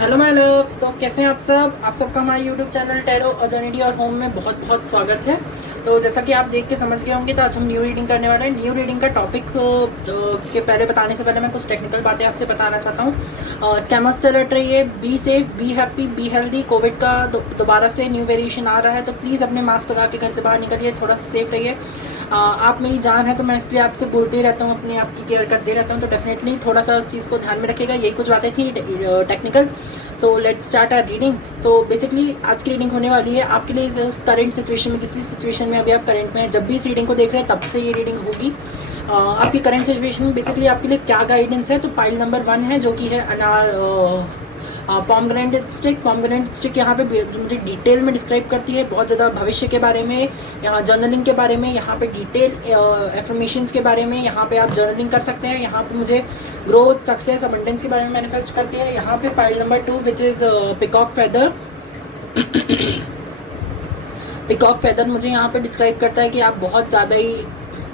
Hello my loves. तो कैसे हैं आप सबका हमारे यूट्यूब चैनल टैरो अजर्निटी और होम में बहुत बहुत स्वागत है। तो जैसा कि आप देख के समझ गए होंगे, तो आज हम न्यू रीडिंग करने वाले हैं। न्यू रीडिंग का टॉपिक के पहले बताने से पहले मैं कुछ टेक्निकल बातें आपसे बताना चाहता हूँ। स्कैमर्स से लड़ रही है, be safe, be happy, be healthy. Covid का दोबारा से न्यू वेरिएशन आ रहा है, तो प्लीज़ अपने मास्क लगा के घर से बाहर निकलिए, थोड़ा सा सेफ रहिए। आप मेरी जान है, तो मैं इसलिए आपसे बोलते ही रहता हूँ, अपने आप की केयर करते रहता हूँ। तो डेफिनेटली थोड़ा सा इस चीज़ को ध्यान में रखिएगा। यही कुछ बातें थी technical. So let's start our reading. So basically आज की रीडिंग होने वाली है आपके लिए इस करंट सिचुएशन में, जिस भी सिचुएशन में अभी आप करंट में हैं, जब भी इस रीडिंग को देख रहे हैं तब से ये रीडिंग होगी। आपकी करंट सिचुएशन में बेसिकली आपके लिए क्या गाइडेंस है। तो पाइल नंबर 1 है, जो कि है अनार पॉमग्रेनेट स्टिक यहाँ पे मुझे डिटेल में डिस्क्राइब करती है, बहुत ज़्यादा भविष्य के बारे में, यहाँ जर्नलिंग के बारे में, यहाँ पे डिटेल एफर्मेशंस के बारे में, यहाँ पे आप जर्नलिंग कर सकते हैं। यहाँ पे मुझे ग्रोथ, सक्सेस, अबंडेंस के बारे में मैनिफेस्ट करती है। यहाँ पे pile number 2 which is peacock feather. Peacock feather मुझे यहाँ पे डिस्क्राइब करता है कि आप बहुत ज़्यादा ही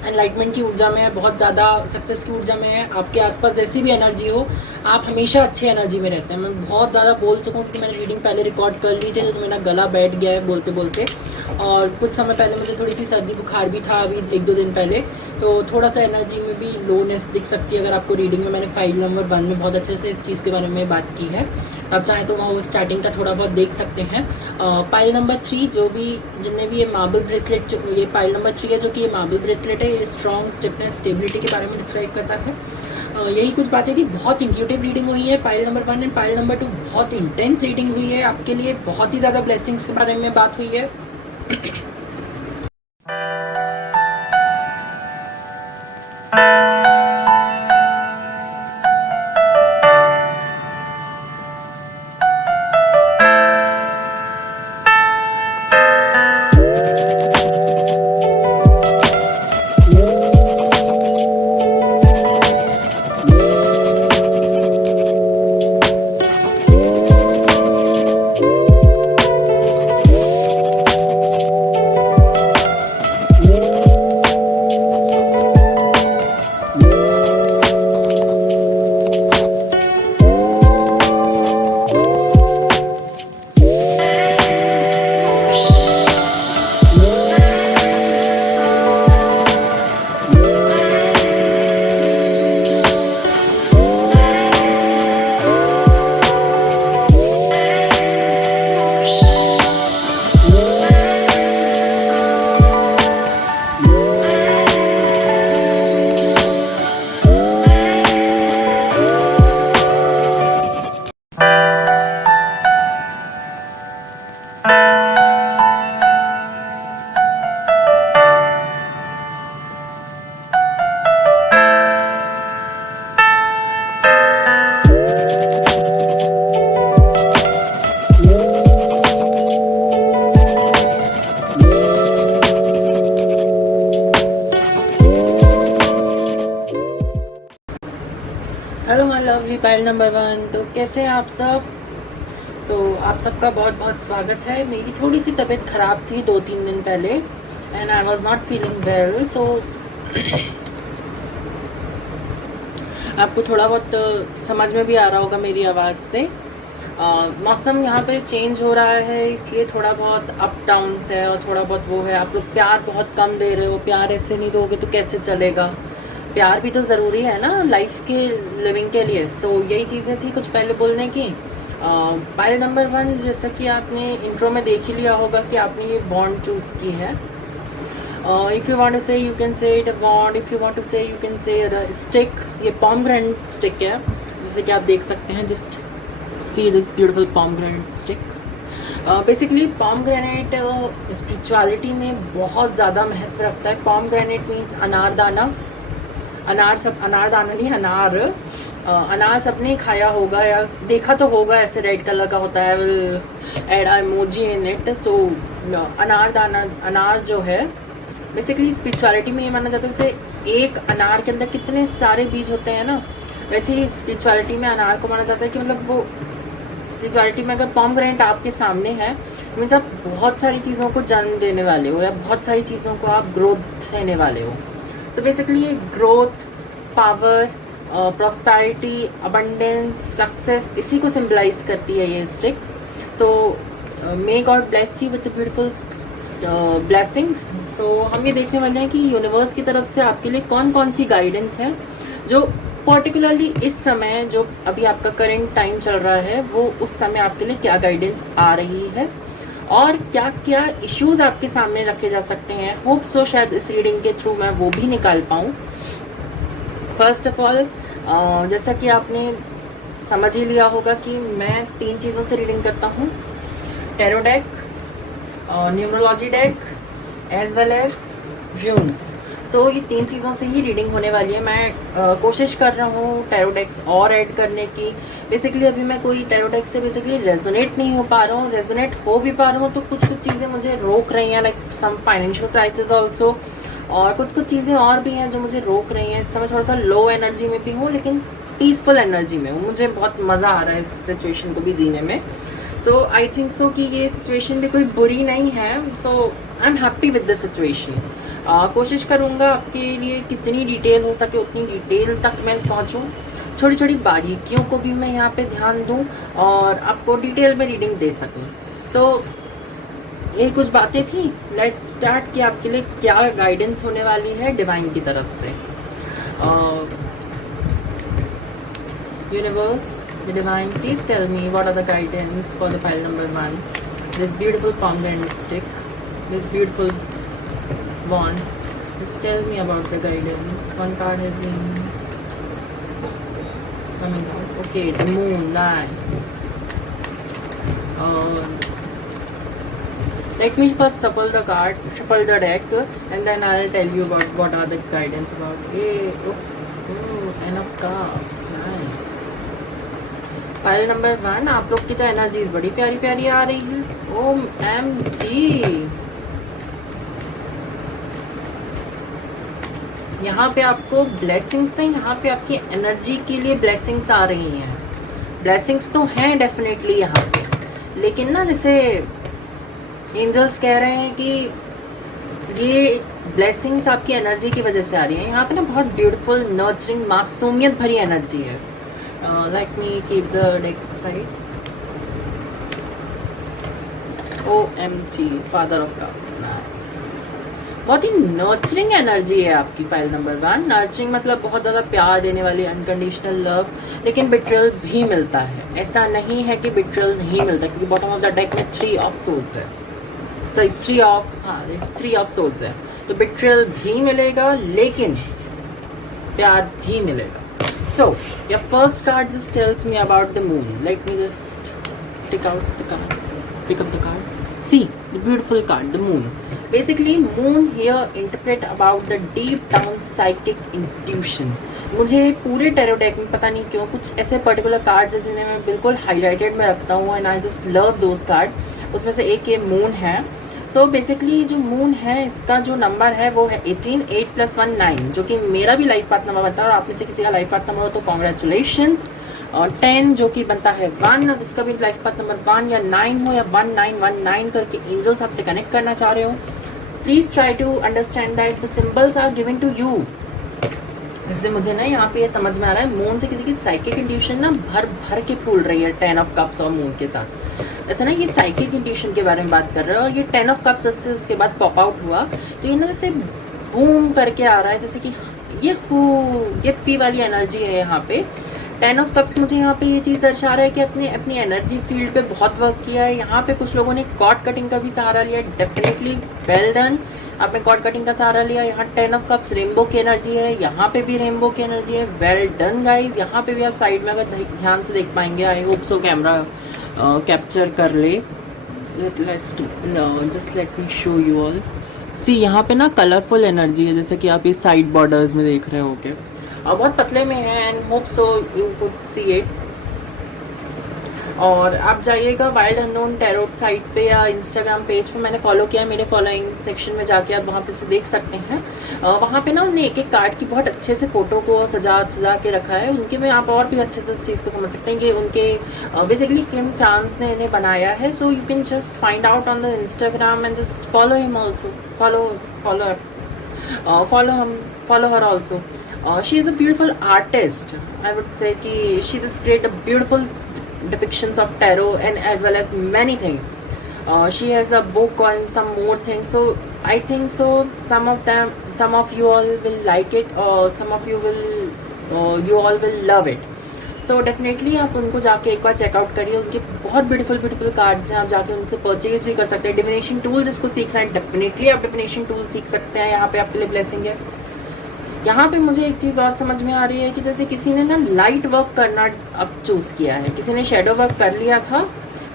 एनलाइटमेंट की ऊर्जा में है, बहुत ज़्यादा सक्सेस की ऊर्जा में है। आपके आसपास जैसी भी एनर्जी हो, आप हमेशा अच्छी एनर्जी में रहते हैं। मैं बहुत ज़्यादा बोल चुका हूँ, क्योंकि मैंने रीडिंग पहले रिकॉर्ड कर ली थी, तो मेरा गला बैठ गया है बोलते बोलते। और कुछ समय पहले मुझे थोड़ी सी सर्दी बुखार भी था, अभी 1-2 दिन पहले। तो थोड़ा सा एनर्जी में भी लोनेस दिख सकती है अगर आपको रीडिंग में। मैंने फाइल नंबर 1 में बहुत अच्छे से इस चीज़ के बारे में बात की है। आप चाहें तो वहाँ स्टार्टिंग का थोड़ा बहुत देख सकते हैं। पाइल नंबर 3, जो भी जिनने भी ये मार्बल ब्रेसलेट, जो ये पाइल नंबर 3 है, जो कि ये मार्बल ब्रेसलेट है, ये स्ट्रॉन्ग, स्टिफनेस, स्टेबिलिटी के बारे में डिस्क्राइब करता है। यही कुछ बातें थी। बहुत इंट्यूटिव रीडिंग हुई है pile number 1 and pile number 2। बहुत इंटेंस रीडिंग हुई है आपके लिए, बहुत ही ज़्यादा ब्लेसिंग्स के बारे में बात हुई है। Hello my lovely pile number 1। तो कैसे हैं आप सब। तो आप सबका बहुत बहुत स्वागत है। मेरी थोड़ी सी तबीयत ख़राब थी 2-3 दिन पहले, and I was not feeling well. So आपको थोड़ा बहुत समझ में भी आ रहा होगा मेरी आवाज़ से। मौसम यहाँ पे चेंज हो रहा है, इसलिए थोड़ा बहुत अप डाउन्स है और थोड़ा बहुत वो है। आप लोग प्यार बहुत कम दे रहे हो, प्यार ऐसे नहीं दोगे तो कैसे चलेगा। प्यार भी तो ज़रूरी है ना लाइफ के लिविंग के लिए। सो यही चीज़ें थी कुछ पहले बोलने की। पाइल नंबर 1, जैसा कि आपने इंट्रो में देख ही लिया होगा कि आपने ये बॉन्ड चूज़ की है। If you want to say you can say it a bond, if you want to say you can say stick. ये पॉमग्रेनेट स्टिक है, जैसे कि आप देख सकते हैं। Just see this beautiful pomegranate stick. Basically pomegranate spirituality में बहुत ज़्यादा महत्व रखता है। पॉमग्रेनेट मीन्स अनारदाना। अनारदाना नहीं, अनार सबने खाया होगा या देखा तो होगा, ऐसे रेड कलर का होता है। Will add emoji in it. So अनारदाना, अनार जो है बेसिकली स्पिरिचुअलिटी में ये माना जाता है, जैसे एक अनार के अंदर कितने सारे बीज होते हैं ना, वैसे ही स्पिरिचुअलिटी में अनार को माना जाता है कि मतलब वो स्पिरिचुअलिटी में अगर पॉमग्रेनेट आपके सामने है, मीन्स आप बहुत सारी चीज़ों को जन्म देने वाले हो, या बहुत सारी चीज़ों को आप ग्रोथ देने वाले हो। सो बेसिकली ये growth, power, prosperity, abundance, success, इसी को सिंबलाइज करती है ये stick. So may God bless you with beautiful blessings. So हम ये देखने वाले हैं कि यूनिवर्स की तरफ से आपके लिए कौन कौन सी गाइडेंस है जो पर्टिकुलरली इस समय, जो अभी आपका करंट टाइम चल रहा है, वो उस समय आपके लिए क्या गाइडेंस आ रही है और क्या क्या इश्यूज आपके सामने रखे जा सकते हैं। होप सो शायद इस रीडिंग के थ्रू मैं वो भी निकाल पाऊँ। फर्स्ट ऑफ ऑल, जैसा कि आपने समझ ही लिया होगा कि मैं 3 चीज़ों से रीडिंग करता हूँ, tarot deck, numerology deck as well as runes. So ये 3 चीज़ों से ही रीडिंग होने वाली है। मैं कोशिश कर रहा हूँ टैरो डेक्स और ऐड करने की। बेसिकली अभी मैं कोई टैरो डेक से बेसिकली रेजोनेट नहीं हो पा रहा हूँ, रेजोनेट हो भी पा रहा हूँ तो कुछ कुछ चीज़ें मुझे रोक रही हैं, like some financial crisis also, और कुछ कुछ चीज़ें और भी हैं जो मुझे रोक रही हैं। इस समय थोड़ा सा लो एनर्जी में भी हूँ लेकिन पीसफुल एनर्जी में हूँ। मुझे बहुत मज़ा आ रहा है इस सिचुएशन को भी जीने में। सो आई थिंक सो कि ये सिचुएशन भी कोई बुरी नहीं है। So I am happy with the situation. कोशिश करूँगा आपके लिए कितनी डिटेल हो सके उतनी डिटेल तक मैं पहुँचूँ, छोटी छोटी बारीकियों को भी मैं यहाँ पे ध्यान दूँ और आपको डिटेल में रीडिंग दे सकूँ। सो ये कुछ बातें थी। लेट्स स्टार्ट कि आपके लिए क्या गाइडेंस होने वाली है डिवाइन की तरफ से। Universe, the divine, please tell me what are the guidance for the file number 1, this beautiful pomegranate stick, this beautiful wand. Just tell me about the guidance. One card has been coming out. Okay, the moon, nice. Let me first shuffle the deck, and then I'll tell you about what are the guidance about. Hey, oh, enough cards, nice. File number 1, आप लोग की तो energies बड़ी प्यारी प्यारी आ रही है। OMG, यहाँ पे आपको ब्लेसिंग्स नहीं, यहाँ पे आपकी एनर्जी के लिए ब्लेसिंग्स आ रही हैं। ब्लेसिंग्स तो हैं डेफिनेटली यहाँ पे, लेकिन ना जैसे एंजल्स कह रहे हैं कि ये ब्लेसिंग्स आपकी एनर्जी की वजह से आ रही है। यहाँ पे ना बहुत ब्यूटीफुल, नर्चरिंग, मासूमियत भरी एनर्जी है। Let me keep the deck side. OMG, father of cards, nice. बहुत ही नर्चरिंग एनर्जी है आपकी फाइल नंबर 1। नर्चरिंग मतलब बहुत ज़्यादा प्यार देने वाली, अनकंडीशनल लव, लेकिन बिट्रेल भी मिलता है। ऐसा नहीं है कि बिट्रेल नहीं मिलता, क्योंकि बॉटम ऑफ द डेक में 3 ऑफ सोल्स है, सॉरी 3 ऑफ सोल्स है। तो बिट्रेल भी मिलेगा लेकिन प्यार भी मिलेगा। So your first card just tales me about the moon. Late me just pick up the card. See the beautiful card, the moon. Basically, moon here interpret about the deep down psychic intuition. मुझे पूरे tarot deck में पता नहीं क्यों कुछ ऐसे particular cards हैं जिन्हें मैं बिल्कुल हाईलाइटेड में रखता हूँ, and I just love those card. उसमें से एक ये मून है। सो बेसिकली जो मून है इसका जो नंबर है वो है 18, 8 + 1 9, जो कि मेरा भी लाइफ पाथ नंबर बनता है। और आप में से किसी का लाइफ पाथ नंबर हो तो कॉन्ग्रेचुलेशंस। और 10 जो कि बनता है 1, और जिसका भी लाइफ पाथ नंबर 1 या 9 हो या 1919 करके एंजल्स आपसे कनेक्ट करना चाह रहे हो, please try to understand that the symbols are giving to you. इससे मुझे ना यहाँ पे ये समझ में आ रहा है, मून से किसी की साइकिक इंट्यूशन ना भर भर के फूल रही है 10 ऑफ कप्स और मून के साथ। ऐसा ना ये साइकिक इंट्यूशन के बारे में बात कर रहे हो, और ये 10 ऑफ कप्स से उसके बाद पॉप आउट हुआ तो ये ना जैसे बूम करके आ रहा है, जैसे कि ये पी वाली एनर्जी है यहाँ पे। 10 ऑफ कप्स मुझे यहाँ पे ये चीज़ दर्शा रहा है कि अपनी एनर्जी फील्ड पे बहुत वर्क किया है। यहाँ पे कुछ लोगों ने कॉर्ड कटिंग का भी सहारा लिया, डेफिनेटली वेल डन। आपने कॉर्ड कटिंग का सहारा लिया। यहाँ 10 ऑफ कप्स रेनबो की एनर्जी है, यहाँ पे भी रेनबो की एनर्जी है, वेल डन गाइज। यहाँ पे भी आप साइड में अगर ध्यान से देख पाएंगे, I hope so camera capture कर ले। Just let me show you all. See यहाँ पे ना कलरफुल एनर्जी है, जैसे कि आप ये साइड बॉर्डर्स में देख रहे होगे, और बहुत पतले में है, and hope so you could see it. और आप जाइएगा वाइल्ड अननोन टैरो साइट पे या इंस्टाग्राम पेज पे, मैंने फॉलो किया, मेरे फॉलोइंग सेक्शन में जाके आप वहाँ पे से देख सकते हैं। वहाँ पे ना उन्होंने एक एक कार्ड की बहुत अच्छे से फोटो को सजा के रखा है उनके में। आप और भी अच्छे से इस चीज़ को समझ सकते हैं कि उनके बेसिकली किम ट्रांस ने इन्हें बनाया है। So you can just find out on the Instagram and just follow him also, follow her also. She is a beautiful artist, I would say कि she just create a beautiful depictions of tarot and as well as many things. She has a book on some more things, so I think so some of you all will like it, or some of you will you all will love it. So definitely आप उनको जाके एक बार checkout करिए, उनके बहुत beautiful cards हैं, आप जाके उनसे परचेज भी कर सकते हैं। डिविनेशन टूल जिसको सीखना है डेफिनेटली आप डिविनेशन टूल सीख सकते हैं, यहाँ पे आपके लिए ब्लेसिंग है। यहाँ पे मुझे एक चीज़ और समझ में आ रही है कि जैसे किसी ने ना लाइट वर्क करना अब चूज़ किया है, किसी ने शेडो वर्क कर लिया था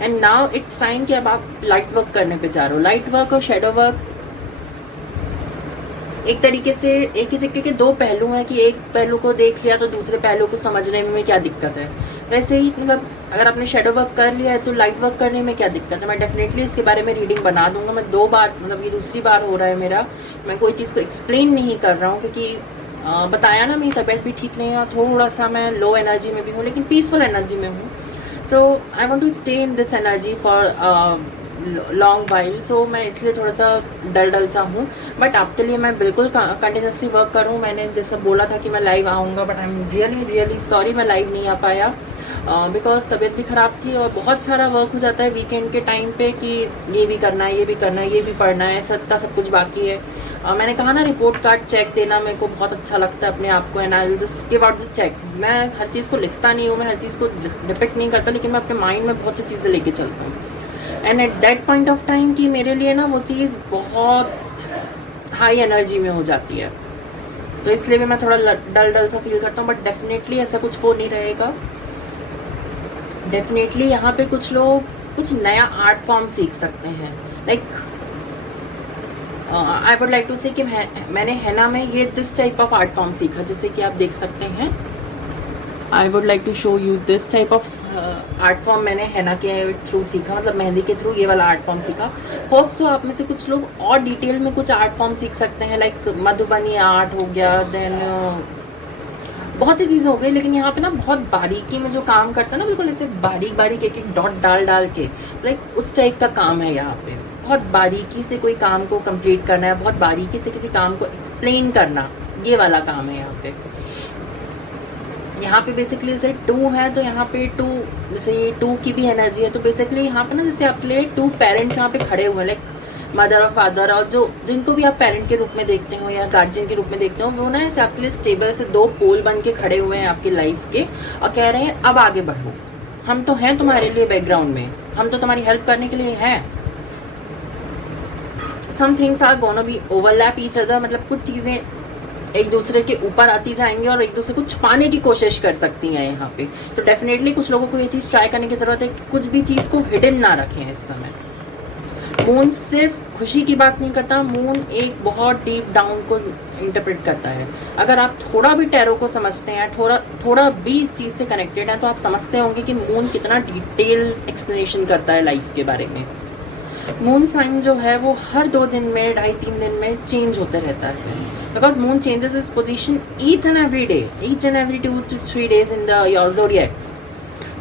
एंड नाउ इट्स टाइम कि अब आप लाइट वर्क करने पे जा रहे हो। लाइट वर्क और शेडो वर्क एक तरीके से एक ही सिक्के के दो पहलू हैं कि एक पहलू को देख लिया तो दूसरे पहलू को समझने में क्या दिक्कत है। वैसे ही मतलब अगर आपने शेडो वर्क कर लिया है तो लाइट वर्क करने में क्या दिक्कत है। मैं डेफिनेटली इसके बारे में रीडिंग बना दूंगा। मैं 2 बार मतलब ये दूसरी बार हो रहा है मेरा, मैं कोई चीज़ को एक्सप्लेन नहीं कर रहा हूँ क्योंकि बताया ना मेरी तबीयत भी ठीक नहीं है, थोड़ा सा मैं लो एनर्जी में भी हूँ लेकिन पीसफुल एनर्जी में हूँ। So I want to stay in this energy for long while, so मैं इसलिए थोड़ा सा डल सा हूँ। बट आपके लिए मैं बिल्कुल कंटिन्यूसली वर्क करूँ। मैंने जैसे बोला था कि मैं लाइव आऊँगा, but I am really sorry मैं लाइव नहीं आ पाया बिकॉज तबीयत भी ख़राब थी और बहुत सारा वर्क हो जाता है वीकेंड के टाइम पे कि ये भी करना है, ये भी करना है, ये भी पढ़ना है, सब कुछ बाकी है। मैंने कहा ना रिपोर्ट कार्ड चेक देना मेरे को बहुत अच्छा लगता है अपने आप को, and I will just give out the check. मैं हर चीज़ को लिखता नहीं हूँ, मैं हर चीज़ को डिपिक्ट नहीं करता, लेकिन मैं अपने माइंड में बहुत सी चीज़ें लेके चलता हूँ। And at that point of time कि मेरे लिए ना वो चीज़ बहुत हाई एनर्जी में हो जाती है, तो इसलिए भी मैं थोड़ा डल सा फील करता हूँ। बट डेफिनेटली ऐसा कुछ हो नहीं रहेगा। डेफिनेटली यहाँ पे कुछ लोग कुछ नया आर्ट फॉर्म सीख सकते हैं। Like I would like to say कि मैंने हैना में ये this type of art form सीखा, जैसे कि आप देख सकते हैं। I would like to show you this type of art form मैंने हैना के थ्रू सीखा, मतलब मेहंदी के थ्रू ये वाला आर्ट फॉर्म सीखा। होप सो आप में से कुछ लोग और डिटेल में कुछ आर्ट फॉर्म सीख सकते हैं, लाइक मधुबनी आर्ट हो गया, देन बहुत सी चीज़ें हो गई। लेकिन यहाँ पे ना बहुत बारीकी में जो काम करता है ना, बिल्कुल ऐसे बारीक एक डॉट डाल के, लाइक उस टाइप का काम है यहाँ पे। बहुत बारीकी से कोई काम को कंप्लीट करना है, बहुत बारीकी से किसी काम को एक्सप्लेन करना, ये वाला काम है यहाँ पे। यहाँ पे बेसिकली जैसे 2 है तो यहाँ पे 2 जैसे ये 2 की भी एनर्जी है, तो बेसिकली यहाँ पे ना जैसे आपके लिए 2 पेरेंट्स यहाँ पे खड़े हुए हैं, लाइक मदर और फादर, और जो जिनको भी आप पेरेंट के रूप में देखते हो या गार्जियन के रूप में देखते हो, वो ना ऐसे आपके लिए स्टेबल से 2 पोल बन के खड़े हुए हैं आपकी लाइफ के और कह रहे हैं अब आगे बढ़ो, हम तो हैं तुम्हारे लिए बैकग्राउंड में, हम तो तुम्हारी हेल्प करने के लिए हैं। Some things are gonna be overlap each other, मतलब कुछ चीज़ें एक दूसरे के ऊपर आती जाएंगी और एक दूसरे को छुपाने की कोशिश कर सकती हैं यहाँ पे। तो डेफिनेटली कुछ लोगों को ये चीज़ ट्राई करने की ज़रूरत है कि कुछ भी चीज़ को हिडन ना रखें इस समय। मून सिर्फ खुशी की बात नहीं करता, मून एक बहुत डीप डाउन को इंटरप्रेट करता है। अगर आप थोड़ा भी टैरो को समझते हैं, थोड़ा भी इस चीज़ से कनेक्टेड है, तो आप समझते होंगे कि मून कितना डिटेल एक्सप्लेनेशन करता है लाइफ के बारे में। मून साइन जो है वो हर 2 दिन में 2.5-3 दिन में चेंज होते रहता है, because moon changes is position each and every 2 to 3 days in the your zodiacs.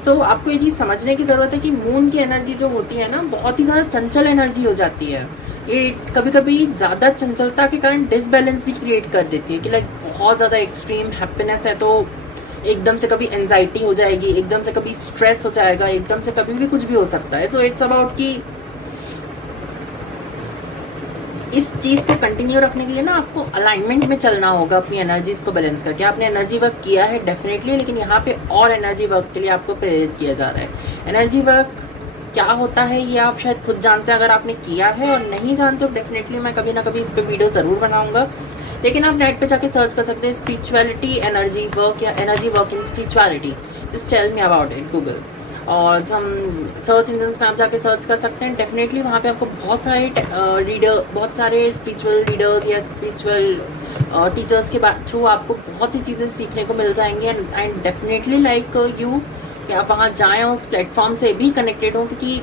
So आपको ये चीज़ समझने की ज़रूरत है कि मून की एनर्जी जो होती है ना, बहुत ही ज़्यादा चंचल एनर्जी हो जाती है। ये कभी कभी ज़्यादा चंचलता के कारण डिसबैलेंस भी क्रिएट कर देती है कि लाइक बहुत ज़्यादा एक्सट्रीम हैप्पीनेस है तो एकदम से कभी एंजाइटी हो जाएगी, एकदम से कभी स्ट्रेस हो जाएगा, एकदम से कभी भी कुछ भी हो सकता है। सो इट्स अबाउट कि इस चीज़ को कंटिन्यू रखने के लिए ना आपको अलाइनमेंट में चलना होगा, अपनी एनर्जीज को बैलेंस करके। आपने एनर्जी वर्क किया है डेफिनेटली, लेकिन यहाँ पे और एनर्जी वर्क के लिए आपको प्रेरित किया जा रहा है। एनर्जी वर्क क्या होता है ये आप शायद खुद जानते हैं अगर आपने किया है, और नहीं जानते तो डेफिनेटली मैं कभी ना कभी इस पर वीडियो ज़रूर बनाऊंगा। लेकिन आप नेट पे जाके सर्च कर सकते हैं स्पिरिचुअलिटी एनर्जी वर्क या energy work in spirituality, just tell me about it Google, और हम सर्च इंजन में आप जाके सर्च कर सकते हैं। डेफिनेटली वहाँ पे आपको बहुत सारे स्पिरिचुअल लीडर्स या स्पिरिचुअल टीचर्स के थ्रू आपको बहुत सी चीज़ें सीखने को मिल जाएंगी। एंड डेफिनेटली लाइक यू कि आप वहाँ जाएँ, उस प्लेटफॉर्म से भी कनेक्टेड हो, क्योंकि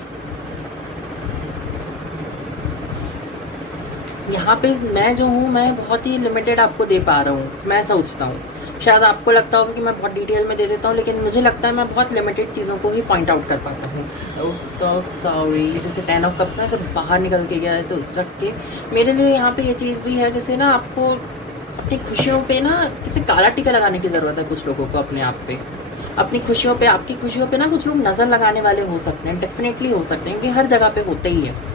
यहाँ पे मैं जो हूँ मैं बहुत ही लिमिटेड आपको दे पा रहा हूँ, मैं सोचता हूँ। शायद आपको लगता होगा कि मैं बहुत डिटेल में दे देता हूँ, लेकिन मुझे लगता है मैं बहुत लिमिटेड चीज़ों को ही पॉइंट आउट कर पाता हूँ। सो सॉरी, जैसे 10 ऑफ कप्स है, सब बाहर निकल के गया ऐसे उचक के। मेरे लिए यहाँ पे ये चीज़ भी है, जैसे ना आपको अपनी खुशियों पे ना किसी काला टीका लगाने की ज़रूरत है कुछ लोगों को अपने आप पे। अपनी खुशियों पे, आपकी खुशियों पे ना कुछ लोग नज़र लगाने वाले हो सकते हैं, डेफिनेटली हो सकते हैं, क्योंकि हर जगह पे होते ही है।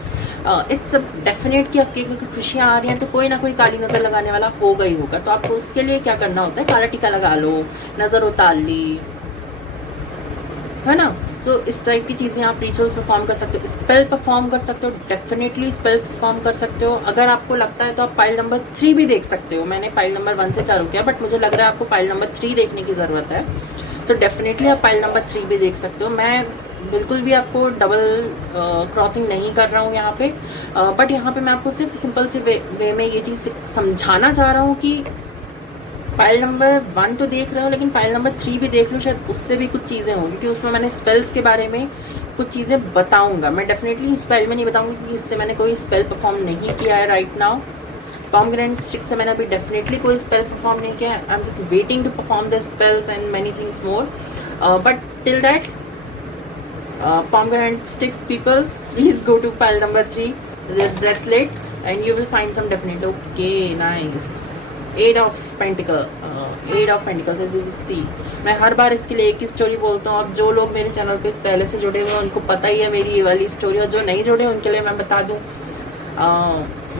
इट्स डेफिनेट कि आपकी खुशियाँ आ रही हैं तो कोई ना कोई काली नज़र लगाने वाला होगा ही होगा। तो आपको उसके लिए क्या करना होता है, काला टीका लगा लो, नज़र उतार ली, है ना। तो इस टाइप की चीज़ें आप रिचुअल्स परफॉर्म कर सकते हो, स्पेल परफॉर्म कर सकते हो, डेफिनेटली स्पेल परफॉर्म कर सकते हो। अगर आपको लगता है तो आप पाइल नंबर 3 भी देख सकते हो। मैंने पाइल नंबर 1 से चालू किया, बट मुझे लग रहा है आपको पाइल नंबर 3 देखने की ज़रूरत है। तो डेफिनेटली आप पाइल नंबर 3 भी देख सकते हो। मैं बिल्कुल भी आपको डबल क्रॉसिंग नहीं कर रहा हूँ यहाँ पे, बट यहाँ पे मैं आपको सिर्फ सिंपल से वे में ये चीज़ समझाना चाह रहा हूँ कि पाइल नंबर 1 तो देख रहे हो, लेकिन पाइल नंबर 3 भी देख लो, शायद उससे भी कुछ चीज़ें होंगी, क्योंकि उसमें मैंने स्पेल्स के बारे में कुछ चीज़ें बताऊंगा। मैं डेफिनेटली स्पेल में नहीं बताऊंगी, क्योंकि इससे मैंने कोई स्पेल परफॉर्म नहीं किया है राइट नाउ। पॉमग्रेनेट स्टिक से मैंने अभी डेफिनेटली कोई स्पेल परफॉर्म नहीं किया है। I am just waiting to perform the spells and many things more, but till that pomegranate stick peoples, please go to pile number 3, this bracelet, and you will find some definite. Okay, nice. 8 of pentacles as you see. मैं हर बार इसके लिए एक ही story बोलता हूँ। अब जो लोग मेरे चैनल पे पहले से जुड़े हुए हैं उनको पता ही है मेरी ये वाली स्टोरी, और जो नहीं जुड़े उनके लिए मैं बता दूँ,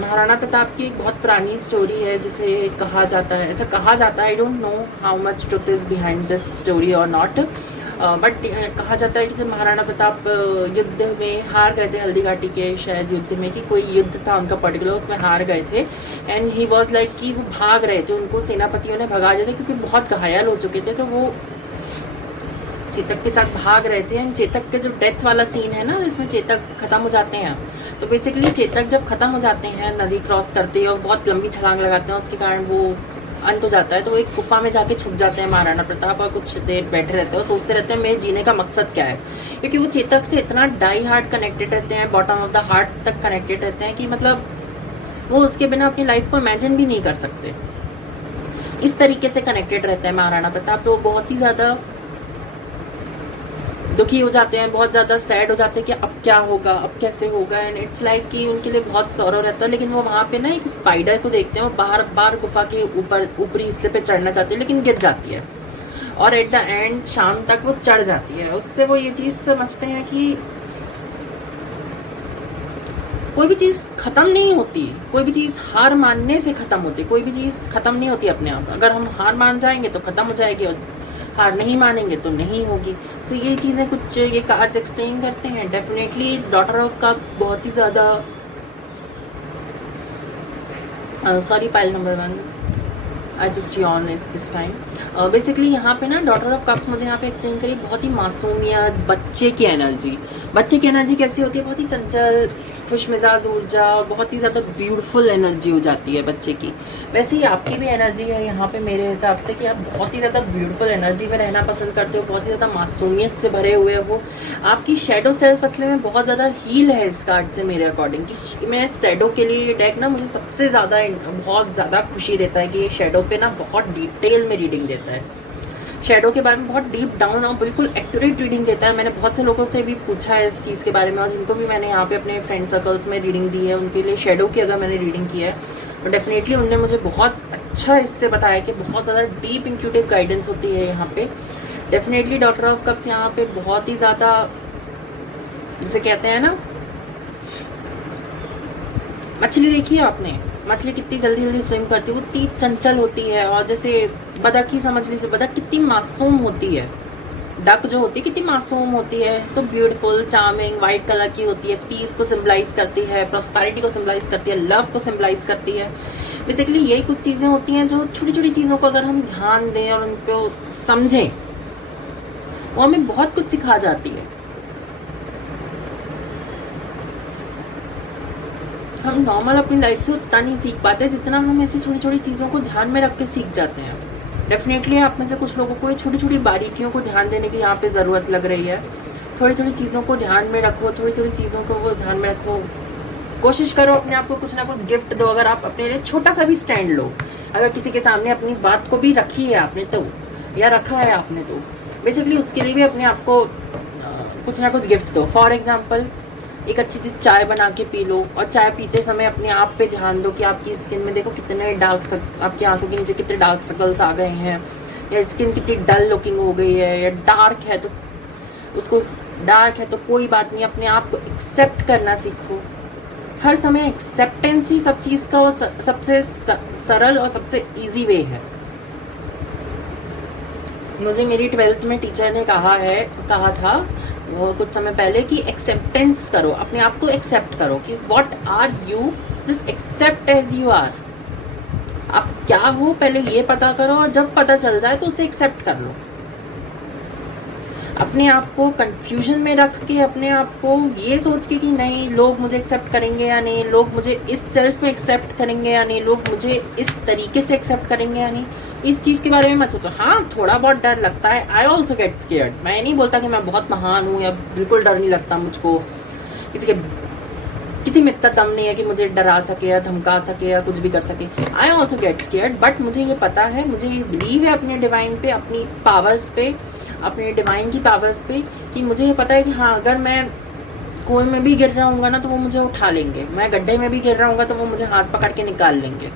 महाराणा प्रताप की एक बहुत पुरानी स्टोरी है जिसे कहा जाता है, ऐसा कहा जाता है, I don't know how much truth is behind this story और नॉट, बट कहा जाता है कि जब महाराणा प्रताप युद्ध में हार गए थे, हल्दी घाटी के शायद युद्ध में, कि कोई युद्ध था उनका पर्टिकुलर, उसमें हार गए थे, एंड ही वाज लाइक कि वो भाग रहे थे, उनको सेनापतियों ने भगा दिया था क्योंकि बहुत घायल हो चुके थे। तो वो चेतक के साथ भाग रहे थे, एंड चेतक के जो डेथ वाला सीन है ना, जिसमें चेतक खत्म हो जाते हैं, तो बेसिकली चेतक जब खत्म हो जाते हैं, नदी क्रॉस करते हैं और बहुत लंबी छलांग लगाते हैं, उसके कारण वो अंत हो जाता है, तो वो एक गुफा में जाके छुप जाते हैं महाराणा प्रताप, और कुछ देर बैठे रहते हैं और सोचते रहते हैं मेरे जीने का मकसद क्या है, क्योंकि वो चेतक से इतना डाई हार्ट कनेक्टेड रहते हैं, बॉटम ऑफ द हार्ट तक कनेक्टेड रहते हैं, कि मतलब वो उसके बिना अपनी लाइफ को इमेजिन भी नहीं कर सकते। इस तरीके से कनेक्टेड रहते हैं महाराणा प्रताप। तो बहुत ही ज़्यादा दुखी हो जाते हैं, बहुत ज़्यादा सैड हो जाते हैं कि अब क्या होगा, अब कैसे होगा, एंड इट्स लाइक कि उनके लिए बहुत सौरव रहता है। लेकिन वो वहाँ पे ना एक स्पाइडर को देखते हैं, वो बार बार गुफा के ऊपरी हिस्से पे चढ़ना चाहती है, लेकिन गिर जाती है, और एट द एंड शाम तक वो चढ़ जाती है। उससे वो ये चीज़ समझते हैं कि कोई भी चीज़ ख़त्म नहीं होती, कोई भी चीज़ हार मानने से ख़त्म होती, कोई भी चीज़ ख़त्म नहीं होती अपने आप। अगर हम हार मान जाएंगे तो ख़त्म हो जाएगी, और हार नहीं मानेंगे तो नहीं होगी। तो ये चीज़ें कुछ ये कार्ड्स एक्सप्लेन करते हैं। डेफिनेटली डॉटर ऑफ कप्स बहुत ही ज़्यादा, sorry pile number 1, I just Yon it this time. Basically यहाँ पे ना डॉटर ऑफ कप्स मुझे यहाँ पे एक्सप्लेन करी, बहुत ही मासूमियत, बच्चे की एनर्जी। बच्चे की एनर्जी कैसी होती है, बहुत ही चंचल, खुश मिजाज ऊर्जा, बहुत ही ज़्यादा ब्यूटीफुल एनर्जी हो जाती है बच्चे की। वैसे ही आपकी भी एनर्जी है यहाँ पे मेरे हिसाब से, कि आप बहुत ही ज़्यादा ब्यूटीफुल एनर्जी में रहना पसंद करते हो, बहुत ही ज़्यादा मासूमियत से भरे हुए हो। आपकी शेडो सेल्फ असले में बहुत ज़्यादा हील है इस कार्ड से मेरे अकॉर्डिंग। कि मैं शेडो के लिए डेक ना, मुझे सबसे ज़्यादा बहुत ज़्यादा खुशी देता है कि ये शेडो पे ना बहुत डिटेल में रीडिंग देता है, शेडो के बारे में बहुत डीप डाउन और बिल्कुल एक्यूरेट रीडिंग देता है। मैंने बहुत से लोगों से भी पूछा है इस चीज़ के बारे में, और जिनको भी मैंने यहाँ पे अपने फ्रेंड सर्कल्स में रीडिंग दी है, उनके लिए शेडो की अगर मैंने रीडिंग की है तो डेफिनेटली उनने मुझे बहुत अच्छा इससे बताया कि बहुत ज़्यादा डीप इंट्यूटिव गाइडेंस होती है यहाँ पे। डेफिनेटली डॉटर ऑफ कप्स यहाँ पे बहुत ही ज़्यादा, जिसे कहते हैं ना, मछली देखी है आपने, मछली कितनी जल्दी जल्दी स्विम करती है, वो इतनी चंचल होती है। और जैसे बतख ही समझ लीजिए, बतख कितनी मासूम होती है, डक जो होती है कितनी मासूम होती है, so beautiful, charming, white colour की होती है, पीस को सिंबलाइज करती है, प्रॉस्पेरिटी को सिंबलाइज करती है, लव को सिंबलाइज करती है। बेसिकली यही कुछ चीज़ें होती हैं जो छोटी छोटी चीज़ों को अगर हम ध्यान दें और उनको समझें, वो हमें बहुत कुछ सिखा जाती है। हम नॉर्मल अपनी लाइफ से उतना नहीं सीख पाते जितना हम ऐसी छोटी छोटी चीज़ों को ध्यान में रख के सीख जाते हैं। डेफिनेटली आप में से कुछ लोगों को ये छोटी छोटी बारीकियों को ध्यान देने की यहाँ पे ज़रूरत लग रही है। थोड़ी थोड़ी चीज़ों को ध्यान में रखो, थोड़ी थोड़ी चीज़ों को वो ध्यान में रखो। कोशिश करो अपने आप को कुछ ना कुछ गिफ्ट दो। अगर आप अपने लिए छोटा सा भी स्टैंड लो, अगर किसी के सामने अपनी बात को भी रखी है आपने तो, या रखा है आपने तो, बेसिकली उसके लिए भी अपने आप को कुछ ना कुछ गिफ्ट दो। फॉर एग्जाम्पल एक अच्छी सी चाय बना के पी लो, और चाय पीते समय अपने आप पे ध्यान दो कि आपकी स्किन में देखो कितने आपकी आंखों के नीचे कितने डार्क सर्कल्स आ गए हैं, या स्किन कितनी डल लुकिंग हो गई है, या डार्क है तो उसको, डार्क है तो कोई बात नहीं, अपने आप को एक्सेप्ट करना सीखो। हर समय एक्सेप्टेंस ही सब चीज़ का सबसे सरल और सबसे इजी वे है। मुझे मेरी 12th में टीचर ने कहा था कुछ समय पहले कि एक्सेप्टेंस करो, अपने आप को एक्सेप्ट करो कि what are you, just accept as you are. आप क्या हो पहले ये पता करो, और जब पता चल जाए तो उसे एक्सेप्ट कर लो। अपने आप को कंफ्यूजन में रख के, अपने आप को ये सोच के कि नहीं लोग मुझे एक्सेप्ट करेंगे या नहीं, लोग मुझे इस सेल्फ में एक्सेप्ट करेंगे या नहीं, लोग मुझे इस तरीके से एक्सेप्ट करेंगे या नहीं, इस चीज़ के बारे में मत सोचो। हाँ, थोड़ा बहुत डर लगता है, आई ऑल्सो गेट स्केयर्ड। मैं नहीं बोलता कि मैं बहुत महान हूँ या बिल्कुल डर नहीं लगता मुझको, किसी में इतना दम नहीं है कि मुझे डरा सके या धमका सके या कुछ भी कर सके। I also get scared, but मुझे ये पता है, मुझे ये बिलीव है अपने डिवाइन पे, अपनी पावर्स पे, अपने डिवाइन की पावर्स पे, कि मुझे ये पता है कि हाँ, अगर मैं कुएं में भी गिर रहा हूँ ना तो वो मुझे उठा लेंगे, मैं गड्ढे में भी गिर रहा हूँ तो वो मुझे हाथ पकड़ के निकाल लेंगे।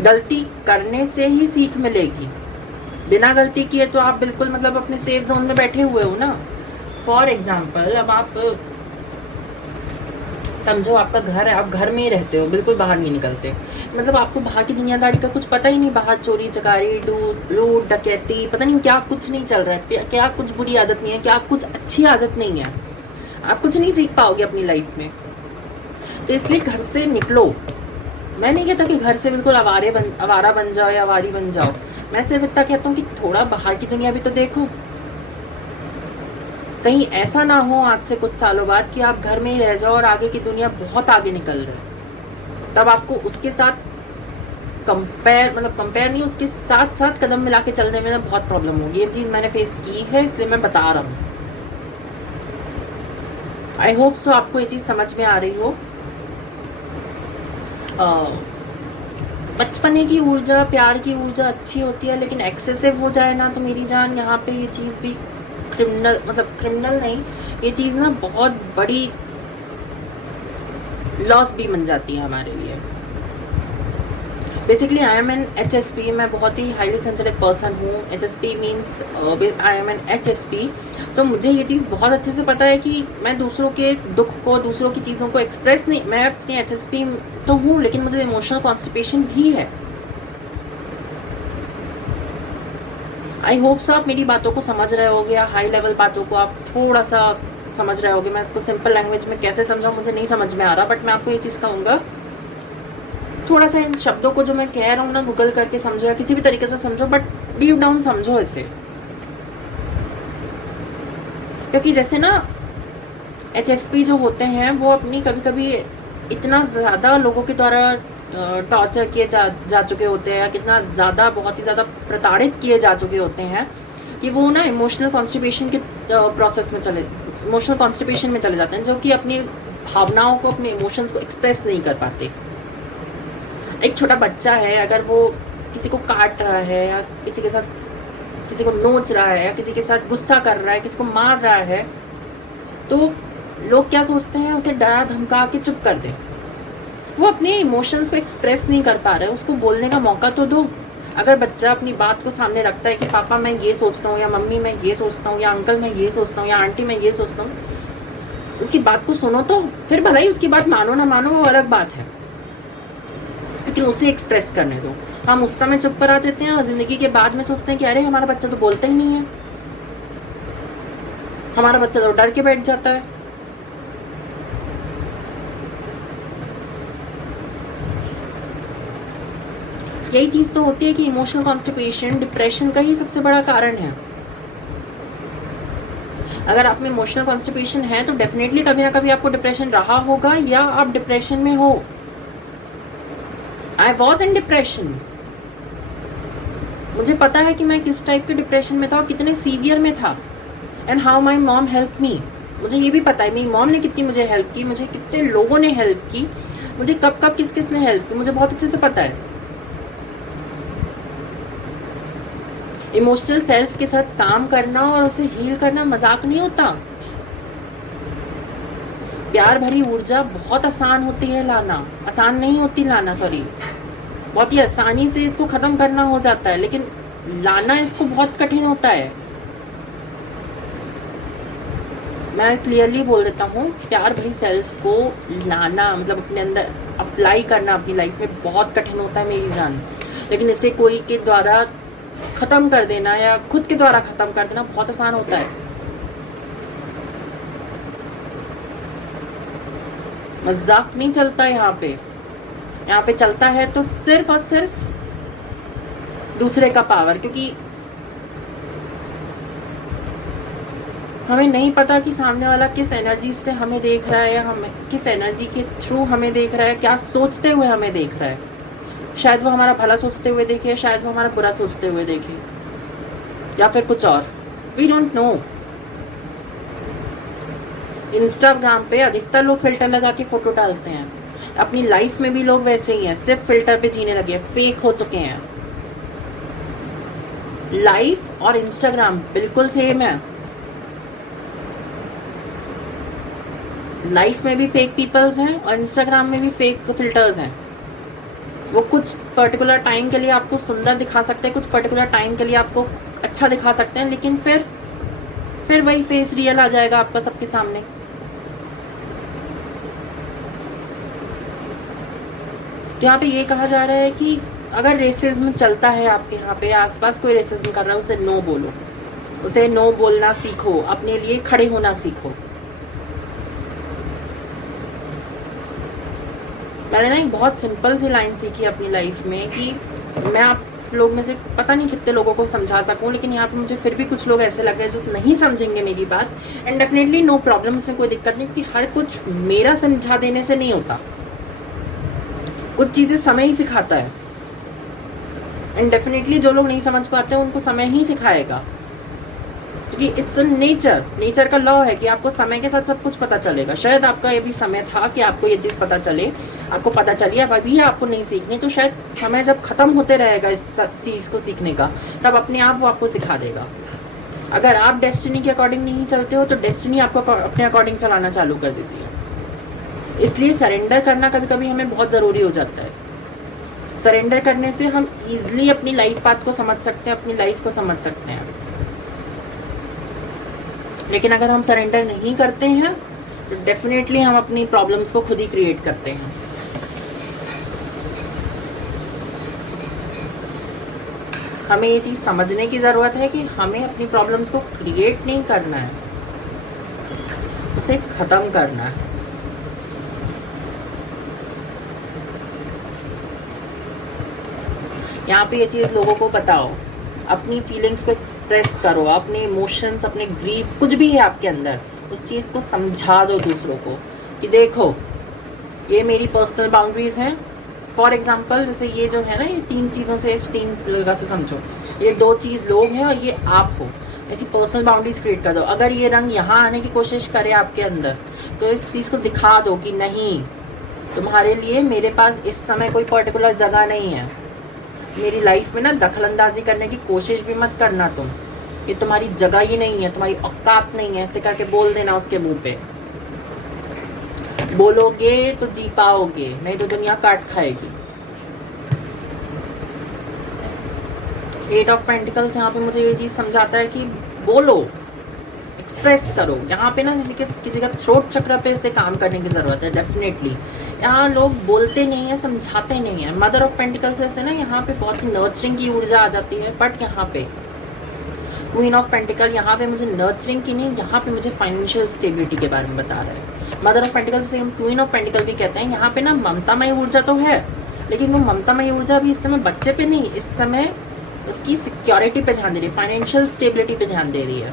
गलती करने से ही सीख मिलेगी, बिना गलती किए तो आप बिल्कुल मतलब अपने सेफ जोन में बैठे हुए हो ना। फॉर एग्जाम्पल, अब आप समझो आपका घर है, आप घर में ही रहते हो, बिल्कुल बाहर नहीं निकलते, मतलब आपको बाहर की दुनियादारी का कुछ पता ही नहीं, बाहर चोरी चकारी लूट डकैती पता नहीं क्या कुछ नहीं चल रहा है, क्या कुछ बुरी आदत नहीं है, क्या कुछ अच्छी आदत नहीं है, आप कुछ नहीं सीख पाओगे अपनी लाइफ में। तो इसलिए घर से निकलो। मैं नहीं कहता कि घर से बिल्कुल आवारा बन जाओ या आवारी बन जाओ, मैं सिर्फ इतना कहता हूँ कि थोड़ा बाहर की दुनिया भी तो देखो। कहीं ऐसा ना हो आज से कुछ सालों बाद कि आप घर में ही रह जाओ और आगे की दुनिया बहुत आगे निकल जाए, तब आपको उसके साथ कंपेयर नहीं, उसके साथ साथ कदम मिला के चलने में बहुत प्रॉब्लम होगी। ये चीज़ मैंने फेस की है, इसलिए मैं बता रहा हूँ। आई होप सो आपको ये चीज़ समझ में आ रही हो। बचपने की ऊर्जा, प्यार की ऊर्जा अच्छी होती है, लेकिन एक्सेसिव हो जाए ना तो मेरी जान, यहाँ पे ये चीज़ भी क्रिमिनल नहीं, ये चीज़ ना बहुत बड़ी लॉस भी बन जाती है हमारे लिए। Basically I am an HSP, मैं बहुत ही हाईली सेंसिटिव पर्सन हूँ। HSP means I am an HSP। सो मुझे ये चीज़ बहुत अच्छे से पता है कि मैं दूसरों के दुख को, दूसरों की चीज़ों को एक्सप्रेस नहीं, मैं अपनी HSP तो हूँ, लेकिन मुझे इमोशनल कॉन्स्टिपेशन भी है। आई होप सो आप मेरी बातों को समझ रहे होगे, हाई लेवल बातों को आप थोड़ा सा समझ रहे होगे। मैं इसको सिंपल लैंग्वेज में कैसे समझाऊँ मुझे नहीं समझ में आ रहा, बट मैं आपको ये चीज़ कहूँगा, थोड़ा सा इन शब्दों को जो मैं कह रहा हूँ ना, गूगल करके समझो या किसी भी तरीके से समझो, बट डीप डाउन समझो इसे। क्योंकि जैसे ना HSP जो होते हैं वो अपनी कभी कभी इतना ज़्यादा लोगों के द्वारा टॉर्चर किए जा चुके होते हैं, कितना ज़्यादा, बहुत ही ज़्यादा प्रताड़ित किए जा चुके होते हैं कि वो ना इमोशनल कॉन्स्टिपेशन के प्रोसेस में इमोशनल कॉन्स्टिपेशन में चले जाते हैं, जो कि अपनी भावनाओं को, अपने इमोशंस को एक्सप्रेस नहीं कर पाते। एक छोटा बच्चा है, अगर वो किसी को काट रहा है या किसी के साथ, किसी को नोच रहा है या किसी के साथ गुस्सा कर रहा है, किसी को मार रहा है, तो लोग क्या सोचते हैं, उसे डरा धमका के चुप कर दे। वो अपने इमोशंस को एक्सप्रेस नहीं कर पा रहा है, उसको बोलने का मौका तो दो। अगर बच्चा अपनी बात को सामने रखता है कि पापा मैं ये सोचता हूँ, या मम्मी मैं ये सोचता हूँ, या अंकल मैं ये सोचता हूँ, या आंटी मैं ये सोचता हूँ, उसकी बात को सुनो तो, फिर भला ही उसकी बात मानो ना मानो वो अलग बात है, लेकिन उसे एक्सप्रेस करने दो। हम उस समय चुप करा देते हैं और जिंदगी के बाद में सोचते हैं कि अरे हमारा बच्चा तो बोलता ही नहीं है, हमारा बच्चा तो डर के बैठ जाता है। यही चीज तो होती है कि इमोशनल कॉन्स्टिपेशन डिप्रेशन का ही सबसे बड़ा कारण है। अगर आप में इमोशनल कॉन्स्टिपेशन है तो डेफिनेटली कभी ना कभी आपको डिप्रेशन रहा होगा, या आप डिप्रेशन में हो। आई वॉज इन डिप्रेशन, मुझे पता है कि मैं किस टाइप के डिप्रेशन में था और कितने सीवियर में था, and how my mom help me. मुझे ये भी पता है मेरी मॉम ने कितनी मुझे हेल्प की, मुझे कितने लोगों ने हेल्प की, मुझे कब कब किस किस ने हेल्प की, मुझे बहुत अच्छे से पता है। इमोशनल सेल्फ के साथ काम करना और उसे हील करना मजाक नहीं होता। प्यार भरी ऊर्जा बहुत आसान होती है लाना, आसान नहीं होती लाना, सॉरी, बहुत ही आसानी से इसको खत्म करना हो जाता है, लेकिन लाना इसको बहुत कठिन होता है। मैं क्लियरली बोल देता हूँ, प्यार भरी सेल्फ को लाना मतलब अपने अंदर अप्लाई करना अपनी लाइफ में बहुत कठिन होता है मेरी जान, लेकिन इसे कोई के द्वारा खत्म कर देना या खुद के द्वारा खत्म कर देना बहुत आसान होता है। मजाक नहीं चलता यहाँ पे चलता है तो सिर्फ और सिर्फ दूसरे का पावर, क्योंकि हमें नहीं पता कि सामने वाला किस एनर्जी से हमें देख रहा है या हमें किस एनर्जी के थ्रू हमें देख रहा है, क्या सोचते हुए हमें देख रहा है। शायद वो हमारा भला सोचते हुए देखे, शायद वो हमारा बुरा सोचते हुए देखे, या फिर कुछ और, वी डोंट नो। इंस्टाग्राम पे अधिकतर लोग फिल्टर लगा के फोटो डालते हैं, अपनी लाइफ में भी लोग वैसे ही हैं, सिर्फ फिल्टर पे जीने लगे, फेक हो चुके हैं। लाइफ और इंस्टाग्राम बिल्कुल सेम है। लाइफ में भी फेक पीपल्स हैं और इंस्टाग्राम में भी फेक फिल्टर्स हैं। वो कुछ पर्टिकुलर टाइम के लिए आपको सुंदर दिखा सकते हैं, कुछ पर्टिकुलर टाइम के लिए आपको अच्छा दिखा सकते हैं, लेकिन फिर वही फेस रियल आ जाएगा आपका सबके सामने। तो यहाँ पे ये कहा जा रहा है कि अगर रेसिज्म चलता है आपके यहाँ पे, आसपास कोई रेसिज्म कर रहा है, उसे नो बोलो, उसे नो बोलना सीखो, अपने लिए खड़े होना सीखो। मैंने ना एक बहुत सिंपल सी लाइन सीखी अपनी लाइफ में कि मैं आप लोग में से पता नहीं कितने लोगों को समझा सकूं, लेकिन यहाँ पे मुझे फिर भी कुछ लोग ऐसे लग रहे हैं जो नहीं समझेंगे मेरी बात, एंड डेफिनेटली नो प्रॉब्लम, इसमें कोई दिक्कत नहीं, क्योंकि हर कुछ मेरा समझा देने से नहीं होता, कुछ चीजें समय ही सिखाता है, एंड डेफिनेटली जो लोग नहीं समझ पाते हैं उनको समय ही सिखाएगा, क्योंकि इट्स अ नेचर का लॉ है कि आपको समय के साथ सब कुछ पता चलेगा। शायद आपका ये भी समय था कि आपको ये चीज पता चले, आपको पता चली, अब अभी आपको नहीं सीखनी, तो शायद समय जब खत्म होते रहेगा इस चीज को सीखने का, तब अपने आप वो आपको सिखा देगा। अगर आप डेस्टिनी के अकॉर्डिंग नहीं चलते हो तो डेस्टिनी आपको अपने अकॉर्डिंग चलाना चालू कर देती है। इसलिए सरेंडर करना कभी कभी हमें बहुत जरूरी हो जाता है। सरेंडर करने से हम इजिली अपनी लाइफ पाथ को समझ सकते हैं, अपनी लाइफ को समझ सकते हैं। लेकिन अगर हम सरेंडर नहीं करते हैं तो डेफिनेटली हम अपनी प्रॉब्लम्स को खुद ही क्रिएट करते हैं। हमें ये चीज समझने की जरूरत है कि हमें अपनी प्रॉब्लम्स को क्रिएट नहीं करना है, उसे खत्म करना है। यहाँ पे ये चीज लोगों को बताओ, अपनी फीलिंग्स को एक्सप्रेस करो, अपने इमोशंस, अपने ग्रीफ, कुछ भी है आपके अंदर, उस चीज को समझा दो दूसरों को कि देखो ये मेरी पर्सनल बाउंड्रीज हैं। फॉर एग्जाम्पल जैसे ये जो है ना, ये 3 चीजों से, इस 3 जगह से समझो, ये 2 चीज लोग हैं और ये आप हो, ऐसी पर्सनल बाउंड्रीज क्रिएट कर दो। अगर ये रंग यहाँ आने की कोशिश करे आपके अंदर, तो इस चीज को दिखा दो कि नहीं, तुम्हारे लिए मेरे पास इस समय कोई पर्टिकुलर जगह नहीं है, मेरी लाइफ में ना दखलंदाजी करने की कोशिश भी मत करना तुम, ये तुम्हारी जगह ही नहीं है, तुम्हारी औकात नहीं है, ऐसे करके बोल देना उसके मुंह पे। बोलोगे तो जी पाओगे, नहीं तो दुनिया काट खाएगी। 8 ऑफ पेंटिकल्स यहाँ पे मुझे ये चीज समझाता है कि बोलो, एक्सप्रेस करो। यहाँ पे ना किसी का थ्रोट चक्र पे उसे काम करने की जरूरत है डेफिनेटली। यहाँ लोग बोलते नहीं है, समझाते नहीं है। मदर ऑफ पेंटिकल्स से ना यहाँ पे बहुत ही नर्चरिंग की ऊर्जा आ जाती है, बट यहाँ पे क्वीन ऑफ पेंटिकल यहाँ पे मुझे नर्चरिंग की नहीं, यहाँ पे मुझे फाइनेंशियल स्टेबिलिटी के बारे में बता रहा है। मदर ऑफ पेंटिकल से हम क्वीन ऑफ पेंटिकल भी कहते हैं। यहाँ पे ना ममतामय ऊर्जा तो है, लेकिन वो ममतामय ऊर्जा भी इस समय बच्चे पे नहीं, इस समय उसकी सिक्योरिटी पे ध्यान दे रही है, फाइनेंशियल स्टेबिलिटी पे ध्यान दे रही है।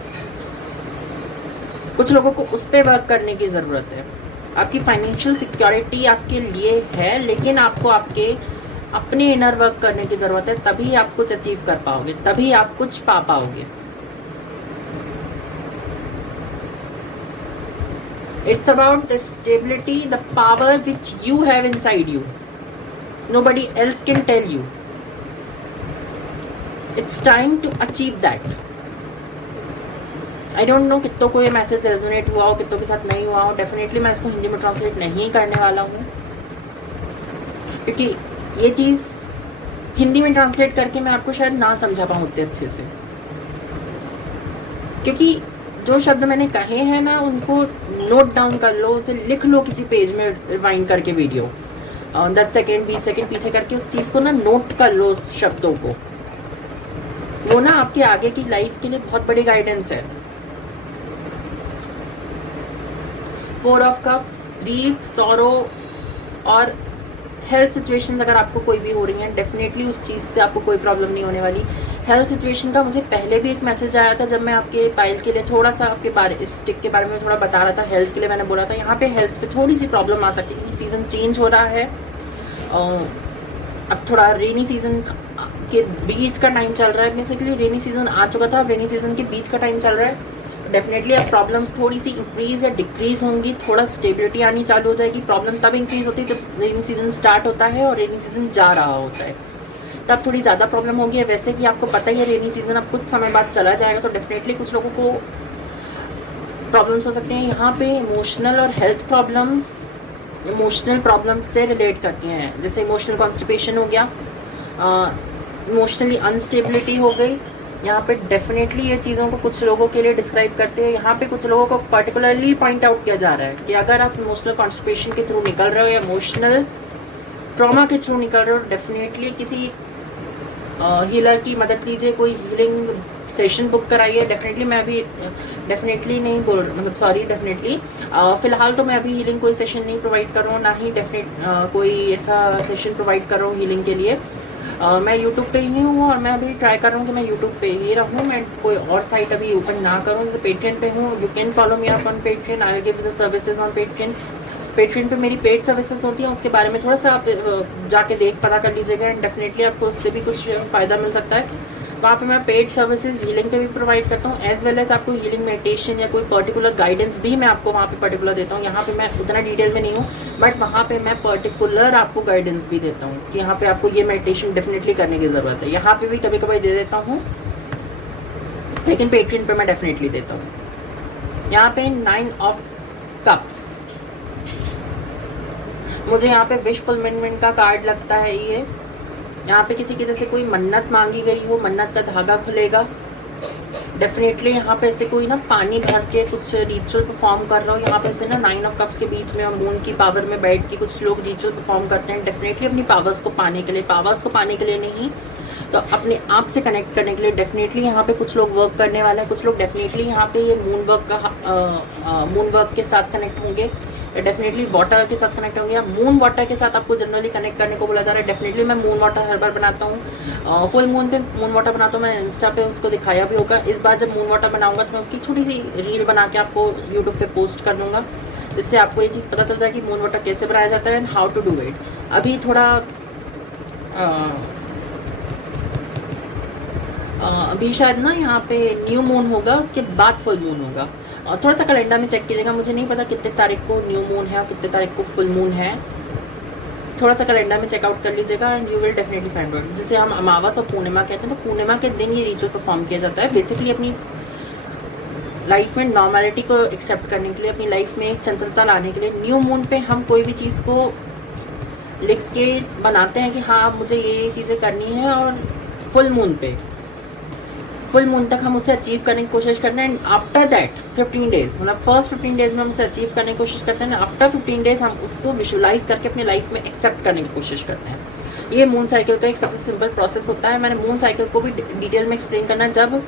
कुछ लोगों को उस पर वर्क करने की जरूरत है। आपकी फाइनेंशियल सिक्योरिटी आपके लिए है, लेकिन आपको आपके अपने इनर वर्क करने की जरूरत है, तभी आप कुछ अचीव कर पाओगे, तभी आप कुछ पा पाओगे। It's about the stability, the power which you have inside you. Nobody else can tell you. It's time to achieve that. I don't know कितनों को ये मैसेज रेजोनेट हुआ हो, कितनों के साथ नहीं हुआ हो। डेफिनेटली मैं इसको हिंदी में ट्रांसलेट नहीं करने वाला हूँ, क्योंकि ये चीज़ हिंदी में ट्रांसलेट करके मैं आपको शायद ना समझा पाऊँ उतने अच्छे से, क्योंकि जो शब्द मैंने कहे हैं ना उनको नोट डाउन कर लो, उसे लिख लो किसी पेज में रिवाइंड करके वीडियो, 10 सेकेंड 20 सेकेंड पीछे करके उस चीज़ को ना नोट कर लो, उस शब्दों को। वो ना आपके आगे की लाइफ के लिए बहुत बड़ी गाइडेंस है। 4 ऑफ कप्स, ग्रीफ, सॉरो और हेल्थ सिचुएशंस अगर आपको कोई भी हो रही हैं, डेफिनेटली उस चीज़ से आपको कोई प्रॉब्लम नहीं होने वाली। हेल्थ सिचुएशन का मुझे पहले भी एक मैसेज आया था जब मैं आपके पाइल के लिए थोड़ा सा आपके बारे इस स्टिक के बारे में थोड़ा बता रहा था। हेल्थ के लिए मैंने बोला था यहाँ पे हेल्थ पे थोड़ी सी प्रॉब्लम आ सकती है, क्योंकि सीज़न चेंज हो रहा है। अब थोड़ा रेनी सीजन के बीच का टाइम चल रहा है। बेसिकली रेनी सीजन आ चुका था, अब रेनी सीजन के बीच का टाइम चल रहा है। डेफिनेटली अब प्रॉब्लम्स थोड़ी सी इंक्रीज या डिक्रीज होंगी, थोड़ा स्टेबिलिटी आनी चालू हो जाएगी। प्रॉब्लम तब इंक्रीज होती है जब रेनी सीजन स्टार्ट होता है और रेनी सीजन जा रहा होता है, तब थोड़ी ज़्यादा प्रॉब्लम होगी। वैसे कि आपको पता ही है रेनी सीजन अब कुछ समय बाद चला जाएगा, तो डेफिनेटली कुछ लोगों को प्रॉब्लम्स हो सकती हैं। यहाँ पे इमोशनल और हेल्थ प्रॉब्लम्स इमोशनल प्रॉब्लम्स से रिलेट करती हैं, जैसे इमोशनल कॉन्स्टिपेशन हो गया, इमोशनली अनस्टेबिलिटी हो गई। यहाँ पे डेफिनेटली ये चीज़ों को कुछ लोगों के लिए डिस्क्राइब करते हैं। यहाँ पे कुछ लोगों को पर्टिकुलरली पॉइंट आउट किया जा रहा है कि अगर आप इमोशनल कॉन्स्टिपेशन के थ्रू निकल रहे हो या इमोशनल ट्रॉमा के थ्रू निकल रहे हो, डेफिनेटली किसी हीलर की मदद लीजिए, कोई हीलिंग सेशन बुक कराइए। डेफिनेटली मैं अभी डेफिनेटली नहीं बोल मतलब सॉरी डेफिनेटली फ़िलहाल तो मैं अभी हीलिंग कोई सेशन नहीं प्रोवाइड कर रहा हूँ, ना ही कोई ऐसा सेशन प्रोवाइड कर रहा हूँ हीलिंग के लिए। मैं यूट्यूब पे ही हूँ और मैं अभी ट्राई कर रहा हूँ कि मैं यूट्यूब पे ही रहूँ, मैं कोई और साइट अभी ओपन ना करूँ। जैसे पेट्रियन पे हूँ, you can follow me up on Patreon, I will give the services on Patreon. Patreon पे मेरी पेड सर्विसेज होती हैं, उसके बारे में थोड़ा सा आप जाके पता कर लीजिएगा, एंड डेफिनेटली आपको उससे भी कुछ फ़ायदा मिल सकता है। वहाँ पे मैं पेड सर्विसेज हीलिंग पे भी प्रोवाइड करता हूँ, एज वेल एज आपको हीलिंग मेडिटेशन या कोई पर्टिकुलर गाइडेंस भी मैं आपको वहाँ पे पर्टिकुलर देता हूँ। यहाँ पे मैं उतना डिटेल में नहीं हूँ, बट वहाँ पे मैं पर्टिकुलर आपको गाइडेंस भी देता हूँ कि यहाँ पे आपको ये मेडिटेशन डेफिनेटली करने की ज़रूरत है। यहाँ पे भी कभी कभी दे देता हूँ, लेकिन पेट्रियन पे मैं डेफिनेटली देता हूँ। यहाँ पे 9 ऑफ कप्स, मुझे यहाँ पे विश फुलफिलमेंट का कार्ड लगता है ये। यहाँ पे किसी की जैसे कोई मन्नत मांगी गई हो, मन्नत का धागा खुलेगा। डेफिनेटली यहाँ पे ऐसे कोई ना पानी भर के कुछ रिचुअल परफॉर्म कर रहा हो। यहाँ पे ऐसे ना 9 ऑफ कप्स के बीच में और मून की पावर में बैठ के कुछ लोग रिचुअल परफॉर्म करते हैं, डेफिनेटली अपनी पावर्स को पाने के लिए नहीं तो अपने आप से कनेक्ट करने के लिए। डेफिनेटली यहाँ पे कुछ लोग वर्क करने वाले हैं, कुछ लोग डेफिनेटली यहाँ पे ये मून वर्क के साथ कनेक्ट होंगे, डेफिनेटली वाटर के साथ कनेक्ट होंगे या मून वाटर के साथ आपको जनरली कनेक्ट करने को बोला जा रहा है। डेफिनेटली मैं मून वाटर हर बार बनाता हूँ, फुल मून पे मून वाटर बनाता हूँ। मैंने इंस्टा पे उसको दिखाया भी होगा। इस बार जब मून वाटर बनाऊंगा तो मैं उसकी छोटी सी रील बना के आपको यूट्यूब पे पोस्ट कर दूंगा, जिससे आपको ये चीज़ पता चल जाए कि मून वाटर कैसे बनाया जाता है and how to do it. अभी थोड़ा अभी शायद ना यहाँ पे न्यू मून होगा, उसके बाद फुल मून होगा। और थोड़ा सा कैलेंडर में चेक कीजिएगा, मुझे नहीं पता कितने तारीख को न्यू मून है और कितने तारीख को फुल मून है। थोड़ा सा कैलेंडर में चेकआउट कर लीजिएगा and you will definitely find out. जिसे हम अमावस और पूर्णिमा कहते हैं, तो पूर्णिमा के दिन ये रिचुअल परफॉर्म किया जाता है। बेसिकली अपनी लाइफ में नॉर्मलिटी को एक्सेप्ट करने के लिए, अपनी लाइफ में एक चंचलता लाने के लिए। न्यू मून पे हम कोई भी चीज़ को लिख के बनाते हैं कि हाँ मुझे ये चीज़ें करनी है, और फुल मून तक हम उसे अचीव करने की कोशिश करते हैं। एंड आफ्टर दैट 15 डेज, मतलब फर्स्ट 15 डेज में हम उसे अचीव करने की कोशिश करते हैं। आफ्टर 15 डेज हम उसको विजुलाइज करके अपनी लाइफ में एक्सेप्ट करने की कोशिश करते हैं। ये मून साइकिल का एक सबसे सिंपल प्रोसेस होता है। मैंने मून साइकिल को भी डिटेल में एक्सप्लेन करना है जब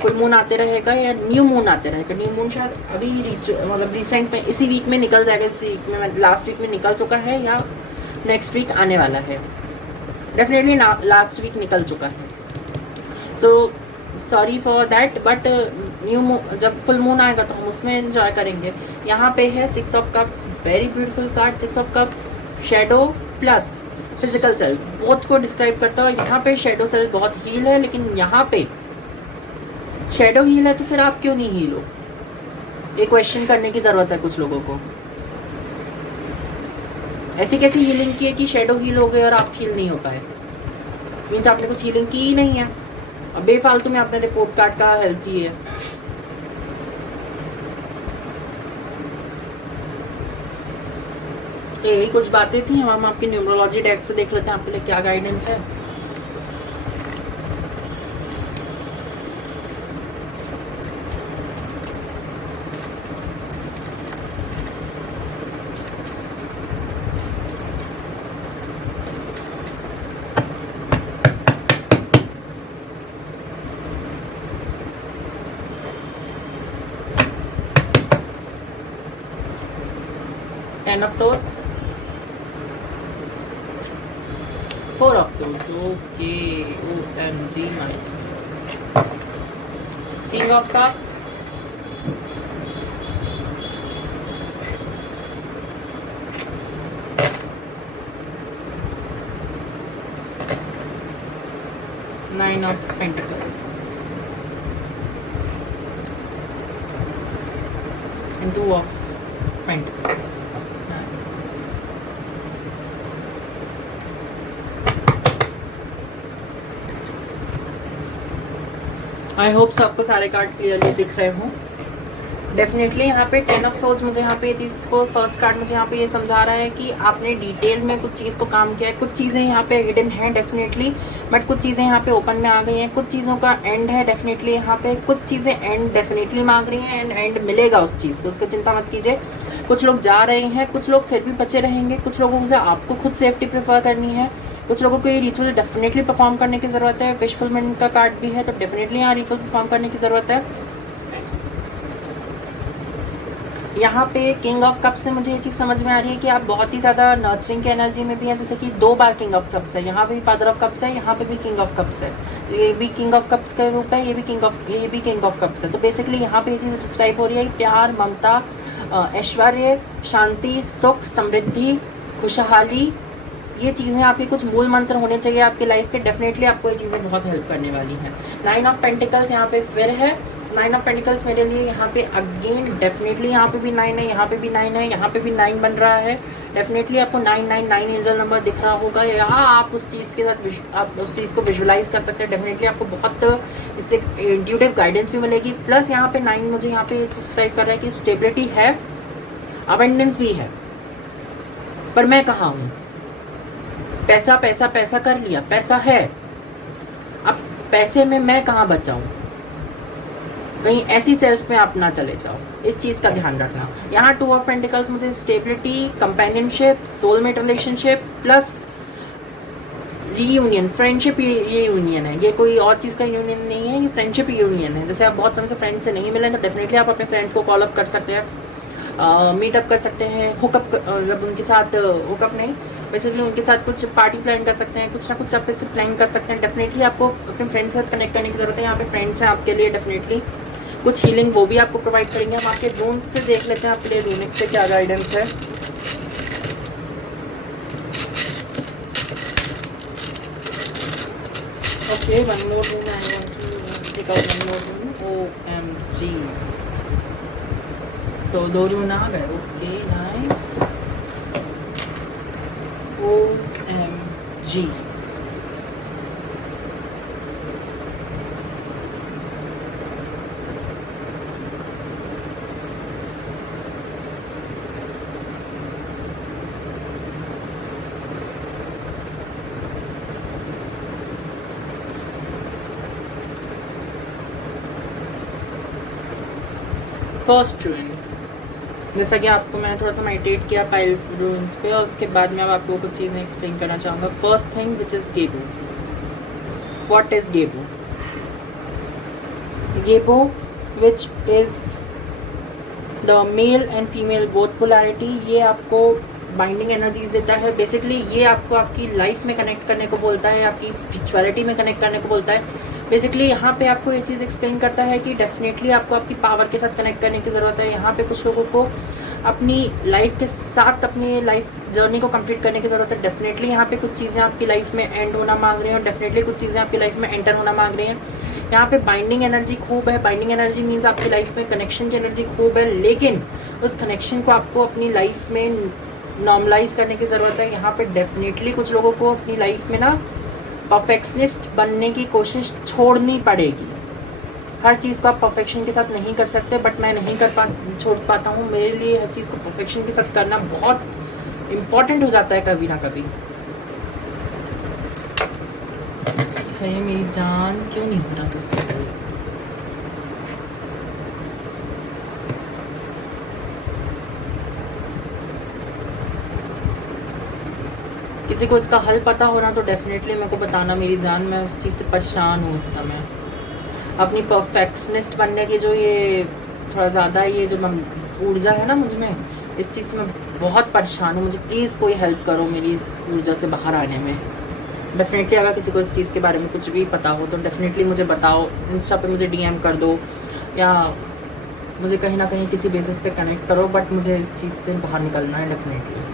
फुल मून आते रहेगा या न्यू मून आते रहेगा। न्यू मून शायद अभी मतलब रिसेंट में इसी वीक में निकल जाएगा, इसी वीक में, लास्ट वीक में निकल चुका है या नेक्स्ट वीक आने वाला है। डेफिनेटली लास्ट वीक निकल चुका है। So sorry for that, but जब फुल मून आएगा तो हम उसमें एंजॉय करेंगे। यहाँ पे है 6 of cups, very beautiful card. 6 of cups shadow plus physical self बहुत को डिस्क्राइब करता है। यहाँ पे शैडो सेल्फ बहुत हील है, लेकिन यहाँ पे शैडो हील है तो फिर आप क्यों नहीं हील हो, ये क्वेश्चन करने की जरूरत है कुछ लोगों को। ऐसी कैसी हीलिंग की है कि शैडो हील हो गए और आप हील नहीं हो पाए? मीन्स आपने कुछ हीलिंग की ही नहीं है, अब बेफालतू में आपने रिपोर्ट कार्ड का हेल्प की है। तो यही कुछ बातें थी। हम आपकी न्यूमरोलॉजी डेक से देख लेते हैं आपके लिए क्या गाइडेंस है। Ten of Swords, Four of Swords. Okay, OMG, my King of Cups, Nine of Pentacles, and Two of Pentacles. I hope आपको सारे कार्ड क्लियरली दिख रहे हो। डेफिनेटली यहाँ पे टेन ऑफ सोर्ड्स मुझे यहाँ पे ये चीज़ को फर्स्ट कार्ड मुझे यहाँ पे ये समझा रहा है कि आपने डिटेल में कुछ चीज़ को काम किया है। कुछ चीज़ें यहाँ पे हिडन हैं डेफिनेटली, बट कुछ चीज़ें यहाँ पे ओपन में आ गई हैं। कुछ चीज़ों का एंड है डेफिनेटली, यहाँ पे कुछ चीज़ें एंड डेफिनेटली मांग रही हैं, एंड मिलेगा उस चीज़ को, उसकी चिंता मत कीजिए। कुछ लोग जा रहे हैं, कुछ लोग फिर भी बचे रहेंगे, कुछ लोगों से आपको खुद सेफ्टी प्रेफर करनी है, कुछ लोगों को ये रिचुअल डेफिनेटली परफॉर्म करने की ज़रूरत है। विश फुलफिलमेंट का कार्ड भी है, तो डेफिनेटली यहाँ रिचुअल परफॉर्म करने की ज़रूरत है। यहाँ पे किंग ऑफ कप्स से मुझे ये चीज़ समझ में आ रही है कि आप बहुत ही ज़्यादा नर्चरिंग की एनर्जी में भी है। जैसे कि 2 बार किंग ऑफ कप्स है, यहाँ पे भी फादर ऑफ कप्स है, यहाँ पे भी किंग ऑफ कप्स है, ये भी किंग ऑफ कप्स का रूप है, ये भी किंग ऑफ कप्स है। तो बेसिकली यहाँ पे ये चीज़ डिस्क्राइब हो रही है, प्यार, ममता, ऐश्वर्य, शांति, सुख, समृद्धि, खुशहाली, ये चीज़ें आपके कुछ मूल मंत्र होने चाहिए आपकी लाइफ के। डेफिनेटली आपको ये चीज़ें बहुत हेल्प करने वाली हैं। 9 ऑफ पेंटिकल्स यहाँ पे फिर है। 9 ऑफ पेंटिकल्स मेरे लिए यहाँ पे अगेन डेफिनेटली यहाँ पे भी 9 है, यहाँ पे भी 9 है, यहाँ पे भी 9 बन रहा है। डेफिनेटली आपको 999 एंजल नंबर दिख रहा होगा। यहाँ आप उस चीज़ के साथ आप उस चीज़ को विजुअलाइज कर सकते हैं। डेफिनेटली आपको बहुत इससे इंट्यूटिव गाइडेंस भी मिलेगी। प्लस यहाँ पे 9 मुझे यहाँ पे डिस्क्राइब कर रहा है कि स्टेबिलिटी है, अबंडेंस भी है, पर मैं कहाँ हूँ। पैसा पैसा पैसा कर लिया, पैसा है, अब पैसे में मैं कहाँ बचाऊं। कहीं ऐसी सेल्फ में आप ना चले जाओ, इस चीज़ का ध्यान रखना। यहाँ 2 ऑफ पेंटिकल्स मुझे stability, companionship, soulmate relationship plus reunion, friendship, ये यूनियन है, ये कोई और चीज़ का यूनियन नहीं है, ये फ्रेंडशिप यूनियन है। जैसे आप बहुत समय से फ्रेंड से नहीं मिले तो डेफिनेटली आप अपने फ्रेंड्स को कॉल अप कर सकते हैं, मीटअप कर सकते हैं, हुकअप, मतलब उनके साथ हुकअप नहीं, बेसिकली उनके साथ कुछ पार्टी प्लान कर सकते हैं, कुछ ना कुछ आप इससे प्लान कर सकते हैं। डेफिनेटली आपको अपने फ्रेंड्स के साथ कनेक्ट करने की ज़रूरत है। यहाँ पे फ्रेंड्स हैं आपके लिए, डेफिनेटली कुछ हीलिंग वो भी आपको प्रोवाइड करेंगे। हम आपके रून्स से देख लेते हैं आपके लिए रूनिक से क्या गाइडेंस है। Okay, one more room, I want to take out one more room. OMG, तो 2 रूम आ गए। Okay, nice. OMG, first room, जैसा कि आपको मैंने थोड़ा सा मेडिटेट किया पाइल रून्स पे, और उसके बाद मैं आपको कुछ चीज़ें एक्सप्लेन करना चाहूँगा। First thing which is Gebo. What is Gebo? Gebo which is the male and female both polarity, ये आपको बाइंडिंग एनर्जीज देता है। बेसिकली ये आपको आपकी लाइफ में कनेक्ट करने को बोलता है, आपकी स्पिरिचुअलिटी में कनेक्ट करने को बोलता है। बेसिकली यहाँ पे आपको ये चीज़ एक्सप्लेन करता है कि डेफिनेटली आपको आपकी पावर के साथ कनेक्ट करने की ज़रूरत है। यहाँ पे कुछ लोगों को अपनी लाइफ के साथ अपनी लाइफ जर्नी को कंप्लीट करने की ज़रूरत है। डेफिनेटली यहाँ पे कुछ चीज़ें आपकी लाइफ में एंड होना मांग रही हैं, और डेफिनेटली कुछ चीज़ें आपकी लाइफ में एंटर होना मांग रही हैं। यहाँ पे बाइंडिंग एनर्जी खूब है। बाइंडिंग एनर्जी मीन्स आपकी लाइफ में कनेक्शन की एनर्जी खूब है, लेकिन उस कनेक्शन को आपको अपनी लाइफ में नॉर्मलाइज करने की ज़रूरत है। यहाँ पे डेफिनेटली कुछ लोगों को अपनी लाइफ में ना परफेक्शनिस्ट बनने की कोशिश छोड़नी पड़ेगी। हर चीज़ को आप परफेक्शन के साथ नहीं कर सकते, बट मैं नहीं छोड़ पाता हूँ। मेरे लिए हर चीज़ को परफेक्शन के साथ करना बहुत इम्पॉर्टेंट हो जाता है कभी ना कभी। है मेरी जान, क्यों नहीं हो रहा तुझसे? किसी को इसका हल पता होना तो डेफिनेटली मेरे को बताना मेरी जान, मैं उस चीज़ से परेशान हूँ इस समय। अपनी परफेक्शनिस्ट बनने की जो ये थोड़ा ज़्यादा ये जो ऊर्जा है ना मुझ में, इस चीज़ से मैं बहुत परेशान हूँ। मुझे प्लीज़ कोई हेल्प करो मेरी इस ऊर्जा से बाहर आने में। डेफिनेटली अगर किसी को इस चीज़ के बारे में कुछ भी पता हो तो डेफिनेटली मुझे बताओ, इंस्टा पे मुझे डीएम कर दो या मुझे कहीं ना कहीं किसी बेसिस पे कनेक्ट करो, बट मुझे इस चीज़ से बाहर निकलना है definitely.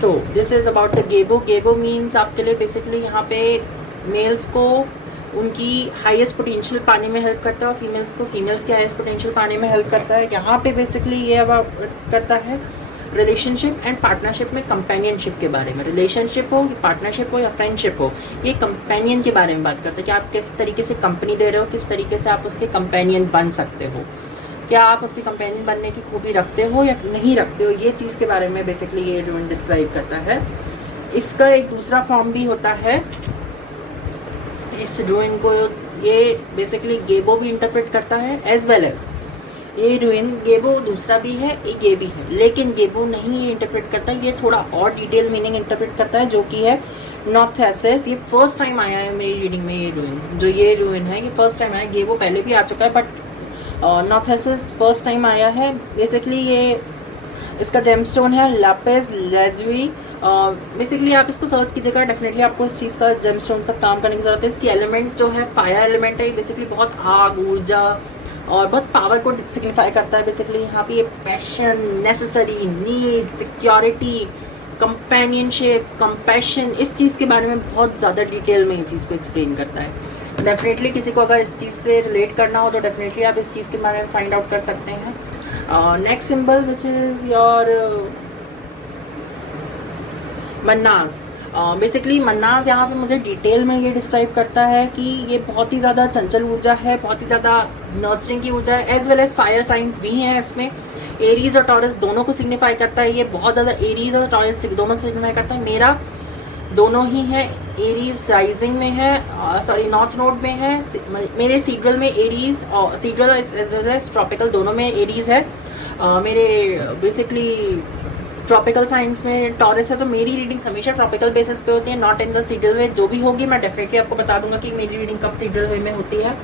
So this is about the Gebo. Gebo means आपके लिए बेसिकली यहाँ पे मेल्स को उनकी हाईएस्ट पोटेंशियल पाने में हेल्प करता है और फीमेल्स को फीमेल्स के हाईएस्ट पोटेंशियल पाने में हेल्प करता है। यहाँ पे बेसिकली ये अब करता है रिलेशनशिप एंड पार्टनरशिप में कंपेनियनशिप के बारे में। रिलेशनशिप हो, पार्टनरशिप हो या फ्रेंडशिप हो, ये कंपेनियन के बारे में बात करता है कि आप किस तरीके से कंपनी दे रहे हो, किस तरीके से आप उसके कंपेनियन बन सकते हो, क्या आप उसकी कंपेनियन बनने की खूबी रखते हो या नहीं रखते हो, ये चीज़ के बारे में बेसिकली ये ड्रूइन डिस्क्राइब करता है। इसका एक दूसरा फॉर्म भी होता है, इस ड्रूइन को ये बेसिकली गेबो भी इंटरप्रेट करता है एज वेल एज ये ड्रूइन गेबो दूसरा भी है, एक ये भी है, लेकिन गेबो नहीं ये इंटरप्रेट करता है, ये थोड़ा और डिटेल मीनिंग इंटरप्रेट करता है जो कि है नॉर्थेसिस। ये फर्स्ट टाइम आया है मेरी रीडिंग में, ये ड्रूइन जो ये ड्रूइन है ये फर्स्ट टाइम आया है। गेबो पहले भी आ चुका है बट नॉर्थेसिस फर्स्ट टाइम आया है। बेसिकली ये इसका जेमस्टोन है लापिस लाजुली। बेसिकली आप इसको सर्च कीजिएगा, डेफिनेटली आपको इस चीज़ का जेमस्टोन सब काम करने की जरूरत है। इसकी एलिमेंट जो है फायर एलिमेंट है, बेसिकली बहुत आग, ऊर्जा और बहुत पावर को सिग्निफाई करता है। बेसिकली यहाँ पे ये passion, necessary, need, security, companionship, compassion, इस चीज़ के बारे में बहुत ज़्यादा डिटेल में ये चीज़ को एक्सप्लेन करता है। डेफिनेटली किसी को अगर इस चीज़ से रिलेट करना हो तो डेफिनेटली आप इस चीज़ के बारे में फाइंड आउट कर सकते हैं। Next symbol which is your Mannaz. Basically Mannaz यहाँ पे मुझे डिटेल में ये डिस्क्राइब करता है कि ये बहुत ही ज़्यादा चंचल ऊर्जा है, बहुत ही ज़्यादा नर्चरिंग की ऊर्जा है, as well as fire science भी हैं इसमें। एरीज और टॉरस दोनों को सिग्निफाई करता है, ये बहुत ज़्यादा एरीज और टॉरस दोनों सिग्निफाई करता है। मेरा दोनों ही है, एरीज राइजिंग में है, सॉरी नॉर्थ नोड में है, मेरे सीड्रल में एरीज और सीड्रल एज वेल एज ट्रॉपिकल दोनों में एरीज है। मेरे बेसिकली ट्रॉपिकल साइंस में टॉरस है, तो मेरी रीडिंग हमेशा ट्रॉपिकल बेसिस पे होती है, नॉट इन द सीड्रल वे। जो भी होगी मैं डेफिनेटली आपको बता दूंगा कि मेरी रीडिंग कब सीड्रल वे में होती है।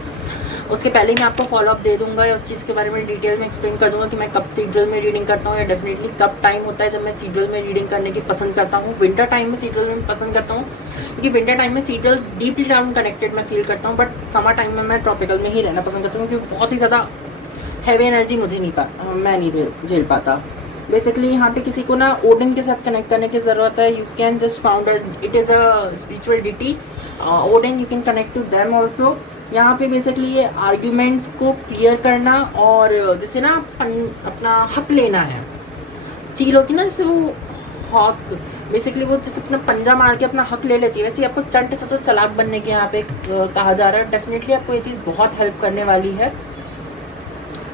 उसके पहले मैं आपको फॉलो अप दे दूंगा या उस चीज़ के बारे में डिटेल में एक्सप्लेन कर दूंगा कि मैं कब सीड्रल में रीडिंग करता हूँ या डेफिनेटली कब टाइम होता है जब मैं सीड्रल में रीडिंग करने की पसंद करता हूँ। विंटर टाइम में सीड्रल में पसंद करता हूँ क्योंकि विंटर टाइम में सीड्रल डीपली डाउन कनेक्टेड मैं फील करता हूँ, बट समर टाइम में मैं ट्रॉपिकल में ही रहना पसंद करता हूँ क्योंकि बहुत ही ज़्यादा हैवी एनर्जी मुझे नहीं मैं नहीं झेल पाता। बेसिकली यहाँ पे किसी को ना ओडन के साथ कनेक्ट करने की ज़रूरत है। You can just found it is a spiritual deity Odin, you can connect to them also. यहाँ पे बेसिकली ये आर्ग्यूमेंट्स को क्लियर करना और जैसे ना अपना हक लेना है, चील होती ना जैसे वो हक, बेसिकली वो जैसे अपना पंजा मार के अपना हक ले लेती है, वैसे आपको चंट चतुर चालाक बनने के यहाँ पे कहा जा रहा है। डेफिनेटली आपको ये चीज़ बहुत हेल्प करने वाली है।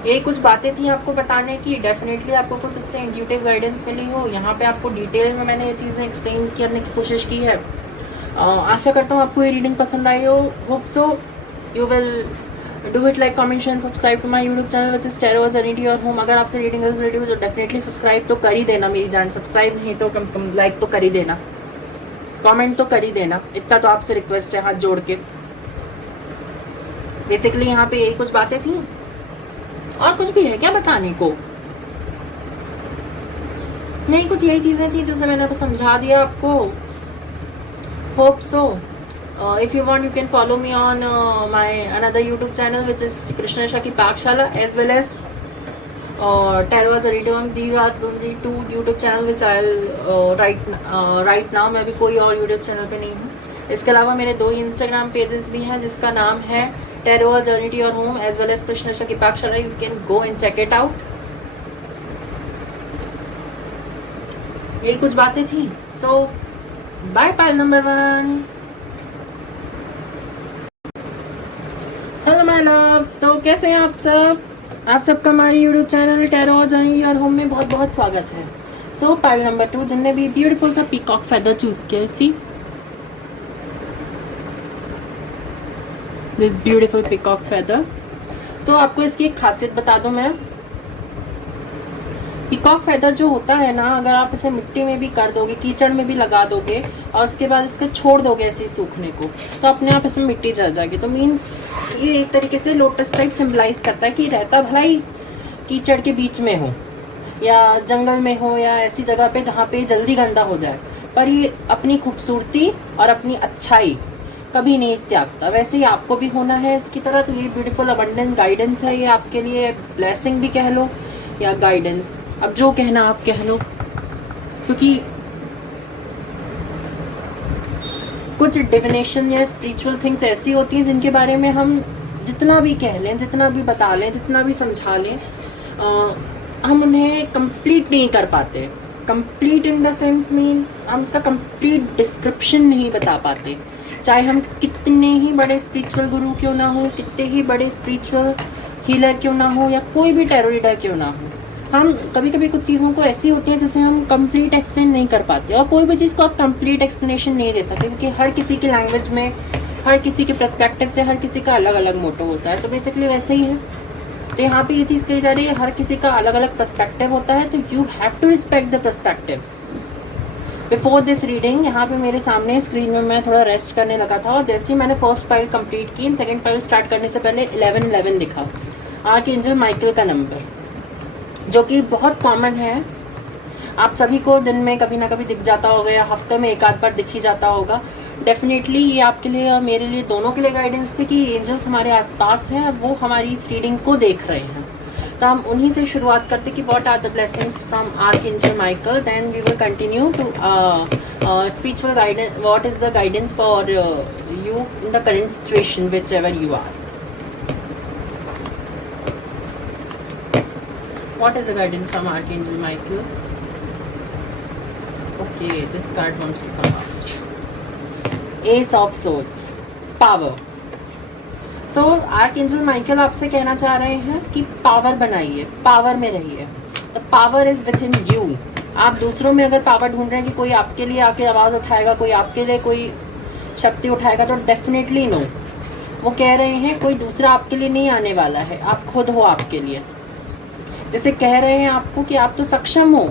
ये कुछ बातें थी आपको बताने की, डेफिनेटली आपको कुछ इससे इंट्यूटिव गाइडेंस मिली हो। यहाँ पे आपको डिटेल में मैंने ये चीज़ें एक्सप्लेन करने की कोशिश की है। आशा करता हूँ आपको ये रीडिंग पसंद आई हो। Hope so you will do it, like comment share subscribe to my YouTube channel which is tarot journey to your home. अगर आपसे रीडिंग रेडी हो तो डेफिनेटली सब्सक्राइब तो कर ही देना मेरी जान, सब्सक्राइब नहीं तो कम से कम लाइक तो कर ही देना, कमेंट तो कर ही देना, इतना तो आपसे रिक्वेस्ट है हाथ जोड़ के। बेसिकली यहाँ पे यही कुछ बातें थी, और कुछ भी है क्या बताने को? नहीं, कुछ यही चीजें थी जैसे मैंने समझा दिया आपको। Hope so if you want you can follow me on my another YouTube channel which is Krishna की पाकशाला as well as Tarot Journey to Home. These are the two YouTube channel which I'll right now मैं भी कोई और YouTube channel पे नहीं हूँ। इसके अलावा मेरे दो Instagram pages भी हैं जिसका नाम है Tarot Journey to Your Home as well as Krishna की पाकशाला. You can go and check it out. यही कुछ बातें थी। So bye pile number 1. Hello my loves, तो कैसे हैं आप सब? आप सबका हमारे YouTube channel tarot journey your home में बहुत बहुत स्वागत है। सो पाइल नंबर 2 जिनने भी ब्यूटीफुल सा पीकॉक फेदर चूज किया, see this beautiful peacock feather. So आपको इसकी एक खासियत बता दूं मैं, पीकॉक फेदर जो होता है ना, अगर आप इसे मिट्टी में भी कर दोगे, कीचड़ में भी लगा दोगे और उसके बाद इसके छोड़ दोगे ऐसे ही सूखने को, तो अपने आप इसमें मिट्टी जल जाएगी। तो मीन्स ये एक तरीके से लोटस टाइप सिंबलाइज करता है कि रहता भला ही कीचड़ के बीच में हो या जंगल में हो या ऐसी जगह पे जहाँ पे जल्दी गंदा हो जाए, पर ये अपनी खूबसूरती और अपनी अच्छाई कभी नहीं त्यागता। वैसे ही आपको भी होना है इसकी तरह। तो ये ब्यूटीफुल अबंडेंट गाइडेंस है, ये आपके लिए ब्लेसिंग भी कह लो या गाइडेंस, अब जो कहना आप कह लो, क्योंकि कुछ डिविनेशन या स्पिरिचुअल थिंग्स ऐसी होती हैं जिनके बारे में हम जितना भी कह लें, जितना भी बता लें, जितना भी समझा लें, हम उन्हें कंप्लीट नहीं कर पाते। Complete in the sense means हम इसका कंप्लीट डिस्क्रिप्शन नहीं बता पाते, चाहे हम कितने ही बड़े स्पिरिचुअल गुरु क्यों ना हो, कितने ही बड़े स्पिरिचुअल हीलर क्यों ना हो या कोई भी टेरो रीडर क्यों ना हो। हम कभी कभी कुछ चीज़ों को ऐसी होती हैं जिसे हम कंप्लीट एक्सप्लेन नहीं कर पाते, और कोई भी चीज़ को आप कंप्लीट एक्सप्लेनेशन नहीं दे सकते, क्योंकि हर किसी की लैंग्वेज में, हर किसी के पर्सपेक्टिव से हर किसी का अलग अलग मोटो होता है। तो बेसिकली वैसे ही है। तो यहाँ पे ये चीज़ कही जा रही है, हर किसी का अलग अलग पर्सपेक्टिव होता है, तो you have to respect the perspective. Before this reading यहाँ पे मेरे सामने स्क्रीन में मैं थोड़ा रेस्ट करने लगा था, और जैसे ही मैंने फर्स्ट फाइल कंप्लीट की, सेकंड फाइल स्टार्ट करने से पहले 1111 दिखा, आर्कएंजल माइकल का नंबर, जो कि बहुत कॉमन है। आप सभी को दिन में कभी ना कभी दिख जाता होगा या हफ्ते में एक आध बार दिख ही जाता होगा। डेफिनेटली ये आपके लिए और मेरे लिए दोनों के लिए गाइडेंस थी कि एंजल्स हमारे आसपास हैं, वो हमारी इस रीडिंग को देख रहे हैं। तो हम उन्हीं से शुरुआत करते कि what are the blessings from archangel Michael, then we will continue to spiritual guidance, what is the guidance for you in the current situation whichever you are. What is the guidance from Archangel Michael? Okay, this card wants to come out. Ace of Swords, power. So Archangel Michael आपसे कहना चाह रहे हैं कि power बनाइए, power में रहिए। The power is within you. आप दूसरों में अगर पावर ढूंढ रहे हैं कि कोई आपके लिए आके आवाज उठाएगा, कोई आपके लिए कोई शक्ति उठाएगा, तो डेफिनेटली नो। वो कह रहे हैं कोई दूसरा आपके लिए नहीं आने वाला है, आप खुद हो आपके लिए। जैसे कह रहे हैं आपको कि आप तो सक्षम हो,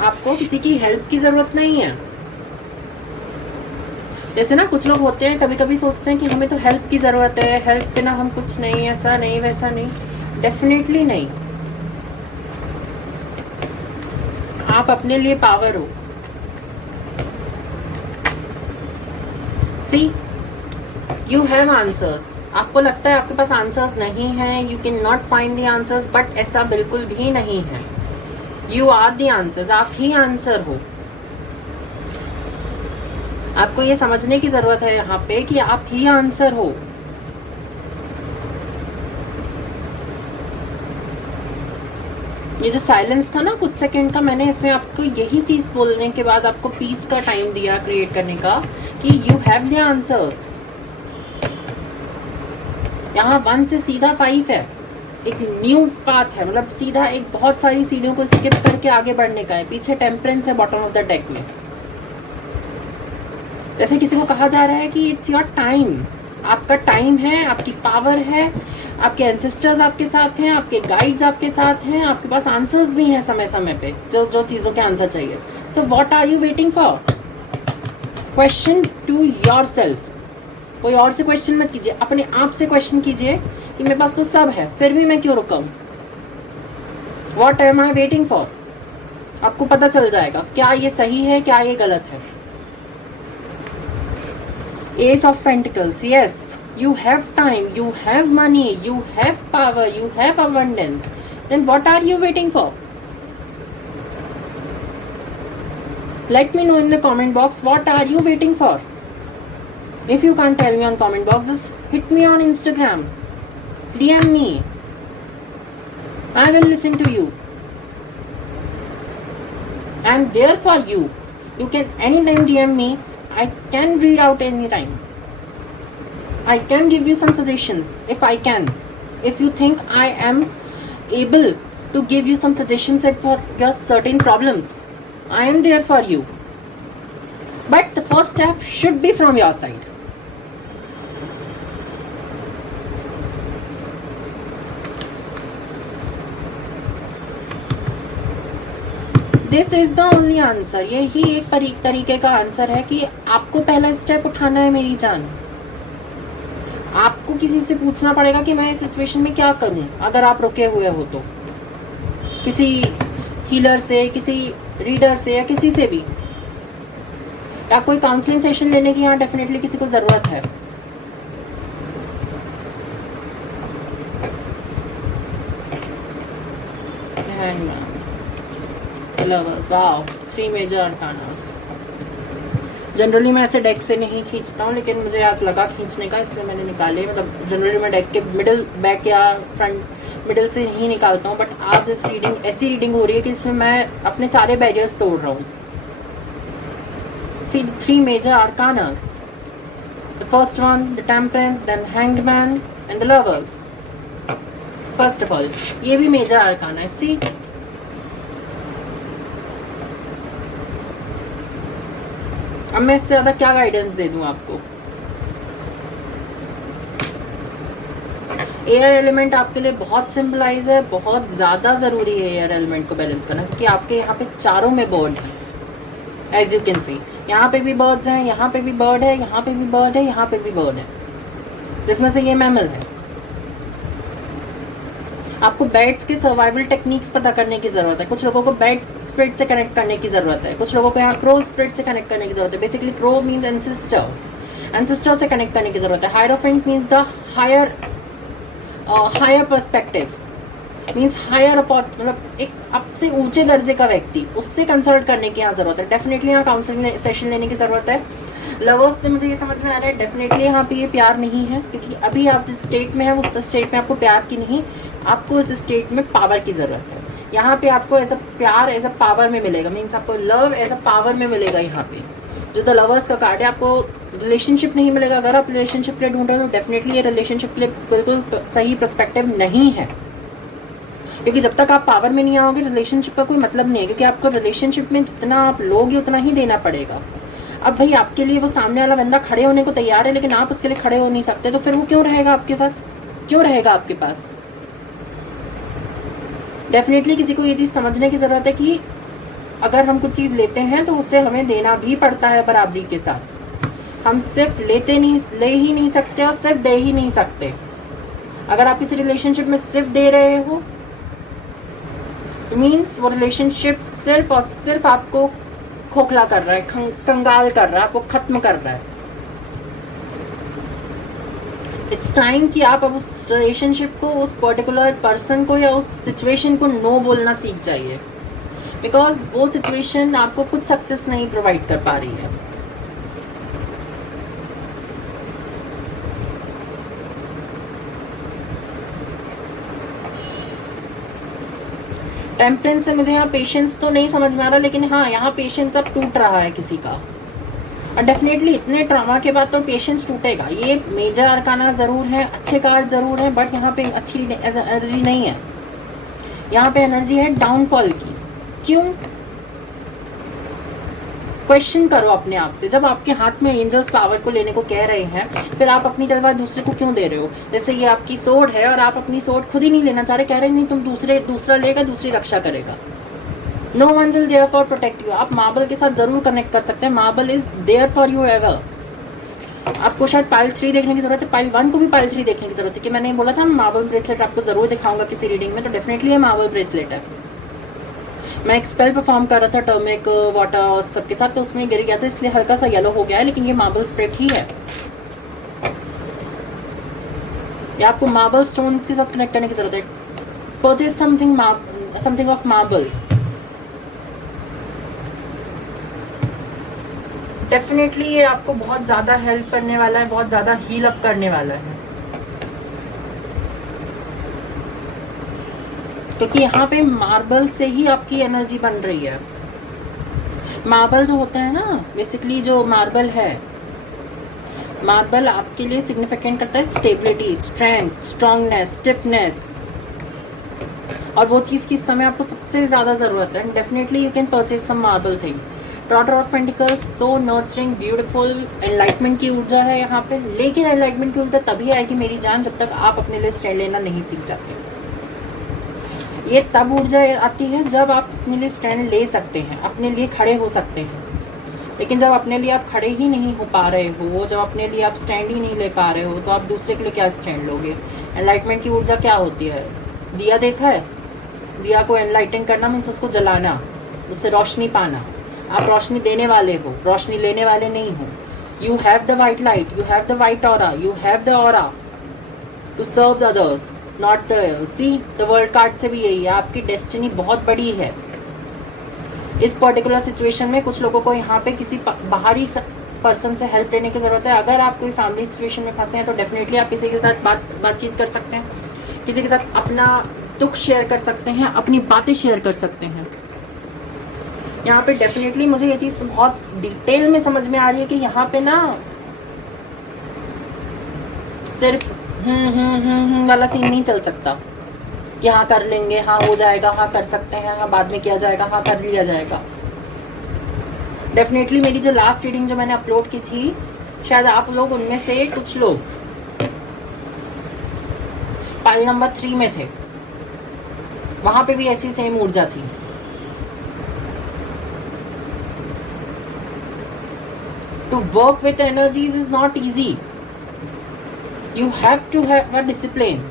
आपको किसी की हेल्प की जरूरत नहीं है। जैसे ना कुछ लोग होते हैं, कभी कभी सोचते हैं कि हमें तो हेल्प की जरूरत है, हेल्प बिना हम कुछ नहीं, ऐसा नहीं वैसा नहीं। डेफिनेटली नहीं, आप अपने लिए पावर हो। सी यू हैव आंसर्स। आपको लगता है आपके पास आंसर्स नहीं है, you can not find the answers, but ऐसा बिल्कुल भी नहीं है। यू आर द आंसर्स, आप ही आंसर हो। आपको ये समझने की जरूरत है यहाँ पे कि आप ही आंसर हो। ये जो साइलेंस था ना कुछ सेकंड का, मैंने इसमें आपको यही चीज बोलने के बाद आपको पीस का टाइम दिया क्रिएट करने का कि यू हैव द आंसर्स। यहाँ 1 से सीधा 5 है, एक न्यू पाथ है, मतलब सीधा एक बहुत सारी सीढ़ियों को स्किप करके आगे बढ़ने का है। पीछे टेम्परेंस है बॉटम ऑफ द डेक में। जैसे किसी को कहा जा रहा है कि इट्स योर टाइम, आपका टाइम है, आपकी पावर है, आपके एंसेस्टर्स आपके साथ हैं, आपके गाइड्स आपके साथ हैं, आपके पास आंसर्स भी हैं समय समय पे, जो चीजों के आंसर चाहिए। So what are you waiting for? Question to yourself. कोई और से क्वेश्चन मत कीजिए, अपने आप से क्वेश्चन कीजिए कि मेरे पास तो सब है, फिर भी मैं क्यों रुका हूं? What am I waiting for? आपको पता चल जाएगा क्या ये सही है, क्या ये गलत है। S of pentacles, yes, you have time, you have money, you have power, you have abundance. Then what are you waiting for? Let me know in the comment box, what are you waiting for? If you can't tell me on comment box, just hit me on Instagram, DM me, I will listen to you. I'm there for you. You can anytime DM me, I can read out anytime. I can give you some suggestions if I can. If you think I am able to give you some suggestions for your certain problems, I am there for you. But the first step should be from your side. This is the only answer. यही एक तरीके का answer है कि आपको पहला step उठाना है मेरी जान. आपको किसी से पूछना पड़ेगा कि मैं इस सिचुएशन में क्या करूं. अगर आप रुके हुए हो तो किसी हीलर से, किसी रीडर से, या किसी से भी, या कोई काउंसलिंग सेशन लेने की यहाँ डेफिनेटली किसी को जरूरत है. Lovers, wow, 3 major arcanas. Generally मैं ऐसे डेक से नहीं खींचता हूँ, लेकिन मुझे आज लगा खींचने का, इसलिए मैंने निकाले. मतलब जनरली मैं डेक के मिडिल, बैक या फ्रंट मिडिल से नहीं निकालता हूँ, बट आज इस रीडिंग ऐसी रीडिंग हो रही है कि इसमें मैं अपने सारे बैरियर्स तोड़ रहा हूँ. See 3 major arcanas. The first one, the Temperance, then Hanged Man, and the Lovers. First of all, ये भी मेजर arcana है. See, अब मैं इससे ज्यादा क्या गाइडेंस दे दूं आपको. एयर एलिमेंट आपके लिए बहुत सिंबलाइज है, बहुत ज्यादा जरूरी है एयर एलिमेंट को बैलेंस करना, क्योंकि आपके यहाँ पे चारों में बर्ड है. एज यू कैन सी, यहाँ पे भी बर्ड्स हैं, यहाँ पे भी बर्ड है, यहाँ पे भी बर्ड है, यहाँ पे भी बर्ड है, जिसमें से ये मैमल है. आपको बैट्स के सर्वाइवल टेक्निक्स पता करने की जरूरत है. कुछ लोगों को बैट स्पिरिट से कनेक्ट करने की जरूरत है, कुछ लोगों को यहाँ क्रो स्पिरिट से कनेक्ट करने की जरूरत है. Basically crow means ancestors, ancestors से कनेक्ट करने की जरूरत है. Hierophant means the higher perspective, means higher मतलब एक आपसे ऊंचे दर्जे का व्यक्ति, उससे कंसल्ट करने की यहाँ जरूरत है. डेफिनेटली यहाँ काउंसलिंग सेशन लेने की जरूरत है. लवर्स से मुझे ये समझ में आ रहा है डेफिनेटली यहाँ पे ये प्यार नहीं है, क्योंकि अभी आप जिस स्टेट में है उस स्टेट में आपको प्यार की नहीं, आपको इस स्टेट में पावर की जरूरत है. यहाँ पे आपको ऐसा प्यार एज अ पावर में मिलेगा, मीन्स आपको लव एज अ पावर में मिलेगा. यहाँ पे जो द लवर्स का कार्ड है, आपको रिलेशनशिप नहीं मिलेगा. अगर आप रिलेशनशिप के लिए ढूंढ रहे हो तो डेफिनेटली ये रिलेशनशिप के लिए बिल्कुल सही पर्सपेक्टिव नहीं है, क्योंकि जब तक आप पावर में नहीं आओगे रिलेशनशिप का कोई मतलब नहीं है, क्योंकि आपको रिलेशनशिप में जितना आप लोगे उतना ही देना पड़ेगा. अब भाई आपके लिए वो सामने वाला बंदा खड़े होने को तैयार है, लेकिन आप उसके लिए खड़े हो नहीं सकते, तो फिर वो क्यों रहेगा आपके साथ, क्यों रहेगा आपके पास. डेफिनेटली किसी को ये चीज समझने की जरूरत है कि अगर हम कुछ चीज लेते हैं तो उससे हमें देना भी पड़ता है बराबरी के साथ. हम सिर्फ ले ही नहीं सकते और सिर्फ दे ही नहीं सकते. अगर आप किसी रिलेशनशिप में सिर्फ दे रहे हो, मीन्स वो रिलेशनशिप सिर्फ और सिर्फ आपको खोखला कर रहा है, कंगाल कर रहा है, आपको खत्म कर रहा है. इट्स टाइम कि आप अब उस रिलेशनशिप को, उस पर्टिकुलर पर्सन को या उस सिचुएशन को नो बोलना सीख जाइए, बिकॉज वो सिचुएशन आपको कुछ सक्सेस नहीं प्रोवाइड कर पा रही है. टेम्परेंस से मुझे यहाँ पेशेंस तो नहीं समझ में आ रहा, लेकिन हाँ यहाँ पेशेंस अब टूट रहा है किसी का, और डेफिनेटली इतने ट्रॉमा के बाद तो पेशेंस टूटेगा. ये मेजर अरकाना जरूर है, अच्छे कार्ड जरूर है, बट यहाँ पे अच्छी एनर्जी नहीं है. यहाँ पे एनर्जी है डाउनफॉल की. क्यों? क्वेश्चन करो अपने आप से. जब आपके हाथ में एंजल्स पावर को लेने को कह रहे हैं, फिर आप अपनी तलवार दूसरे को क्यों दे रहे हो? जैसे ये आपकी सोर्ड है और आप अपनी सोर्ड खुद ही नहीं लेना चाह रहे, कह रहे नहीं तुम दूसरा लेगा, दूसरी रक्षा करेगा. No one will there for protect you. आप मार्बल के साथ जरूर कनेक्ट कर सकते हैं. Marble is there for you ever. आपको शायद पाइल 3 देखने की जरूरत है, पाइल 1 को भी पाइल 3 देखने की जरूरत है. कि मैंने बोला था मार्बल ब्रेसलेट आपको जरूर दिखाऊंगा किसी रीडिंग में, तो डेफिनेटली ये मार्बल ब्रेसलेट है. मैं एक स्पेल परफॉर्म कर रहा था टर्मिक वाटर और सबके साथ, तो उसमें गिर गया था, इसलिए हल्का सा येलो हो गया है, लेकिन ये मार्बल स्प्रेड ही है. ये आपको मार्बल स्टोन के साथ कनेक्ट करने की जरूरत है. Purchase something of marble. Definitely ये आपको बहुत ज्यादा हेल्प करने वाला है, बहुत ज्यादा हील अप करने वाला है, क्योंकि यहाँ पे मार्बल से ही आपकी एनर्जी बन रही है. मार्बल जो होता है ना, बेसिकली जो मार्बल है, मार्बल आपके लिए सिग्निफिकेंट करता है स्टेबिलिटी, स्ट्रेंथ, स्ट्रांगनेस, स्टिफनेस. और वो चीज़ की इस समय आपको सबसे ज़्यादा ज़रूरत है, definitely you can purchase some marble thing. Daughter of pentacles, so nurturing, beautiful, enlightenment की ऊर्जा है यहाँ पे। लेकिन एनलाइटमेंट की ऊर्जा तभी आएगी मेरी जान जब तक आप अपने लिए स्टैंड लेना नहीं सीख जाते। ये तब ऊर्जा आती है जब आप अपने लिए स्टैंड ले सकते हैं, अपने लिए खड़े हो सकते हैं। लेकिन जब अपने लिए आप खड़े ही नहीं हो पा रहे हो, जब अपने लिए आप स्टैंड ही नहीं ले पा रहे हो, तो आप दूसरे के लिए क्या स्टैंड लोगे? एनलाइटमेंट की ऊर्जा क्या होती है? दिया देखा है? दिया को एनलाइटन करना मीन्स उसको जलाना, उससे रोशनी पाना। आप रोशनी देने वाले हो, रोशनी लेने वाले नहीं हो। You have the white light, you have the white aura, you have the aura to serve the others, not the see. The world card से भी यही है, आपकी डेस्टिनी बहुत बड़ी है। इस पर्टिकुलर सिचुएशन में कुछ लोगों को यहाँ पे किसी बाहरी पर्सन से हेल्प लेने की जरूरत है। अगर आप कोई फैमिली सिचुएशन में फंसे हैं तो डेफिनेटली आप किसी के साथ बातचीत कर सकते हैं, किसी के साथ अपना दुख शेयर कर सकते हैं, अपनी बातें शेयर कर सकते हैं। यहाँ पे डेफिनेटली मुझे ये चीज बहुत डिटेल में समझ में आ रही है कि यहाँ पे ना सिर्फ वाला सीन नहीं चल सकता कि हाँ कर लेंगे, हाँ हो जाएगा, हाँ कर सकते हैं, हाँ बाद में किया जाएगा, हाँ कर लिया जाएगा। डेफिनेटली मेरी जो लास्ट रीडिंग जो मैंने अपलोड की थी, शायद आप लोग उनमें से कुछ लोग पाइल नंबर 3 में थे, वहां पे भी ऐसी सेम ऊर्जा थी। To work with energies is not easy, you have to have a discipline.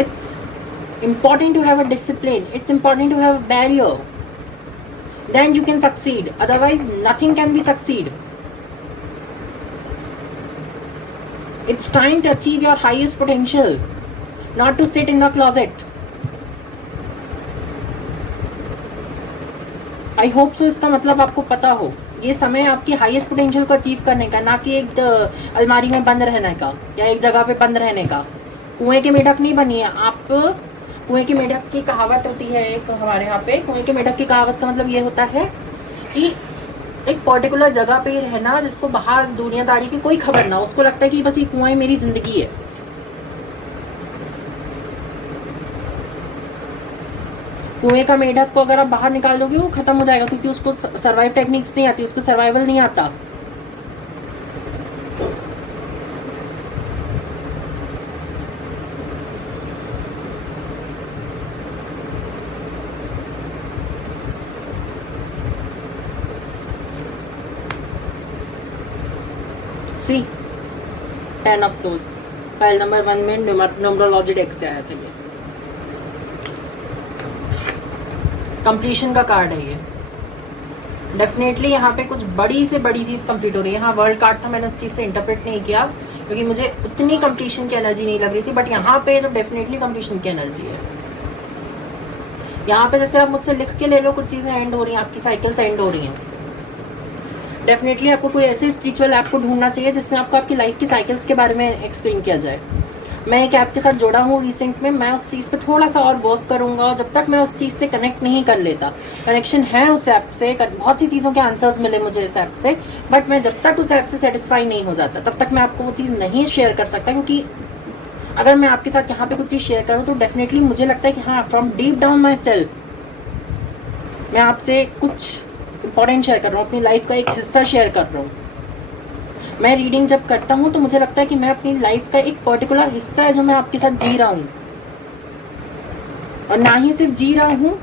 It's important to have a discipline. It's important to have a barrier. Then you can succeed. Otherwise, nothing can be succeed. It's time to achieve your highest potential, not to sit in the closet. I hope so. इसका मतलब आपको पता हो, ये समय आपकी highest potential को achieve करने का, ना कि एक अलमारी में बंद रहने का या एक जगह पे बंद रहने का। कुएं के मेढक नहीं बनी है आप। कुएं के मेढक की कहावत होती है एक हमारे यहाँ पे, कुएं के मेढक की कहावत का मतलब ये होता है कि एक पर्टिकुलर जगह पे रहना जिसको बाहर दुनियादारी की कोई खबर ना, उसको लगता है कि बस ये कुआं मेरी जिंदगी है। कुएं का मेढक को अगर आप बाहर निकाल दोगे वो खत्म हो जाएगा, क्योंकि उसको सर्वाइव टेक्निक्स नहीं आती, उसको सर्वाइवल नहीं आता। सी 10 ऑफ सोल्स फाइल नंबर 1 में न्यूमरोलॉजी डेक से आया था। ये कंप्लीशन का कार्ड है। ये डेफिनेटली यहाँ पे कुछ बड़ी से बड़ी चीज कंप्लीट हो रही है। यहाँ वर्ल्ड कार्ड था, मैंने उस चीज से इंटरप्रेट नहीं किया क्योंकि मुझे उतनी कंप्लीशन की एनर्जी नहीं लग रही थी, बट यहाँ पे तो डेफिनेटली कंप्लीशन की एनर्जी है। यहाँ पे जैसे आप मुझसे लिख के ले लो, कुछ चीजें एंड हो रही हैं, आपकी साइकिल्स एंड हो रही हैं। डेफिनेटली आपको कोई ऐसे स्पिरिचुअल ऐप को ढूंढना चाहिए जिसमें आपको आपकी लाइफ की साइकिल्स के बारे में एक्सप्लेन किया जाए। मैं एक ऐप के साथ जुड़ा हूँ रिसेंट में, मैं उस चीज़ पे थोड़ा सा और वर्क करूंगा, और जब तक मैं उस चीज़ से कनेक्ट नहीं कर लेता, कनेक्शन है उस ऐप से, बहुत सी चीज़ों के आंसर्स मिले मुझे इस ऐप से, बट मैं जब तक उस ऐप से सेटिस्फाई नहीं हो जाता तब तक मैं आपको वो चीज़ नहीं शेयर कर सकता। क्योंकि अगर मैं आपके साथ यहाँ पे कुछ चीज़ शेयर करूँ तो डेफिनेटली मुझे लगता है कि हाँ, from deep down my self मैं आपसे कुछ इंपॉर्टेंट शेयर कर रहा हूँ, अपनी लाइफ का एक हिस्सा शेयर कर रहा हूँ। मैं रीडिंग जब करता हूँ तो मुझे लगता है कि मैं अपनी लाइफ का एक पर्टिकुलर हिस्सा है जो मैं आपके साथ जी रहा हूँ, और ना ही सिर्फ जी रहा हूँ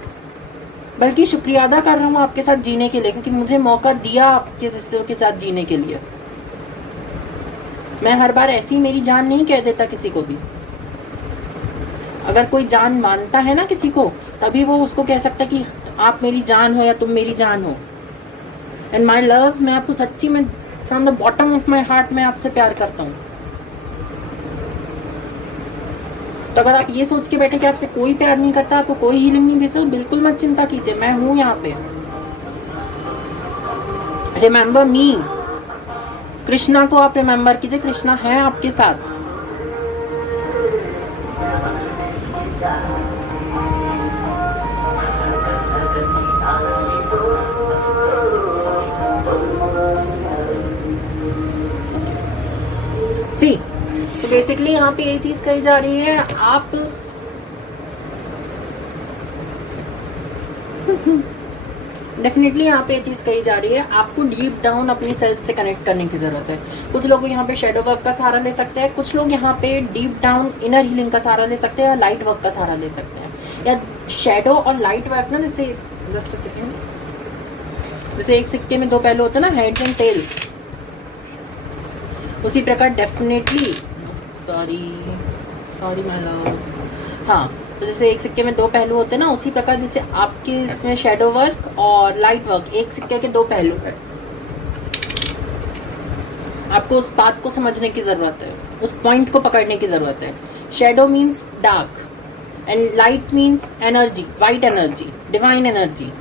बल्कि शुक्रिया अदा कर रहा हूँ आपके साथ जीने के लिए, क्योंकि मुझे मौका दिया आपके हिस्सों के साथ जीने के लिए। मैं हर बार ऐसी मेरी जान नहीं कह देता किसी को भी। अगर कोई जान मानता है ना किसी को, तभी वो उसको कह सकता है कि आप मेरी जान हो या तुम मेरी जान हो। एंड माई लव्स, मैं आपको सच्ची में from the bottom of my heart मैं आपसे प्यार करता हूँ। तो अगर आप ये सोच के बैठे कि आपसे कोई प्यार नहीं करता, आपको कोई हीलिंग नहीं दे सकता, बिल्कुल मत चिंता कीजिए, मैं हूं यहाँ पे। रिमेम्बर मी, कृष्णा को आप रिमेम्बर कीजिए, कृष्णा है आपके साथ। तो बेसिकली यहाँ पे ये चीज कही जा रही है, आप डेफिनेटली यहाँ पे ये चीज़ कही जा रही है, आपको डीप डाउन अपनी सेल्फ से कनेक्ट करने की ज़रूरत है। कुछ लोग यहाँ पे शेडो वर्क का सहारा ले सकते हैं, कुछ लोग यहाँ पे डीप डाउन इनर हीलिंग का सहारा ले सकते हैं, या लाइट वर्क का सहारा ले सकते हैं। या शेडो और लाइट वर्क ना, जैसे जस्ट अ सेकेंड, जैसे एक सिक्के में दो पहलू होते हैं ना, हेड्स एंड टेल्स, उसी प्रकार डेफिनेटली सॉरी माय लव्स, हाँ, तो जैसे एक सिक्के में दो पहलू होते हैं ना, उसी प्रकार जैसे आपके इसमें शेडो वर्क और लाइट वर्क एक सिक्के के दो पहलू है। आपको उस बात को समझने की जरूरत है, उस पॉइंट को पकड़ने की जरूरत है। Shadow means dark and light means energy, white energy, divine energy.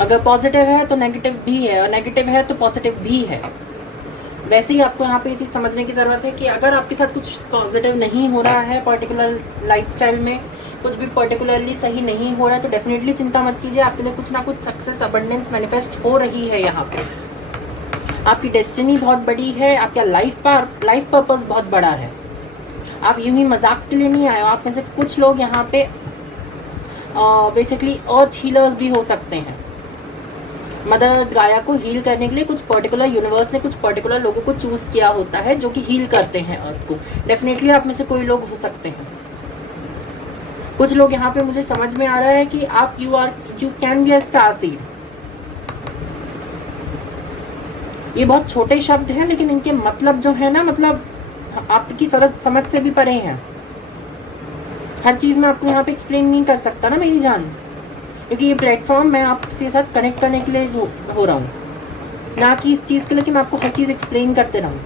अगर पॉजिटिव है तो नेगेटिव भी है, और नेगेटिव है तो पॉजिटिव भी है। वैसे ही आपको यहाँ पे ये चीज़ समझने की ज़रूरत है कि अगर आपके साथ कुछ पॉजिटिव नहीं हो रहा है, पर्टिकुलर लाइफस्टाइल में कुछ भी पर्टिकुलरली सही नहीं हो रहा है, तो डेफिनेटली चिंता मत कीजिए, आपके लिए कुछ ना कुछ सक्सेस, अबंडेंस मैनिफेस्ट हो रही है। यहाँ पे आपकी डेस्टिनी बहुत बड़ी है, आपका लाइफ पर्पस बहुत बड़ा है। आप यूं ही मजाक के लिए नहीं आए हो। आप में से कुछ लोग यहाँ पे बेसिकली अर्थ हीलर्स भी हो सकते हैं। मदर अर्थ गाया को हील करने के लिए कुछ पर्टिकुलर यूनिवर्स ने कुछ पर्टिकुलर लोगों को चूज किया होता है जो कि हील करते हैं अर्थ को। डेफिनेटली आप में से कोई लोग हो सकते हैं। कुछ लोग यहाँ पे मुझे समझ में आ रहा है कि आप you can be a star seed. ये बहुत छोटे शब्द हैं, लेकिन इनके मतलब जो है ना, मतलब आपकी समझ से भी परे हैं। हर चीज मैं आपको यहाँ पे एक्सप्लेन नहीं कर सकता ना मेरी जान, क्योंकि ये प्लेटफॉर्म मैं आपसे साथ कनेक्ट करने के लिए हो रहा हूँ, ना कि इस चीज़ के लिए कि मैं आपको हर चीज़ एक्सप्लेन करते रहूँ।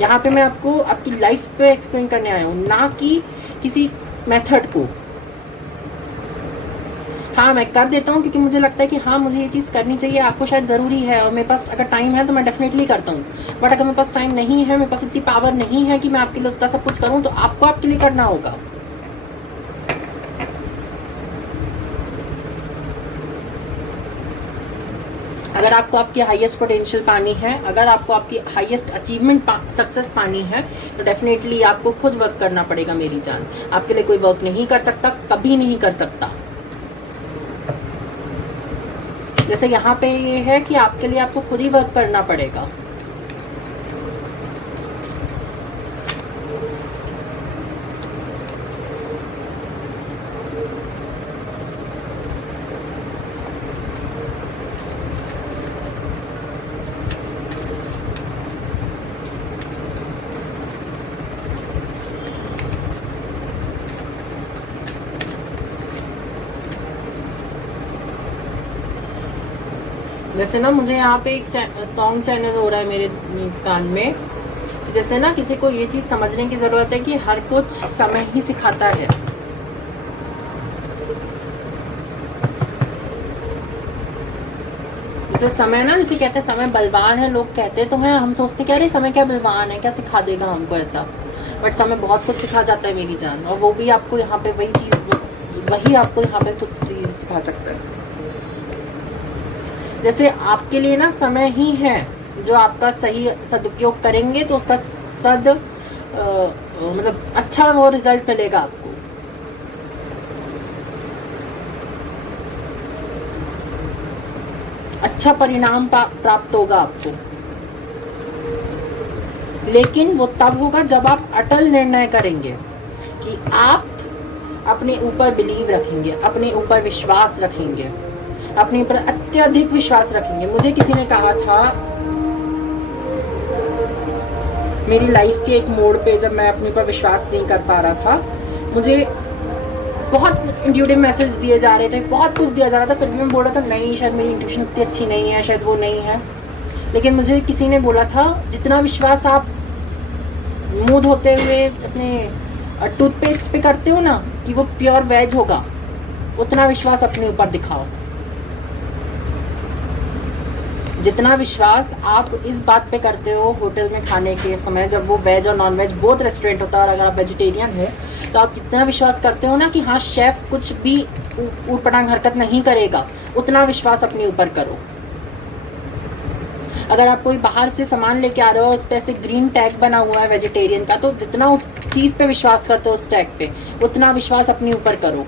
यहाँ पे मैं आपको आपकी लाइफ पे एक्सप्लेन करने आया हूँ, ना कि किसी मेथड को। हाँ, मैं कर देता हूँ क्योंकि मुझे लगता है कि हाँ, मुझे ये चीज़ करनी चाहिए, आपको शायद ज़रूरी है, और मेरे पास अगर टाइम है तो मैं डेफिनेटली करता हूँ। बट अगर मेरे पास टाइम नहीं है, मेरे पास इतनी पावर नहीं है कि मैं आपके लिए उतना सब कुछ करूँ, तो आपको आपके लिए करना होगा। अगर आपको आपकी हाईएस्ट पोटेंशियल पानी है, अगर आपको आपकी हाईएस्ट अचीवमेंट सक्सेस पानी है, तो डेफिनेटली आपको खुद वर्क करना पड़ेगा मेरी जान। आपके लिए कोई वर्क नहीं कर सकता, कभी नहीं कर सकता। जैसे यहाँ पे ये है कि आपके लिए आपको खुद ही वर्क करना पड़ेगा। जैसे ना मुझे यहाँ पे एक सॉन्ग चैनल हो रहा है मेरे कान में, जैसे ना किसी को ये चीज समझने की जरूरत है कि हर कुछ समय ही सिखाता है। जैसे समय ना, जैसे कहते हैं समय बलवान है, लोग कहते तो हैं, हम सोचते क्या, अरे समय क्या बलवान है, क्या सिखा देगा हमको ऐसा। बट समय बहुत कुछ सिखा जाता है मेरी जान, और वो भी आपको यहाँ पे वही आपको यहाँ पे कुछ चीज सिखा सकता है। जैसे आपके लिए ना समय ही है, जो आपका सही सदुपयोग करेंगे तो उसका मतलब अच्छा वो रिजल्ट मिलेगा आपको। अच्छा परिणाम प्राप्त होगा आपको। लेकिन वो तब होगा जब आप अटल निर्णय करेंगे कि आप अपने ऊपर बिलीव रखेंगे, अपने ऊपर विश्वास रखेंगे, अपने ऊपर अत्यधिक विश्वास रखेंगे। मुझे किसी ने कहा था मेरी लाइफ के एक मोड़ पे, जब मैं अपने ऊपर विश्वास नहीं कर पा रहा था, मुझे बहुत इंट्यूटिव मैसेज दिए जा रहे थे, बहुत कुछ दिया जा रहा था, फिर भी मैं बोल रहा था नहीं, शायद मेरी इंट्यूशन उतनी अच्छी नहीं है, शायद वो नहीं है। लेकिन मुझे किसी ने बोला था जितना विश्वास आप मुंह धोते हुए अपने टूथपेस्ट पे करते हो ना कि वो प्योर वेज होगा, उतना विश्वास अपने ऊपर दिखाओ। जितना विश्वास आप इस बात पे करते हो होटल में खाने के समय, जब वो वेज और नॉन वेज बोथ रेस्टोरेंट होता है, और अगर आप वेजिटेरियन है तो आप जितना विश्वास करते हो ना कि हाँ शेफ कुछ भी ऊटपटांग हरकत नहीं करेगा, उतना विश्वास अपने ऊपर करो। अगर आप कोई बाहर से सामान लेके आ रहे हो, उस पे ऐसे ग्रीन टैग बना हुआ है वेजिटेरियन का, तो जितना उस चीज़ पे विश्वास करते हो, उस टैग पे, उतना विश्वास अपने ऊपर करो।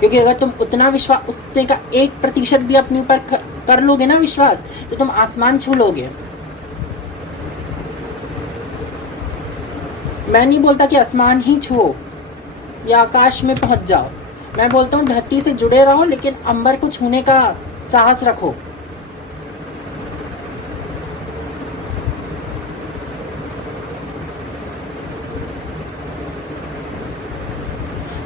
क्योंकि अगर तुम उतना विश्वास, उतने का 1% भी अपने ऊपर कर लोगे ना विश्वास, तो तुम आसमान छू लोगे। मैं नहीं बोलता कि आसमान ही छुओ या आकाश में पहुंच जाओ, मैं बोलता हूँ धरती से जुड़े रहो, लेकिन अंबर को छूने का साहस रखो।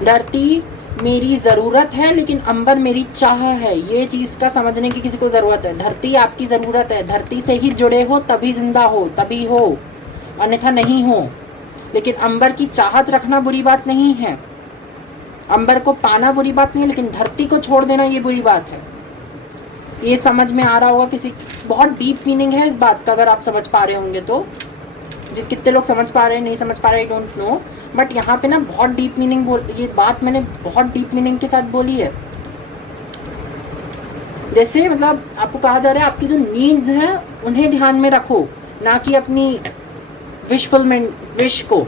धरती मेरी जरूरत है, लेकिन अंबर मेरी चाह है, ये चीज का समझने की किसी को जरूरत है। धरती आपकी जरूरत है, धरती से ही जुड़े हो तभी जिंदा हो, तभी हो, अन्यथा नहीं हो। लेकिन अंबर की चाहत रखना बुरी बात नहीं है, अंबर को पाना बुरी बात नहीं है, लेकिन धरती को छोड़ देना ये बुरी बात है। ये समझ में आ रहा होगा किसी, बहुत डीप मीनिंग है इस बात का, अगर आप समझ पा रहे होंगे तो। कितने लोग समझ पा रहे हैं, नहीं समझ पा रहे, आई डोंट नो, बट यहाँ पे ना बहुत डीप मीनिंग ये बात मैंने बहुत डीप मीनिंग के साथ बोली है। जैसे मतलब आपको कहा जा रहा है आपकी जो नीड्स हैं उन्हें ध्यान में रखो, ना कि अपनी विश को।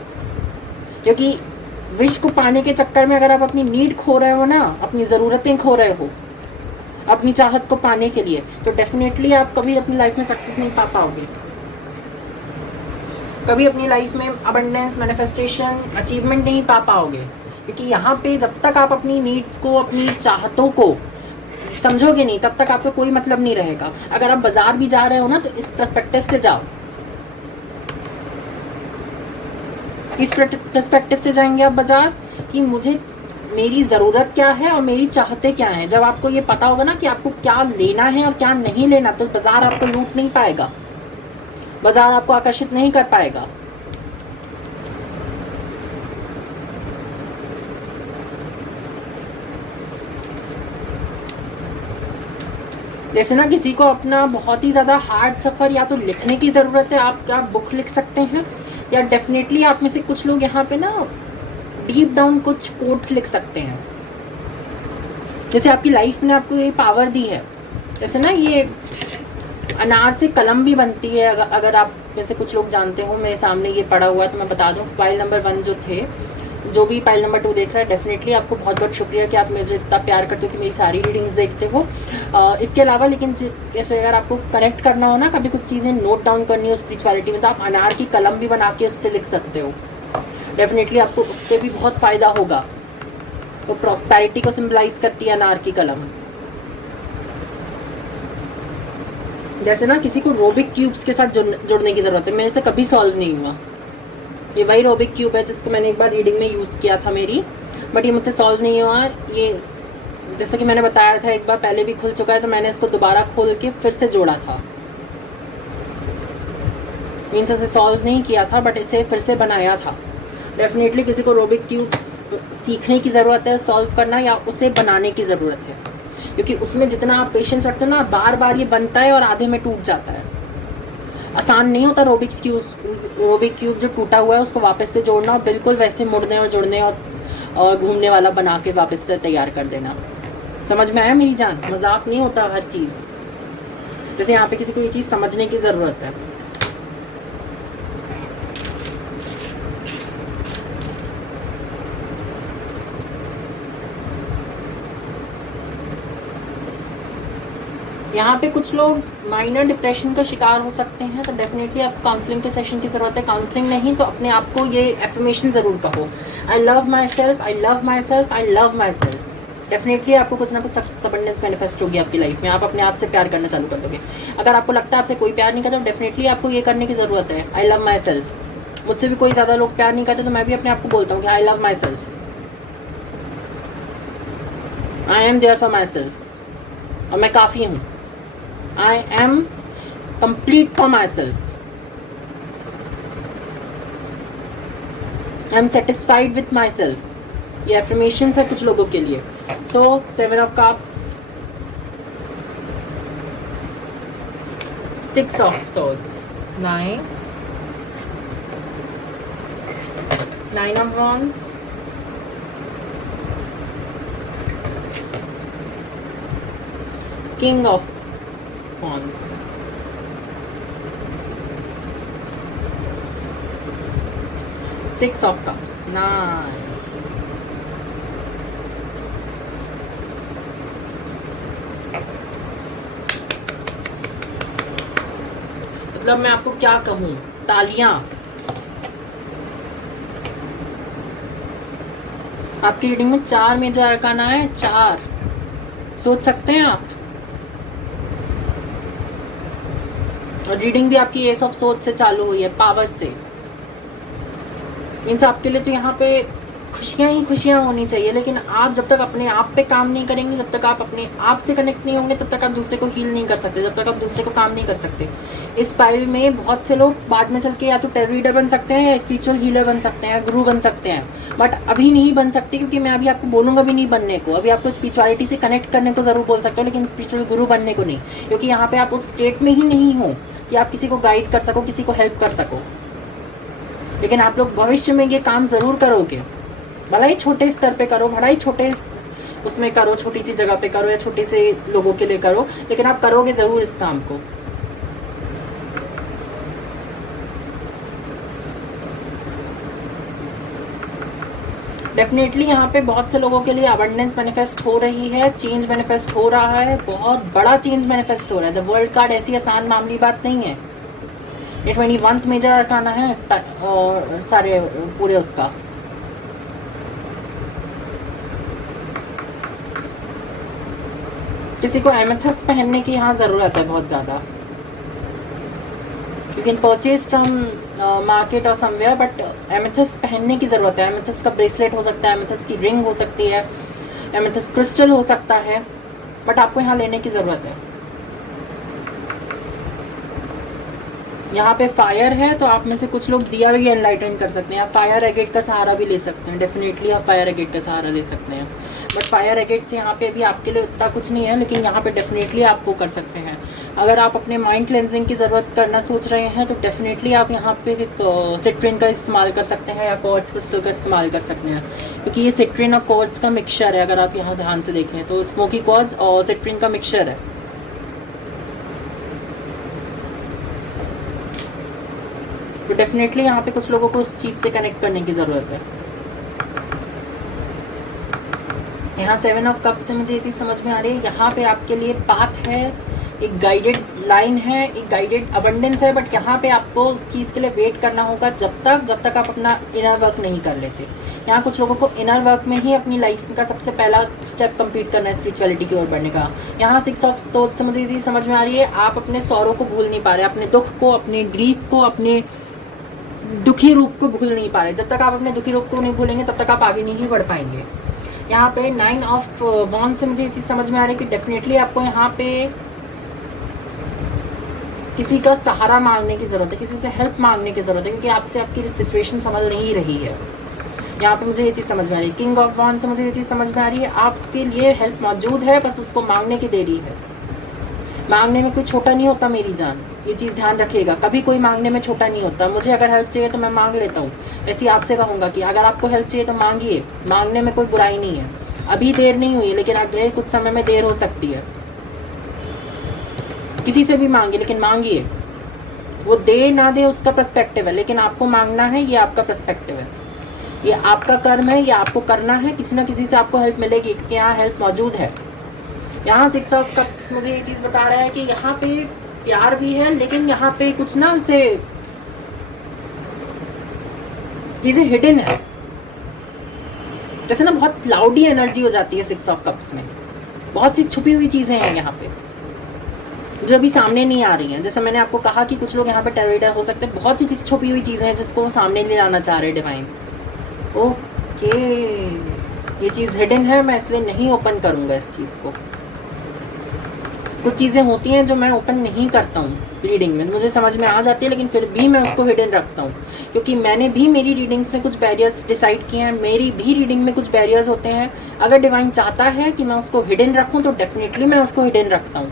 क्योंकि विश को पाने के चक्कर में अगर आप अपनी नीड खो रहे हो ना, अपनी ज़रूरतें खो रहे हो अपनी चाहत को पाने के लिए, तो डेफिनेटली आप कभी अपनी लाइफ में सक्सेस नहीं पा पाओगे, कभी अपनी लाइफ में अबंडेंस, मैनिफेस्टेशन, अचीवमेंट नहीं पा पाओगे। क्योंकि यहाँ पे जब तक आप अपनी नीड्स को, अपनी चाहतों को समझोगे नहीं, तब तक आपको कोई मतलब नहीं रहेगा। अगर आप बाजार भी जा रहे हो ना, तो इस पर्सपेक्टिव से जाओ। किस पर्सपेक्टिव से जाएंगे आप बाजार, कि मुझे मेरी ज़रूरत क्या है और मेरी चाहतें क्या हैं। जब आपको ये पता होगा ना कि आपको क्या लेना है और क्या नहीं लेना, तो बाजार आपको लूट नहीं पाएगा, बाजार आपको आकर्षित नहीं कर पाएगा। जैसे ना किसी को अपना बहुत ही ज़्यादा हार्ड सफ़र या तो लिखने की ज़रूरत है, आप क्या बुक लिख सकते हैं, या डेफिनेटली आप में से कुछ लोग यहाँ पे ना डीप डाउन कुछ कोट्स लिख सकते हैं। जैसे आपकी लाइफ ने आपको ये पावर दी है, जैसे ना ये अनार से कलम भी बनती है। अगर आप जैसे कुछ लोग जानते हो, मेरे सामने ये पड़ा हुआ है तो मैं बता दूं, फाइल नंबर 1 जो थे, जो भी फाइल नंबर 2 देख रहा है, डेफिनेटली आपको बहुत बहुत शुक्रिया कि आप मुझे इतना प्यार करते हो कि मेरी सारी रीडिंग्स देखते हो। इसके अलावा लेकिन जैसे अगर आपको कनेक्ट करना हो ना, कभी कुछ चीज़ें नोट डाउन करनी हो स्पिरिचुअलिटी में, तो आप अनार की कलम भी बना के उससे लिख सकते हो। डेफिनेटली आपको उससे भी बहुत फ़ायदा होगा। तो प्रॉस्पेरिटी को सिम्बलाइज करती है अनार की कलम। जैसे ना किसी को रोबिक क्यूब्स के साथ जुड़ने की ज़रूरत है, मेरे से कभी सॉल्व नहीं हुआ। ये वही रोबिक क्यूब है जिसको मैंने एक बार रीडिंग में यूज़ किया था मेरी, बट ये मुझसे सॉल्व नहीं हुआ। ये जैसे कि मैंने बताया था, एक बार पहले भी खुल चुका है, तो मैंने इसको दोबारा खोल के फिर से जोड़ा था। मीन्स इसे सॉल्व नहीं किया था, बट इसे फिर से बनाया था। डेफिनेटली किसी को रोबिक क्यूब सीखने की ज़रूरत है, सॉल्व करना, या उसे बनाने की ज़रूरत है। क्योंकि उसमें जितना आप पेशेंस रखते हो ना, बार बार ये बनता है और आधे में टूट जाता है। आसान नहीं होता रोबिक क्यूब जो टूटा हुआ है उसको वापस से जोड़ना, और बिल्कुल वैसे मुड़ने और जुड़ने और घूमने वाला बना के वापस से तैयार कर देना। समझ में आया मेरी जान? मजाक नहीं होता हर चीज़। जैसे यहाँ पे किसी को ये चीज़ समझने की ज़रूरत है। यहाँ पे कुछ लोग माइनर डिप्रेशन का शिकार हो सकते हैं, तो डेफिनेटली आपको काउंसलिंग के सेशन की ज़रूरत है। काउंसलिंग नहीं तो अपने आप को ये एफर्मेशन ज़रूर कहो, आई love myself, I love myself, I love my self. Definitely आपको कुछ ना कुछ सक्सेस अबंडेंस मैनिफेस्ट होगी आपकी लाइफ में। आप अपने आप से प्यार करना चालू कर दोगे। अगर आपको लगता है आपसे कोई प्यार नहीं करता, तो डेफिनेटली आपको ये करने की ज़रूरत है, आई लव माई सेल्फ। मुझसे भी कोई ज़्यादा लोग प्यार नहीं करते, तो मैं भी अपने आप को बोलता हूँ कि I love myself, I am there for myself, और मैं काफ़ी हूँ। I am complete for myself. I am satisfied with myself. ये affirmations है कुछ लोगों के लिए। So 7 of cups, 6 of swords, nice, 9 of wands, king of wands, six of cups, nice. मतलब मैं आपको क्या कहूं, तालियां। आपकी रीडिंग में 4 मेजर अरकाना है, 4। सोच सकते हैं आप। और रीडिंग भी आपकी एस ऑफ सोच से चालू हुई है, पावर से। मीन्स आपके लिए तो यहाँ पे खुशियां ही खुशियां होनी चाहिए, लेकिन आप जब तक अपने आप पे काम नहीं करेंगे, जब तक आप अपने आप से कनेक्ट नहीं होंगे, तब तक आप दूसरे को हील नहीं कर सकते, जब तक आप दूसरे को काम नहीं कर सकते। इस पाइल में बहुत से लोग बाद में चल के या तो टेरो रीडर बन सकते हैं, या स्पिरिचुअल हीलर बन सकते हैं, गुरु बन सकते हैं, बट अभी नहीं बन सकते, क्योंकि मैं अभी आपको बोलूंगा भी नहीं बनने को। अभी आपको स्पिरिचुअलिटी से कनेक्ट करने को जरूर बोल सकते हो, लेकिन स्पिरिचुअल गुरु बनने को नहीं, क्योंकि यहाँ पे आप उस स्टेट में ही नहीं हो कि आप किसी को गाइड कर सको, किसी को हेल्प कर सको। लेकिन आप लोग भविष्य में ये काम जरूर करोगे, भला ही छोटे स्तर पे करो, भला ही छोटे उसमें करो, छोटी सी जगह पे करो, या छोटे से लोगों के लिए करो, लेकिन आप करोगे जरूर इस काम को। डेफिनेटली यहाँ पे बहुत से लोगों के लिए अबंडेंस मैनिफेस्ट हो रही है, चेंज मैनिफेस्ट हो रहा है, बहुत बड़ा चेंज मैनिफेस्ट हो रहा है। द वर्ल्ड कार्ड ऐसी आसान मामूली बात नहीं है। ये 21 मेजर अरकाना है और सारे पूरे उसका। किसी को एमेथिस्ट पहनने की यहाँ जरूरत है बहुत ज्यादा। You can purchase from market और समवेयर, बट एमेथिस्ट पहनने की जरूरत है। एमेथिस्ट का ब्रेसलेट हो सकता है, एमेथिस्ट की रिंग हो सकती है, एमेथिस्ट क्रिस्टल हो सकता है, बट आपको यहाँ लेने की जरूरत है। यहाँ पे फायर है, तो आप में से कुछ लोग दिया भी एनलाइटन कर सकते हैं, आप फायर एगेट का सहारा भी ले सकते हैं। डेफिनेटली आप फायर एगेट का सहारा ले सकते हैं, बट फायर एगेट से यहाँ पे भी आपके लिए उतना कुछ नहीं है, लेकिन यहाँ पे डेफिनेटली आप वो कर सकते हैं। अगर आप अपने माइंड क्लेंजिंग की ज़रूरत करना सोच रहे हैं, तो डेफिनेटली आप यहाँ पे सिट्रिन का इस्तेमाल कर सकते हैं, या क्वार्ट्ज क्रिस्टल का इस्तेमाल कर सकते हैं, क्योंकि ये सिट्रिन और क्वार्ट्ज का मिक्सचर है। अगर आप यहाँ ध्यान से देखें तो स्मोकी क्वार्ट्ज और सिट्रिन का मिक्सचर है। तो डेफिनेटली यहाँ पे कुछ लोगों को उस चीज़ से कनेक्ट करने की ज़रूरत है। यहाँ 7 ऑफ कप से मुझे ये चीज़ समझ में आ रही है, यहाँ पे आपके लिए पाथ है, एक गाइडेड लाइन है, एक गाइडेड अबंडेंस है, बट यहाँ पे आपको उस चीज़ के लिए वेट करना होगा जब तक आप अपना इनर वर्क नहीं कर लेते। यहाँ कुछ लोगों को इनर वर्क में ही अपनी लाइफ का सबसे पहला स्टेप कंप्लीट करना है, स्पिरिचुअलिटी की ओर बढ़ने का। यहाँ 6 ऑफ सोर्ड्स से मुझे ये चीज़ समझ में आ रही है, आप अपने सौरों को भूल नहीं पा रहे, अपने दुख को, अपने ग्रीफ को, अपने दुखी रूप को भूल नहीं पा रहे। जब तक आप अपने दुखी रूप को नहीं भूलेंगे, तब तक आप आगे नहीं बढ़ पाएंगे। यहाँ पे 9 ऑफ वॉन्ड से मुझे ये चीज़ समझ में आ रही है कि डेफिनेटली आपको यहाँ पे किसी का सहारा मांगने की ज़रूरत है, किसी से हेल्प मांगने की ज़रूरत है, क्योंकि आपसे आपकी सिचुएशन समझ नहीं रही है। यहाँ पे मुझे ये चीज़ समझ में आ रही है। किंग ऑफ वॉन्ड से मुझे ये चीज़ समझ में आ रही है, आपके लिए हेल्प मौजूद है, बस उसको मांगने की देरी है। मांगने में कोई छोटा नहीं होता मेरी जान, ये चीज़ ध्यान रखिएगा। कभी कोई मांगने में छोटा नहीं होता। मुझे अगर हेल्प चाहिए तो मैं मांग लेता हूँ, ऐसे आपसे कहूँगा कि अगर आपको हेल्प चाहिए तो मांगिए, मांगने में कोई बुराई नहीं है। अभी देर नहीं हुई, लेकिन आगे कुछ समय में देर हो सकती है। किसी से भी मांगिए, लेकिन मांगिए। वो दे ना दे उसका पर्सपेक्टिव है, लेकिन आपको मांगना है, ये आपका पर्सपेक्टिव है, ये आपका कर्म है, ये आपको करना है। किसी ना किसी से आपको हेल्प मिलेगी, क्योंकि यहाँ हेल्प मौजूद है। यहाँ 6 ऑफ कप्स मुझे ये चीज़ बता रहा है कि यहाँ पे प्यार भी है, लेकिन यहाँ पे कुछ ना से चीजें हिडन है। जैसे ना बहुत लाउडी एनर्जी हो जाती है 6 ऑफ कप्स में, बहुत सी छुपी हुई चीजें हैं यहाँ पे जो अभी सामने नहीं आ रही हैं। जैसे मैंने आपको कहा कि कुछ लोग यहाँ पे टेररिडर हो सकते हैं, बहुत सी छुपी हुई चीजें हैं जिसको वो सामने ले लाना चाह रहे हैं डिवाइन। ओके, ये चीज हिडन है, मैं इसलिए नहीं ओपन करूंगा इस चीज को। कुछ चीज़ें होती हैं जो मैं ओपन नहीं करता हूँ रीडिंग में, मुझे समझ में आ जाती है, लेकिन फिर भी मैं उसको हिडन रखता हूँ, क्योंकि मैंने भी मेरी रीडिंग्स में कुछ बैरियर्स डिसाइड किए हैं। मेरी भी रीडिंग में कुछ बैरियर्स होते हैं। अगर डिवाइन चाहता है कि मैं उसको हिडन रखूँ, तो डेफिनेटली मैं उसको हिडन रखता हूँ,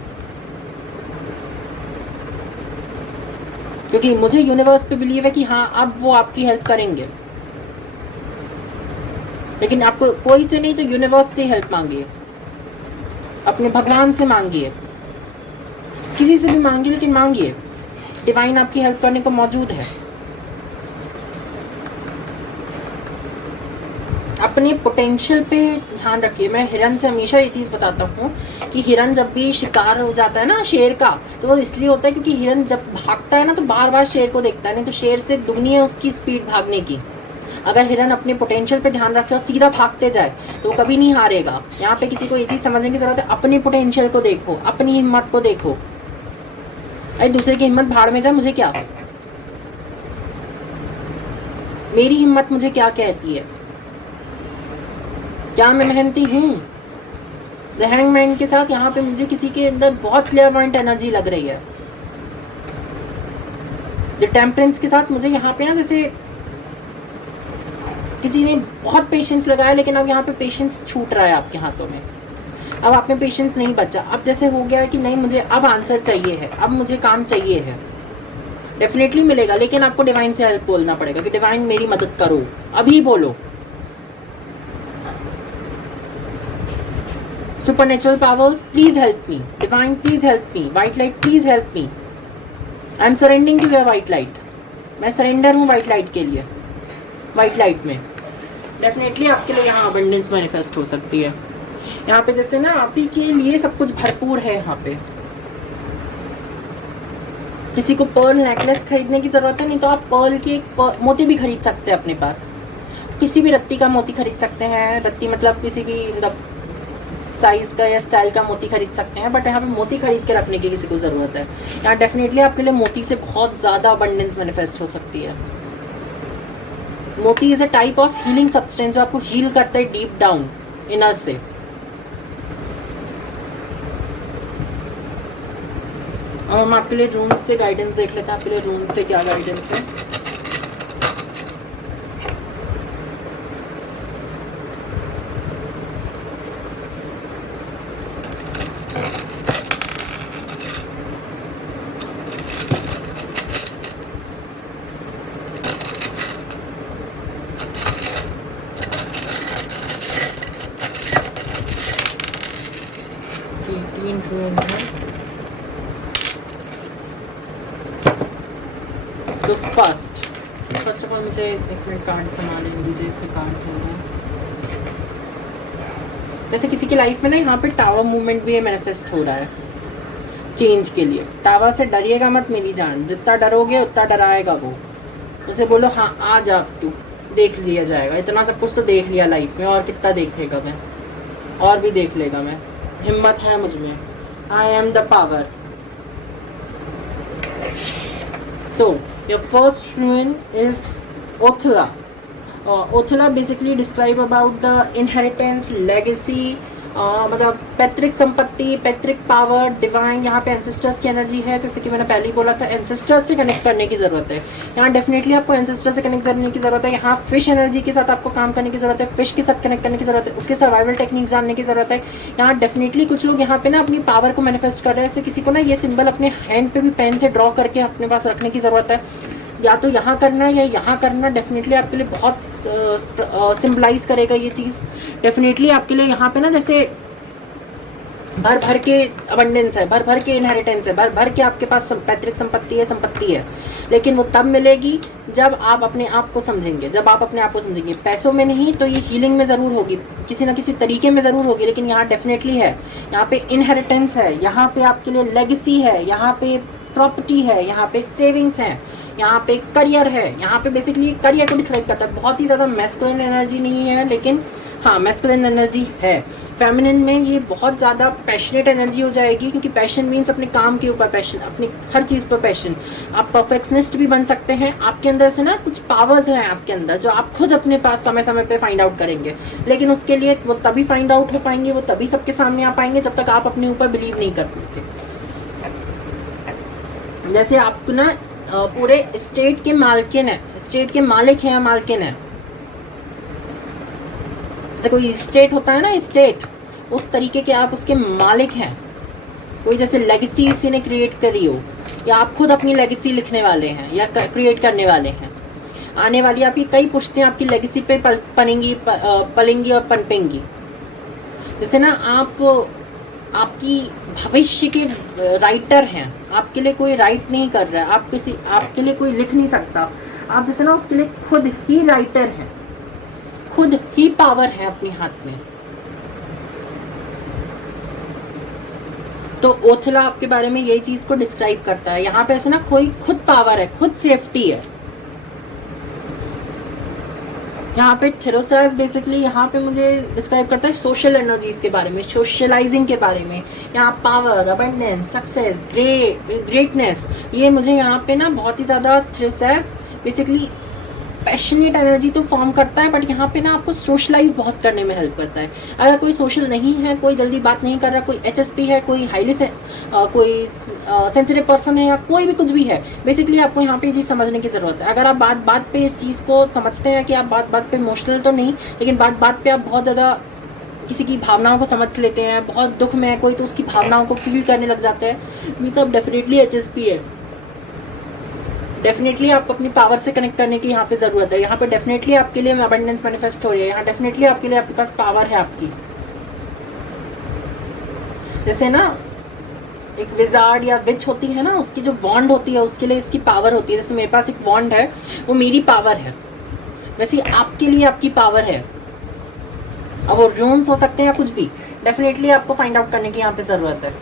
क्योंकि मुझे यूनिवर्स पे बिलीव है कि हाँ, अब वो आपकी हेल्प करेंगे। लेकिन आपको कोई से नहीं तो यूनिवर्स से हेल्प मांगिए, अपने भगवान से मांगिए, किसी से भी मांगिए, लेकिन मांगिए, डिवाइन आपकी हेल्प करने को मौजूद है। अपने पोटेंशियल पे ध्यान रखिए। मैं हिरन से हमेशा ये चीज़ बताता हूँ कि हिरन जब भी शिकार हो जाता है ना शेर का, तो वो इसलिए होता है क्योंकि हिरन जब भागता है ना तो बार बार शेर को देखता है, नहीं तो शेर से दुगनी है उसकी स्पीड भागने की। अगर हिरन अपने पोटेंशियल पे ध्यान रखे और सीधा भागते जाए तो कभी नहीं हारेगा। यहाँ पे किसी को ये चीज़ समझने की जरूरत है, अपनी पोटेंशियल को देखो, अपनी हिम्मत को देखो। अरे दूसरे की हिम्मत भाड़ में जा, मुझे क्या, मेरी हिम्मत मुझे क्या कहती है, क्या मैं मेहनती हूँ। द हैंगमैन के साथ यहाँ पे मुझे किसी के अंदर बहुत क्लियरमाइंड एनर्जी लग रही है। द टेम्परेंस के साथ मुझे यहाँ पे ना जैसे किसी ने बहुत पेशेंस लगाया, लेकिन अब यहाँ पे पेशेंस छूट रहा है आपके हाथों में। अब आप में पेशेंस नहीं बचा। अब जैसे हो गया है कि नहीं, मुझे अब आंसर चाहिए है, अब मुझे काम चाहिए है। डेफिनेटली मिलेगा, लेकिन आपको डिवाइन से हेल्प बोलना पड़ेगा कि डिवाइन मेरी मदद करो, अभी बोलो। Supernatural powers, please help me. Divine, please help me. White light, please help me. I am surrendering to your white light. मैं सरेंडर हूँ white light के लिए, white light में। डेफिनेटली आपके लिए यहाँ abundance मैनिफेस्ट हो सकती है। यहाँ पे जैसे ना आप ही के लिए सब कुछ भरपूर है। यहाँ पे किसी को पर्ल नेकलेस खरीदने की जरूरत है, नहीं तो आप पर्ल के मोती भी खरीद सकते हैं अपने पास। किसी भी रत्ती का मोती खरीद सकते हैं। रत्ती मतलब किसी भी मतलब साइज का या स्टाइल का मोती खरीद सकते हैं, बट यहाँ पे मोती खरीद के रखने की किसी को जरूरत है। यहाँ डेफिनेटली आपके लिए मोती से बहुत ज्यादा अबंडेंस मैनिफेस्ट हो सकती है। मोती is a type of healing substance जो आपको हील करता है डीप डाउन इनर से। और हम आपके लिए रूम से गाइडेंस देख लेते हैं, आपके लिए रूम से क्या गाइडेंस है। तो फर्स्ट ऑफ ऑल मुझे एक मिनट कार्ड संभालने दीजिए, फिर कार्ड होगा। जैसे किसी की लाइफ में ना यहाँ पे टावर मूवमेंट भी मैनिफेस्ट हो रहा है चेंज के लिए। टावर से डरिएगा मत मेरी जान, जितना डरोगे उतना डराएगा वो। जैसे बोलो हाँ आ जा तू, देख लिया जाएगा। इतना सब कुछ तो देख लिया लाइफ में, और कितना देखेगा मैं, और भी देख लेगा मैं। हिम्मत है मुझ में। I am the power. So your first ruin is Othla. Othla basically describe about the inheritance, legacy, मतलब पैतृक संपत्ति, पैतृक पावर, डिवाइन। यहाँ पे एंसेस्टर्स की एनर्जी है। जैसे कि मैंने पहले ही बोला था, एंसेस्टर्स से कनेक्ट करने की जरूरत है। यहाँ डेफिनेटली आपको एंसेस्टर से कनेक्ट करने की जरूरत है। यहाँ फिश एनर्जी के साथ आपको काम करने की जरूरत है, फिश के साथ कनेक्ट करने की जरूरत है, उसके सर्वाइवल टेक्निक जानने की जरूरत है। यहाँ डेफिनेटली कुछ लोग यहाँ पे ना अपनी पावर को मैनिफेस्ट कर रहे हैं। जैसे किसी को ना ये सिंबल अपने हैंड पे भी पेन से ड्रॉ करके अपने पास रखने की जरूरत है, या तो यहाँ करना या यहाँ करना। डेफिनेटली आपके लिए बहुत सिंबलाइज करेगा ये चीज़। डेफिनेटली आपके लिए यहाँ पे ना जैसे भर भर के अबंडेंस है, भर भर के इनहेरिटेंस है, भर भर के आपके पास पैतृक संपत्ति है। लेकिन वो तब मिलेगी जब आप अपने आप को समझेंगे, जब आप अपने आप को समझेंगे। पैसों में नहीं तो ये हीलिंग में ज़रूर होगी, किसी ना किसी तरीके में ज़रूर होगी, लेकिन यहाँ डेफिनेटली है। यहाँ पे इनहेरिटेंस है, यहाँ पे आपके लिए लेगेसी है, यहाँ पे प्रॉपर्टी है, यहाँ पे सेविंग्स हैं, यहाँ पे करियर है। यहाँ पे बेसिकली करियर को डिस्क्राइब करता है। बहुत ही ज़्यादा मैस्कुलिन एनर्जी नहीं है, लेकिन हाँ मैस्कुलिन एनर्जी है। फेमिनिन में ये बहुत ज़्यादा पैशनेट एनर्जी हो जाएगी, क्योंकि पैशन मीन्स अपने काम के ऊपर पैशन, अपनी हर चीज़ पर पैशन। आप परफेक्शनिस्ट भी बन सकते हैं। आपके अंदर से ना कुछ पावर्स हैं आपके अंदर जो आप खुद अपने पास समय समय पे फाइंड आउट करेंगे, लेकिन उसके लिए वो तभी फाइंड आउट हो पाएंगे, वो तभी सबके सामने आ पाएंगे जब तक आप अपने ऊपर बिलीव नहीं कर पाते। जैसे आपको ना पूरे स्टेट के मालकिन है, स्टेट के मालिक है या मालकिन है। जैसे कोई स्टेट होता है ना, स्टेट, उस तरीके के आप उसके मालिक हैं। कोई जैसे लेगेसी किसी ने क्रिएट करी हो, या आप खुद अपनी लेगेसी लिखने वाले हैं या क्रिएट करने वाले हैं। आने वाली आपकी कई पुश्तें आपकी लेगेसी पे पलेंगी और पनपेंगी। जैसे ना आप आपकी भविष्य के राइटर हैं, आपके लिए कोई राइट नहीं कर रहा है, आपके लिए कोई लिख नहीं सकता, आप जैसे ना उसके लिए खुद ही राइटर हैं, खुद ही पावर है अपने हाथ में। तो ओथला आपके बारे में यही चीज को डिस्क्राइब करता है। यहाँ पे ऐसे ना कोई खुद पावर है, खुद सेफ्टी है। यहाँ पे थेरोसास बेसिकली यहाँ पे मुझे डिस्क्राइब करता है सोशल एनर्जीज के बारे में, सोशलाइजिंग के बारे में। यहाँ पावर, अबंडेंस, सक्सेस, ग्रेटनेस, ये मुझे यहाँ पे ना बहुत ही ज्यादा थेरोसास बेसिकली पैशनेट एनर्जी तो फॉर्म करता है, बट यहाँ पे ना आपको सोशलाइज बहुत करने में हेल्प करता है। अगर कोई सोशल नहीं है, कोई जल्दी बात नहीं कर रहा, कोई HSP है, कोई कोई सेंसिटिव पर्सन है, या कोई भी कुछ भी है, बेसिकली आपको यहाँ पे ये चीज़ समझने की जरूरत है। अगर आप बात बात पे इस चीज़ को समझते हैं कि आप बात बात पे इमोशनल तो नहीं, लेकिन बात बात पे आप बहुत ज़्यादा किसी की भावनाओं को समझ लेते हैं, बहुत दुख में है कोई तो उसकी भावनाओं को फील करने लग जाते हैं, मीन्स आप डेफिनेटली HSP है। डेफिनेटली आपको अपनी पावर से कनेक्ट करने की यहाँ पे जरूरत है। यहाँ पे डेफिनेटली आपके लिए अबंडेंस मैनिफेस्ट हो रही है, यहाँ डेफिनेटली आपके लिए आपके पास पावर है आपकी। जैसे ना एक विजार्ड या विच होती है ना, उसकी जो वॉन्ड होती है उसके लिए इसकी पावर होती है। जैसे मेरे पास एक वॉन्ड है, वो मेरी पावर है, वैसे आपके लिए आपकी पावर है। अब वो रून्स हो सकते हैं या कुछ भी, डेफिनेटली आपको फाइंड आउट करने की यहाँ पे जरूरत है।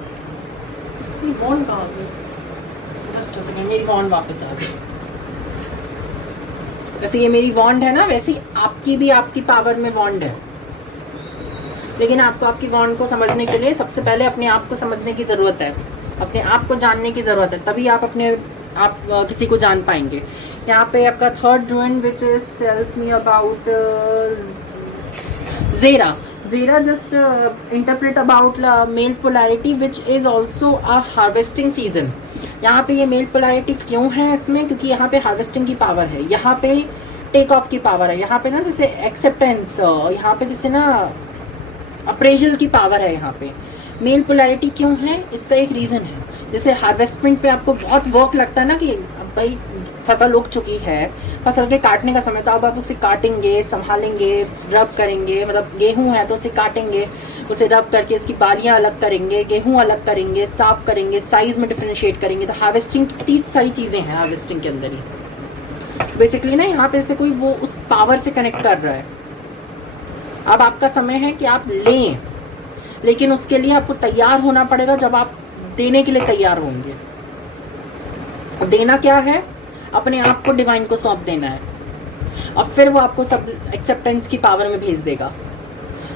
वॉन्ड कहाँ पे? जस्ट अ सेकंड, मेरी वॉन्ड वापस आ गई। जैसे ये मेरी वॉन्ड है ना, वैसे आपकी भी आपकी पावर में वॉन्ड है, लेकिन आपको आपकी वॉन्ड को समझने के लिए सबसे पहले अपने आप को समझने की जरूरत है, अपने आप को जानने की जरूरत है, तभी आप किसी को जान पाएंगे। यहाँ पे आपका third rune which is tells me about Jera. Zera just interpret about male polarity which is also a harvesting season। यहाँ पे ये मेल पोलैरिटी क्यों है इसमें? क्योंकि यहाँ पे हार्वेस्टिंग की पावर है, यहाँ पे टेक ऑफ की पावर है, यहाँ पे ना जैसे एक्सेप्टेंस, यहाँ पे जैसे ना अप्रेजल की पावर है। यहाँ पे मेल पोलैरिटी क्यों है, इसका एक रीज़न है। जैसे हार्वेस्टमेंट पे आपको बहुत वर्क लगता है ना कि भाई फसल उग चुकी है, फसल के काटने का समय, तो अब आप उसे काटेंगे, संभालेंगे, रब करेंगे, मतलब गेहूं है तो उसे काटेंगे, उसे रब करके उसकी बालियां अलग करेंगे, गेहूं अलग करेंगे, साफ करेंगे, साइज में डिफरेंशिएट करेंगे। तो हार्वेस्टिंग कितनी सारी चीजें हैं हार्वेस्टिंग के अंदर ही। बेसिकली ना यहाँ पे से कोई वो उस पावर से कनेक्ट कर रहा है। अब आपका समय है कि आप लें, लेकिन उसके लिए आपको तैयार होना पड़ेगा। जब आप देने के लिए तैयार होंगे, देना क्या है? अपने आप को डिवाइन को सौंप देना है, और फिर वो आपको सब एक्सेप्टेंस की पावर में भेज देगा।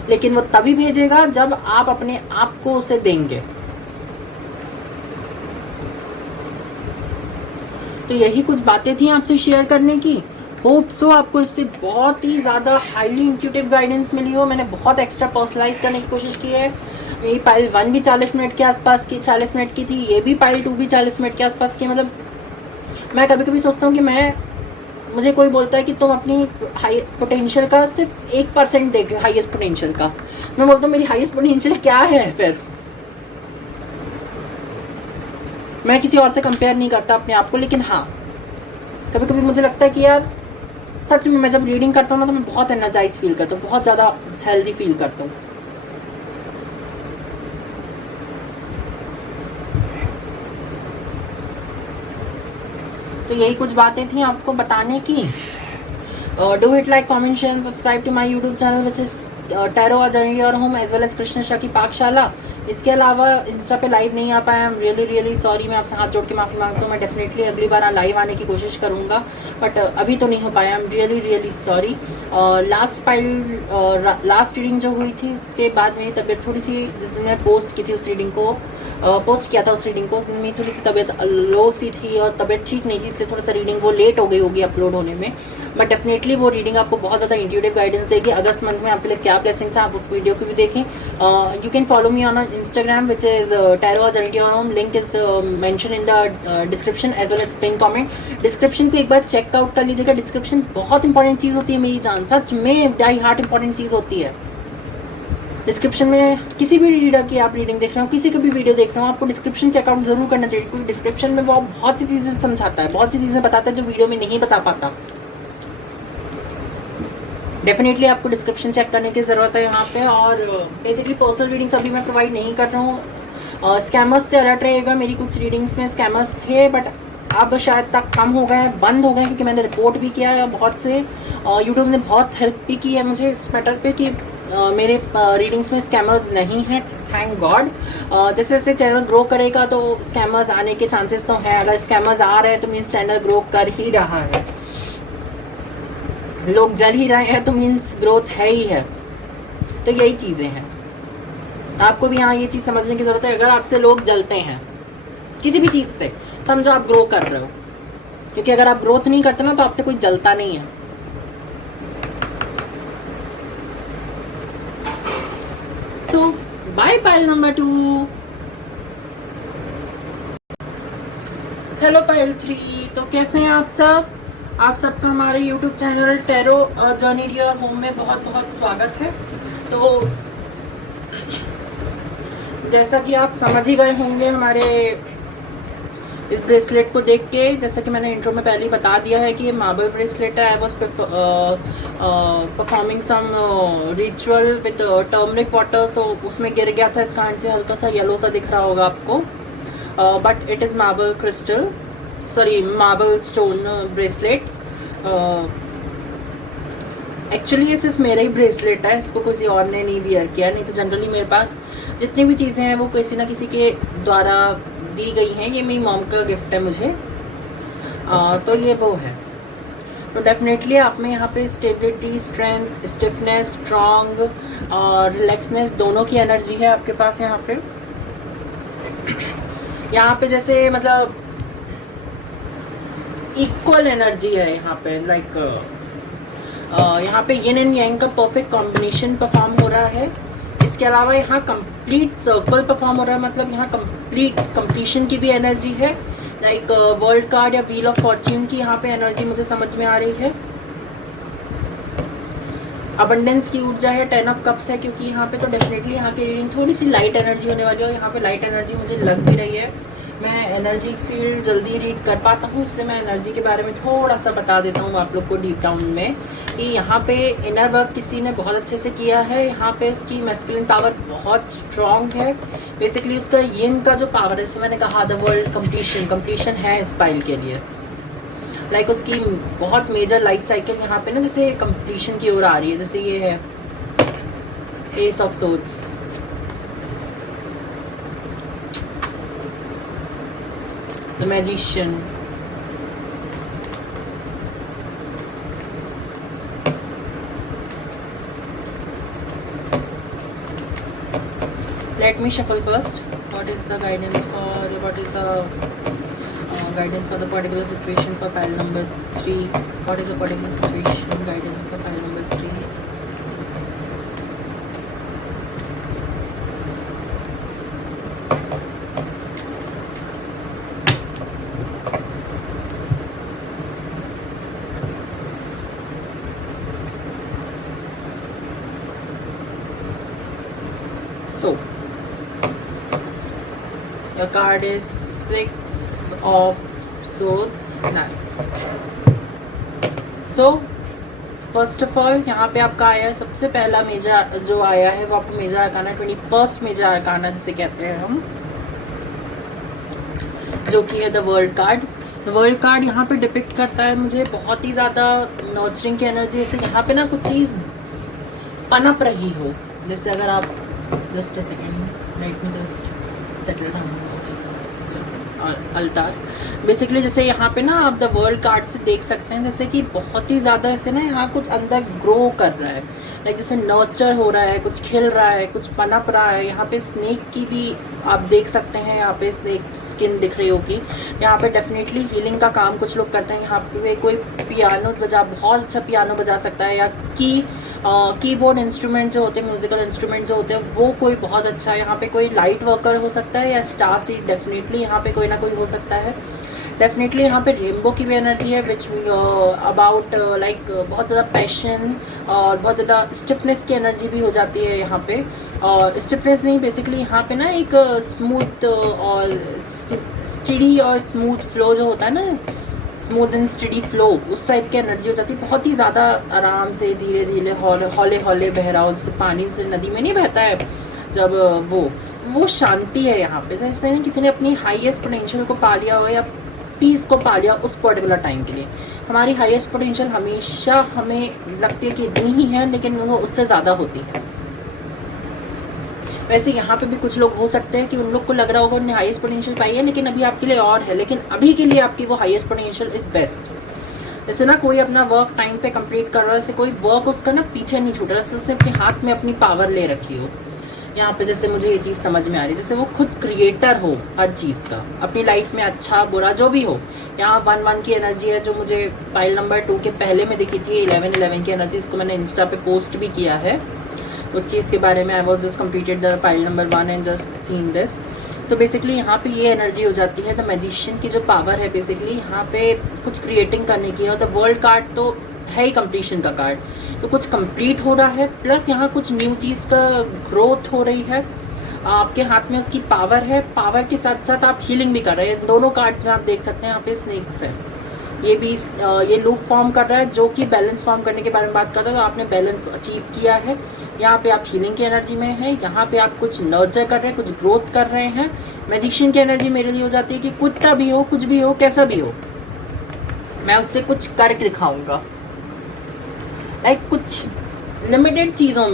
लेकिन वो तभी भेजेगा जब आप अपने आप को उसे देंगे। तो यही कुछ बातें थी आपसे शेयर करने की। होप सो आपको इससे बहुत ही ज़्यादा हाईली इंट्यूटिव गाइडेंस मिली हो। मैंने बहुत एक्स्ट्रा पर्सनलाइज करने की कोशिश की है। मेरी पाइल 1 भी 40 मिनट के आसपास की 40 मिनट की थी, ये भी पाइल 2 भी 40 मिनट के आसपास की। मतलब मैं कभी कभी सोचता हूँ कि मुझे कोई बोलता है कि तुम अपनी हाई पोटेंशियल का सिर्फ 1% देखो, हाईएस्ट पोटेंशियल का। मैं बोलता हूँ मेरी हाईएस्ट पोटेंशियल क्या है? फिर मैं किसी और से कंपेयर नहीं करता अपने आप को, लेकिन हाँ कभी कभी मुझे लगता है कि यार सच में मैं जब रीडिंग करता हूँ ना, तो मैं बहुत एनर्जाइज फील करता हूँ, बहुत ज़्यादा हेल्दी फील करता हूँ। तो यही कुछ बातें थी आपको बताने की। Do hit like, comment, share, subscribe to my YouTube channel which is tarot journey your home as well as Krishna शा की पाकशाला। इसके अलावा इंस्टा पे लाइव नहीं आ पाया, आई एम रियली सॉरी। मैं आपसे हाथ जोड़ के माफ़ी मांगता हूँ। मैं डेफिनेटली अगली बार लाइव आने की कोशिश करूँगा, बट अभी तो नहीं हो पाया। I am really sorry. Last reading जो हुई थी उसके बाद मेरी तबीयत थोड़ी सी, जिस दिन मैं पोस्ट की थी उस रीडिंग को, पोस्ट किया था उस रीडिंग को, उस दिन मेरी थोड़ी सी तबीयत लो सी थी और तबीयत ठीक नहीं थी, इसलिए थोड़ा सा रीडिंग वो लेट हो गई होगी अपलोड होने में। बट डेफिनेटली वो रीडिंग आपको बहुत ज़्यादा इंट्यूटिव गाइडेंस देगी। अगस्त मंथ में आपके लिए क्या ब्लेसिंग्स है, आप उस वीडियो को भी देखें। You can follow me on Instagram which is tarot journey your home. Link is mention in the description as well as pin comment. Description को एक बार चेकआउट कर लीजिएगा। डिस्क्रिप्शन बहुत इंपॉर्टेंट चीज़ होती है मेरी जान, सच में डाई हार्ट इंपॉर्टेंट चीज़ होती है। डिस्क्रिप्शन में किसी भी रीडर की आप रीडिंग देख रहे हो, किसी का भी वीडियो देख रहे हो, आपको डिस्क्रिप्शन चेकआउट जरूर करना चाहिए, क्योंकि डिस्क्रिप्शन में वो बहुत सी चीज़ें समझाता है, बहुत सी चीज़ें बताता है जो वीडियो में नहीं बता पाता। डेफिनेटली आपको डिस्क्रिप्शन चेक करने की ज़रूरत है यहाँ पे। और बेसिकली पर्सनल रीडिंग्स अभी मैं प्रोवाइड नहीं कर रहा हूँ। स्कैमर्स से अलर्ट रहेगा। मेरी कुछ रीडिंग्स में स्कैमर्स थे, बट अब शायद तक कम हो गए, बंद हो गए, क्योंकि मैंने रिपोर्ट भी किया है बहुत से। यूट्यूब ने बहुत हेल्प भी की है मुझे इस मैटर पे कि मेरे रीडिंग्स में स्कैमर्स नहीं हैं, थैंक गॉड। जैसे जैसे चैनल ग्रो करेगा तो स्कैमर्स आने के चांसेस तो हैं। अगर स्कैमर्स आ रहे हैं तो मीन्स चैनल ग्रो कर ही रहा है। लोग जल ही रहे हैं तो मीन्स ग्रोथ है ही है। तो यही चीज़ें हैं, आपको भी यहाँ ये चीज़ समझने की ज़रूरत है। अगर आपसे लोग जलते हैं किसी भी चीज़ से, समझो आप ग्रो कर रहे हो, क्योंकि अगर आप ग्रोथ नहीं करते ना तो आपसे कोई जलता नहीं है। So bye pile number 2। Hello pile 3। तो कैसे हैं आप सब? आप सबका हमारे YouTube channel tarot journey dear home में बहुत बहुत स्वागत है। तो जैसा कि आप समझ ही गए होंगे हमारे इस ब्रेसलेट को देख के, जैसा कि मैंने इंट्रो में पहले ही बता दिया है कि ये मार्बल ब्रेसलेट है। I was performing some ritual with turmeric water, so उसमें गिर गया था। इसका हैंड से हल्का सा येलो सा दिख रहा होगा आपको, but it is marble crystal, sorry marble stone bracelet. Actually ये सिर्फ मेरा ही ब्रेसलेट है, इसको किसी और ने नहीं वियर किया। नहीं तो जनरली मेरे पास जितनी भी चीज़ें हैं वो किसी ना किसी के द्वारा दी गई हैं। ये मेरी मॉम का गिफ्ट है मुझे। तो ये वो है। तो डेफिनेटली आप में यहाँ पे स्टेबिलिटी, स्ट्रेंथ, स्टिफनेस, स्ट्रॉन्ग और रिलैक्सनेस दोनों की एनर्जी है आपके पास यहाँ पे। यहाँ पे जैसे मतलब इक्वल एनर्जी है यहाँ पे, लाइक यहाँ पे यिन एंड यांग का परफेक्ट कॉम्बिनेशन परफॉर्म हो रहा है। इसके अलावा यहाँ कंप्लीट सर्कल परफॉर्म हो रहा है, मतलब यहाँ कंप्लीट कंप्लीशन की भी एनर्जी है। लाइक वर्ल्ड कार्ड या व्हील ऑफ फॉर्च्यून की यहाँ पे एनर्जी मुझे समझ में आ रही है। अबंडेंस की ऊर्जा है, 10 ऑफ कप्स है, क्योंकि यहाँ पे तो डेफिनेटली यहाँ की रीडिंग थोड़ी सी लाइट एनर्जी होने वाली है। और यहाँ पे लाइट एनर्जी मुझे लग भी रही है। मैं एनर्जी फील्ड जल्दी रीड कर पाता हूँ, इसलिए मैं एनर्जी के बारे में थोड़ा सा बता देता हूँ आप लोग को डीप डाउन में कि यहाँ पे इनर वर्क किसी ने बहुत अच्छे से किया है। यहाँ पे उसकी मैस्कुलिन पावर बहुत स्ट्रॉन्ग है। बेसिकली उसका यिन का जो पावर है, जैसे मैंने कहा द वर्ल्ड कंप्लीशन है इस पाइल के लिए। लाइक उसकी बहुत मेजर लाइफ साइकिल यहाँ पे ना जैसे कंप्लीशन की ओर आ रही है। जैसे ये है S of swords, the magician, let me shuffle first. What is the guidance for the particular situation for pile number 3? What is the particular situation guidance for pile number 3? So your card is 6 of swords. Nice. So first of all यहाँ पे आपका आया है सबसे पहला major जो आया है वो आपका मेजर आर्काना 21st मेजर आर्काना जिसे कहते हैं हम, जो कि है the world card. The world card यहाँ पे डिपिक्ट करता है मुझे बहुत ही ज़्यादा नर्चरिंग की एनर्जी। जैसे यहाँ पे ना कुछ चीज़ पनप रही हो, जैसे अगर आप just a second, let me just settle down altar. Basically जैसे यहाँ पे ना आप द वर्ल्ड कार्ड से देख सकते हैं जैसे कि बहुत ही ज़्यादा ऐसे ना यहाँ कुछ अंदर ग्रो कर रहा है, लाइक जैसे नर्चर हो रहा है, कुछ खिल रहा है, कुछ पनप रहा है। यहाँ पे स्नेक की भी आप देख सकते हैं, यहाँ पे स्नेक स्किन दिख रही होगी। यहाँ पे डेफिनेटली हीलिंग का काम कुछ लोग करते हैं। यहाँ पे कोई पियानो बहुत अच्छा पियानो बजा सकता है, या कीबोर्ड इंस्ट्रूमेंट जो होते हैं, म्यूजिकल इंस्ट्रूमेंट जो होते हैं वो कोई बहुत अच्छा है। यहाँ पे कोई लाइट वर्कर हो सकता है, या स्टार सीड डेफिनेटली यहाँ पे कोई ना कोई हो सकता है। डेफिनेटली यहाँ पे रेनबो की भी एनर्जी है विच अबाउट लाइक बहुत ज़्यादा पैशन और बहुत ज़्यादा स्टिफनेस की एनर्जी भी हो जाती है यहाँ पे। और स्टिफनेस नहीं, बेसिकली यहाँ पे ना एक स्मूथ और स्टडी और स्मूथ फ्लो जो होता है ना, स्मूथ एंड स्टडी फ्लो, उस टाइप की एनर्जी हो जाती है। बहुत ही ज़्यादा आराम से धीरे धीरे हौले हौले बह रहा हो, जैसे पानी से नदी में नहीं बहता है जब वो शांति है यहाँ पे। जैसे नहीं किसी ने अपनी हाईएस्ट पोटेंशियल को पा लिया हो या पीस को पा लिया उस पर्टिकुलर टाइम के लिए। हमारी हाईएस्ट पोटेंशियल हमेशा हमें लगती है कि इतनी ही है, लेकिन वो उससे ज़्यादा होती है। वैसे यहाँ पे भी कुछ लोग हो सकते हैं कि उन लोग को लग रहा होगा उन्होंने हाईएस्ट पोटेंशियल पाई है, लेकिन अभी आपके लिए और है, लेकिन अभी के लिए आपकी वो हाईएस्ट पोटेंशियल इज बेस्ट। जैसे ना कोई अपना वर्क टाइम पे कंप्लीट कर रहा है, जैसे कोई वर्क उसका ना पीछे नहीं छूट रहा, जैसे उसने अपने हाथ में अपनी पावर ले रखी हो। यहाँ पे जैसे मुझे ये चीज़ समझ में आ रही है, जैसे वो खुद क्रिएटर हो हर चीज़ का, अपनी लाइफ में अच्छा बुरा जो भी हो। यहाँ 1-1 की एनर्जी है जो मुझे पाइल नंबर 2 के पहले में दिखी थी। 11-11 की एनर्जी, इसको मैंने इंस्टा पे पोस्ट भी किया है उस चीज़ के बारे में। I was just completed the pile number 1 and just seen this. So basically यहाँ पे ये एनर्जी हो जाती है द मैजिशियन की जो पावर है बेसिकली यहाँ पे कुछ क्रिएटिंग करने की। और द वर्ल्ड कार्ड तो है ही कंप्लीशन का कार्ड, तो कुछ कंप्लीट हो रहा है, प्लस यहाँ कुछ न्यू चीज़ का ग्रोथ हो रही है। आपके हाथ में उसकी पावर है, पावर के साथ साथ आप हीलिंग भी कर रहे हैं। दोनों कार्ड्स में आप देख सकते हैं यहाँ पे स्नेक्स है, ये भी ये लूप फॉर्म कर रहा है जो कि बैलेंस फॉर्म करने के बारे में बात करता है। तो आपने बैलेंस अचीव किया है, यहाँ पे आप हीलिंग की एनर्जी में है, यहाँ पे आप कुछ नर्चर कर रहे हैं, कुछ ग्रोथ कर रहे हैं। मैजिशियन की एनर्जी मेरे लिए हो जाती है कि कुत्ता भी हो, कुछ भी हो, कैसा भी हो, मैं उससे कुछ करके दिखाऊंगा। लाइक कुछ लिमिटेड चीज़ों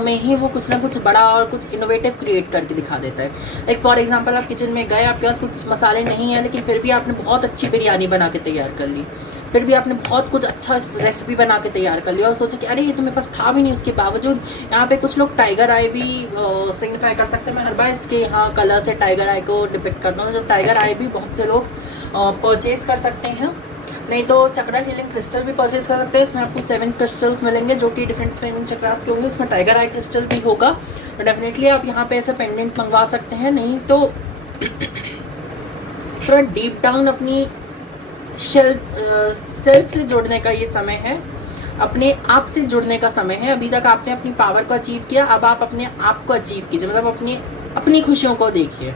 में ही वो कुछ ना कुछ बड़ा और कुछ इनोवेटिव क्रिएट करके दिखा देता है। लाइक फॉर एग्जांपल आप किचन में गए, आपके पास कुछ मसाले नहीं है, लेकिन फिर भी आपने बहुत अच्छी बिरयानी बना के तैयार कर ली, फिर भी आपने बहुत कुछ अच्छा रेसिपी बना के तैयार कर लिया और सोचा कि अरे ये तो मेरे पास था भी नहीं। उसके बावजूद यहाँ पे कुछ लोग टाइगर आई भी सिग्निफाई कर सकते हैं। मैं हर बार इसके यहाँ कलर से टाइगर आई को डिपिक्ट करता हूँ। जो टाइगर आई भी बहुत से लोग परचेज कर सकते हैं, नहीं तो चक्रा हीलिंग क्रिस्टल भी परचेज कर सकते हैं। इसमें आपको 7 क्रिस्टल्स मिलेंगे जो कि डिफरेंट चक्रास के होंगे। उसमें टाइगर आई क्रिस्टल भी होगा, तो डेफिनेटली आप यहाँ पे ऐसा पेंडेंट मंगवा सकते हैं। नहीं तो थोड़ा डीप डाउन अपनी सेल्फ से जुड़ने का ये समय है, अपने आप से जुड़ने का समय है। अभी तक आपने अपनी पावर को अचीव किया, अब आप अपने आप को अचीव कीजिए, मतलब अपनी खुशियों को देखिए।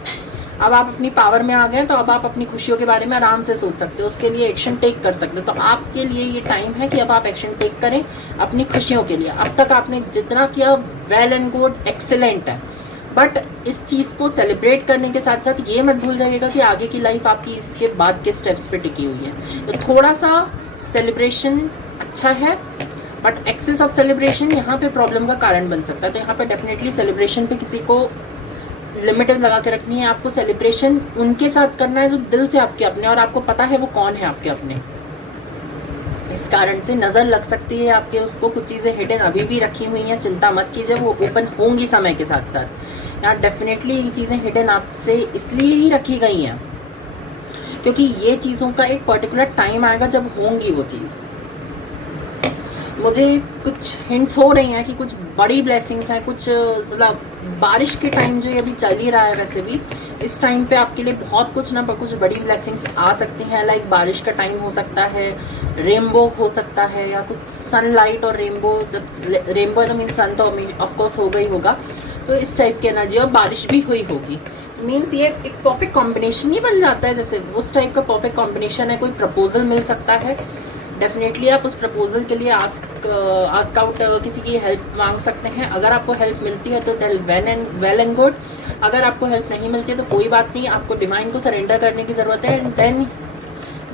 अब आप अपनी पावर में आ गए तो अब आप अपनी खुशियों के बारे में आराम से सोच सकते हो, उसके लिए एक्शन टेक कर सकते हो। तो आपके लिए ये टाइम है कि अब आप एक्शन टेक करें अपनी खुशियों के लिए। अब तक आपने जितना किया वेल एंड गुड, एक्सेलेंट है, बट इस चीज़ को सेलिब्रेट करने के साथ साथ ये मत भूल जाइएगा कि आगे की लाइफ आपकी इसके बाद के स्टेप्स पे टिकी हुई है। तो थोड़ा सा सेलिब्रेशन अच्छा है, बट एक्सेस ऑफ सेलिब्रेशन यहाँ पे प्रॉब्लम का कारण बन सकता है। तो यहाँ पे डेफिनेटली सेलिब्रेशन पे किसी को लिमिटेड लगा के रखनी है। आपको सेलिब्रेशन उनके साथ करना है जो दिल से आपके अपने, और आपको पता है वो कौन है आपके अपने। इस कारण से नज़र लग सकती है आपके उसको, कुछ चीज़ें हिडन अभी भी रखी हुई हैं, चिंता मत कीजिए, वो ओपन होंगी समय के साथ साथ। यहाँ डेफिनेटली ये चीज़ें हिडन आपसे इसलिए ही रखी गई हैं क्योंकि ये चीज़ों का एक पर्टिकुलर टाइम आएगा जब होंगी वो चीज़। मुझे कुछ हिंट्स हो रही हैं कि कुछ बड़ी ब्लेसिंग्स हैं, कुछ मतलब बारिश के टाइम जो ये अभी चल ही रहा है, वैसे भी इस टाइम पे आपके लिए बहुत कुछ ना कुछ बड़ी ब्लेसिंग्स आ सकती हैं। लाइक बारिश का टाइम हो सकता है, रेनबो हो सकता है, या कुछ सनलाइट और रेनबो। जब रेनबो है तो मीन सन तो ऑफकोर्स होगा ही होगा, तो इस टाइप की एनर्जी, और बारिश भी हुई होगी। मीन्स ये एक परफेक्ट कॉम्बिनेशन ही बन जाता है, जैसे उस टाइप का परफेक्ट कॉम्बिनेशन है। कोई प्रपोजल मिल सकता है, डेफिनेटली आप उस प्रपोजल के लिए आस्क आउट किसी की हेल्प मांग सकते हैं। अगर आपको हेल्प मिलती है तो वेल एंड गुड, अगर आपको हेल्प नहीं मिलती है तो कोई बात नहीं, आपको डिवाइन को सरेंडर करने की ज़रूरत है। And then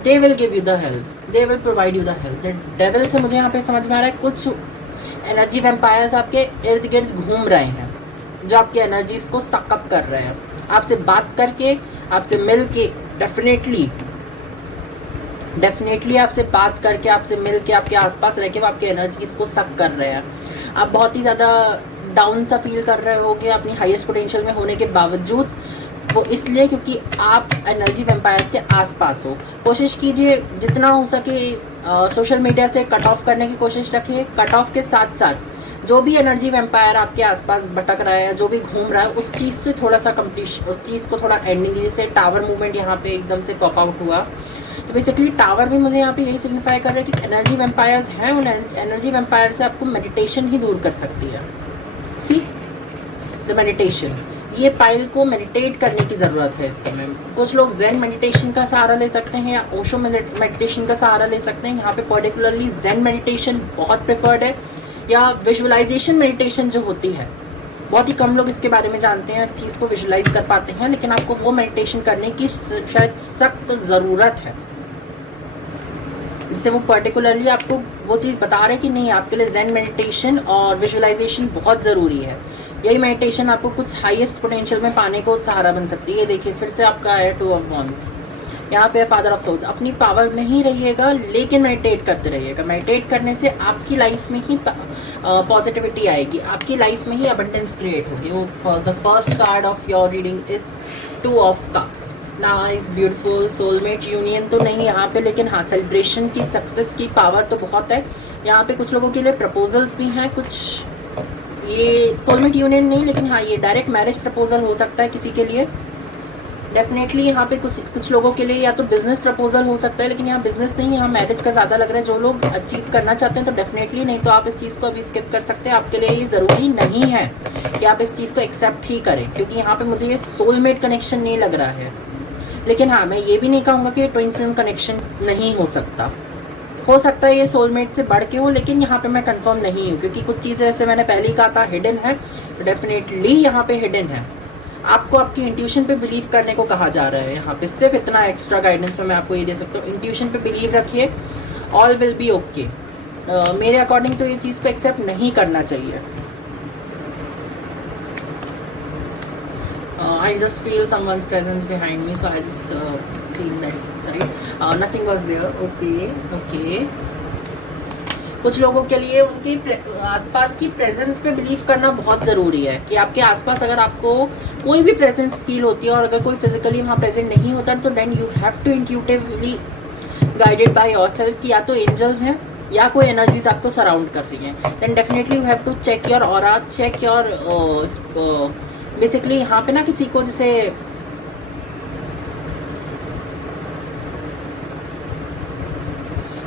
they will give you the help, they will provide you the help. The devil से मुझे यहाँ पे समझ में आ रहा है कुछ एनर्जी वैम्पायर्स आपके इर्द गिर्द घूम रहे हैं, जो आपकी एनर्जीज को सकअप कर रहे हैं। आपसे बात करके, आपसे मिल के, डेफिनेटली आपसे बात करके, आपसे मिल के, आपके आसपास रह के वो आपके एनर्जीज को सक कर रहे हैं। आप बहुत ही ज़्यादा डाउन सा फील कर रहे होगे अपनी हाईएस्ट पोटेंशियल में होने के बावजूद, वो इसलिए क्योंकि आप एनर्जी वैम्पायर्स के आसपास हो। कोशिश कीजिए जितना हो सके सोशल मीडिया से कट ऑफ करने की कोशिश रखिए। कट ऑफ के साथ साथ जो भी एनर्जी वैम्पायर आपके आसपास भटक रहा है, जो भी घूम रहा है, उस चीज़ से थोड़ा सा कंप्लीट, उस चीज़ को थोड़ा एंडिंग, जैसे टावर मूवमेंट यहाँ पे एकदम से पॉप आउट हुआ, तो बेसिकली टावर भी मुझे यहाँ पे यही सिग्निफाई कर रहा है कि एनर्जी वैम्पायर्स हैं। उन एनर्जी वैम्पायर से आपको मेडिटेशन ही दूर कर सकती है। सी द मेडिटेशन, ये पाइल को मेडिटेट करने की ज़रूरत है इस समय। कुछ लोग ज़ेन मेडिटेशन का सहारा ले सकते हैं या ओशो मेडिटेशन का सहारा ले सकते हैं। यहाँ पे पर्टिकुलरली ज़ेन मेडिटेशन बहुत प्रेफर्ड है, या विजुअलाइजेशन मेडिटेशन जो होती है, बहुत ही कम लोग इसके बारे में जानते हैं, इस चीज़ को विजुअलाइज कर पाते हैं, लेकिन आपको वो मेडिटेशन करने की शायद सख्त ज़रूरत है, जिससे वो पर्टिकुलरली आपको वो चीज़ बता रहे हैं कि नहीं, आपके लिए ज़ेन मेडिटेशन और विजुअलाइजेशन बहुत ज़रूरी है। यही मेडिटेशन आपको कुछ हाईएस्ट पोटेंशियल में पाने को सहारा बन सकती है। ये देखिए फिर से आपका है 2 ऑफ वॉन्ड्स, यहाँ पे फादर ऑफ सोल्स। अपनी पावर में ही रहिएगा, लेकिन मेडिटेट करते रहिएगा। मेडिटेट करने से आपकी लाइफ में ही पॉजिटिविटी आएगी, आपकी लाइफ में ही अबंडेंस क्रिएट होगी। वो the first card of your reading is 2 of cups. Nice, beautiful. Soulmate union तो नहीं यहाँ पे, लेकिन हाँ सेलिब्रेशन की, सक्सेस की पावर तो बहुत है यहाँ पे। कुछ लोगों के लिए प्रपोजल्स भी हैं, कुछ ये सोलमेट यूनियन नहीं, लेकिन हाँ ये डायरेक्ट मैरिज प्रपोजल हो सकता है किसी के लिए। डेफिनेटली यहाँ पे कुछ लोगों के लिए या तो बिजनेस प्रपोजल हो सकता है, लेकिन यहाँ बिजनेस नहीं, यहाँ मैरिज का ज़्यादा लग रहा है। जो लोग अचीव करना चाहते हैं तो डेफिनेटली, नहीं तो आप इस चीज़ को अभी स्किप कर सकते हैं। आपके लिए ये ज़रूरी नहीं है कि आप इस चीज़ को एक्सेप्ट ही करें, क्योंकि यहाँ पे मुझे ये सोलमेट कनेक्शन नहीं लग रहा है। लेकिन हाँ, मैं ये भी नहीं कहूँगा कि ट्विन फ्लेम कनेक्शन नहीं हो सकता। हो सकता है ये सोलमेट से बढ़ के हो, लेकिन यहाँ पे मैं कंफर्म नहीं हूँ, क्योंकि कुछ चीज़ें जैसे मैंने पहले ही कहा था हिडन है, तो डेफिनेटली यहाँ पे हिडन है। आपको आपकी इंट्यूशन पे बिलीव करने को कहा जा रहा है यहाँ पे। सिर्फ इतना एक्स्ट्रा गाइडेंस में मैं आपको ये दे सकता हूँ, इंट्यूशन पे बिलीव रखिए, ऑल विल बी ओके। मेरे अकॉर्डिंग तो ये चीज़ को एक्सेप्ट नहीं करना चाहिए। I just feel someone's presence behind me, so I just seen that side. Nothing was there. Okay. कुछ लोगों के लिए उनके आसपास की प्रेजेंस पे बिलीव करना बहुत ज़रूरी है, कि आपके आसपास अगर आपको कोई भी प्रेजेंस फील होती है और अगर कोई फिजिकली वहाँ प्रेजेंट नहीं होता, तो then you have to intuitively guided by yourself, कि या तो एंजल्स हैं या कोई एनर्जीज आपको सराउंड कर रही हैं। Then definitely you have to check your aura, check your basically यहाँ पे ना किसी को जैसे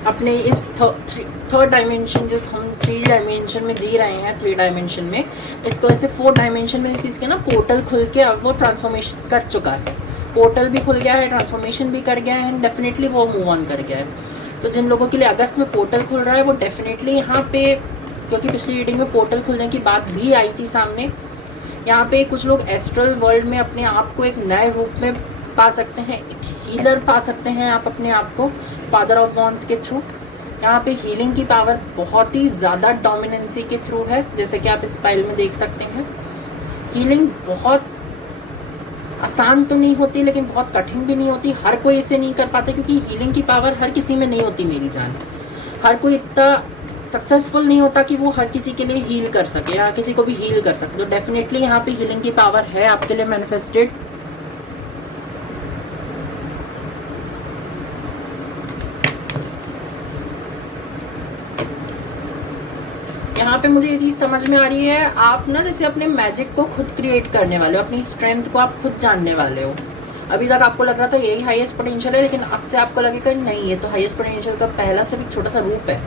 अपने इस थर्ड डायमेंशन, जो हम 3 डायमेंशन में जी रहे हैं, 3 डायमेंशन में, इसको ऐसे 4 डायमेंशन में किसके ना पोर्टल खुल के अब वो ट्रांसफॉर्मेशन कर चुका है। पोर्टल भी खुल गया है, ट्रांसफॉर्मेशन भी कर गया है, एंड डेफिनेटली वो मूव ऑन कर गया है। तो जिन लोगों के लिए अगस्त में पोर्टल खुल रहा है, वो डेफिनेटली यहाँ पे, क्योंकि पिछली रीडिंग में पोर्टल खुलने की बात भी आई थी सामने, यहाँ पे कुछ लोग एस्ट्रल वर्ल्ड में अपने आप को एक नए रूप में पा सकते हैं, एक हीलर पा सकते हैं आप अपने आप को फादर ऑफ वॉन्ड्स के थ्रू। यहाँ पे हीलिंग की पावर बहुत ही ज़्यादा डोमिनेंसी के थ्रू है, जैसे कि आप इस फाइल में देख सकते हैं। हीलिंग बहुत आसान तो नहीं होती, लेकिन बहुत कठिन भी नहीं होती। हर कोई इसे नहीं कर पाता, क्योंकि हीलिंग की पावर हर किसी में नहीं होती मेरी जान। हर कोई इतना सक्सेसफुल नहीं होता कि वो हर किसी के लिए हील कर सके या किसी को भी हील कर सके। तो डेफिनेटली यहाँ पे हीलिंग की पावर है आपके लिए मैनिफेस्टेड। यहाँ पे मुझे ये चीज़ समझ में आ रही है, आप ना जैसे अपने मैजिक को खुद क्रिएट करने वाले हो, अपनी स्ट्रेंथ को आप खुद जानने वाले हो। अभी तक आपको लग रहा था यही हाईएस्ट पोटेंशियल है, लेकिन अब से आपको लगेगा नहीं, ये तो हाईएस्ट पोटेंशियल का पहला से भी छोटा सा रूप है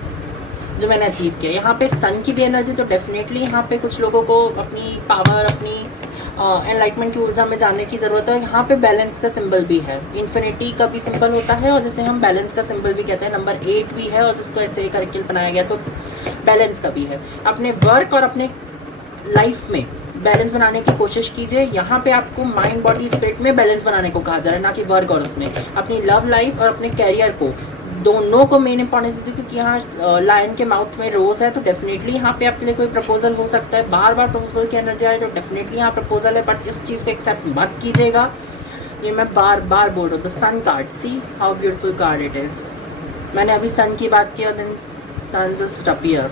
जो मैंने अचीव किया। यहाँ पे सन की भी एनर्जी, तो डेफिनेटली यहाँ पे कुछ लोगों को अपनी पावर, अपनी एनलाइटमेंट की ऊर्जा में जानने की ज़रूरत है। यहाँ पे बैलेंस का सिंबल भी है, इन्फिनिटी का भी सिंबल होता है, और जिसे हम बैलेंस का सिंबल भी कहते हैं। नंबर 8 भी है, और जिसको ऐसे करके बनाया गया, तो बैलेंस का भी है। अपने वर्क और अपने लाइफ में बैलेंस बनाने की कोशिश कीजिए। यहाँ पे आपको माइंड, बॉडी, स्पिरिट में बैलेंस बनाने को कहा जा रहा है, ना कि वर्क और उसमें। अपनी लव लाइफ और अपने कैरियर को, दोनों को मेन इंपॉर्टेंस दीजिए, क्योंकि यहाँ लायन के माउथ में रोज है, तो डेफिनेटली यहाँ पे आपके लिए कोई प्रपोजल हो सकता है। बार बार प्रपोजल की एनर्जी आए तो डेफिनेटली यहाँ प्रपोजल है, बट इस चीज़ को एक्सेप्ट मत कीजिएगा। ये मैं बार बार बोल रहा हूँ। The sun card, see how beautiful card it is. मैंने अभी सन की बात की और देन सन जस्ट अपीयर,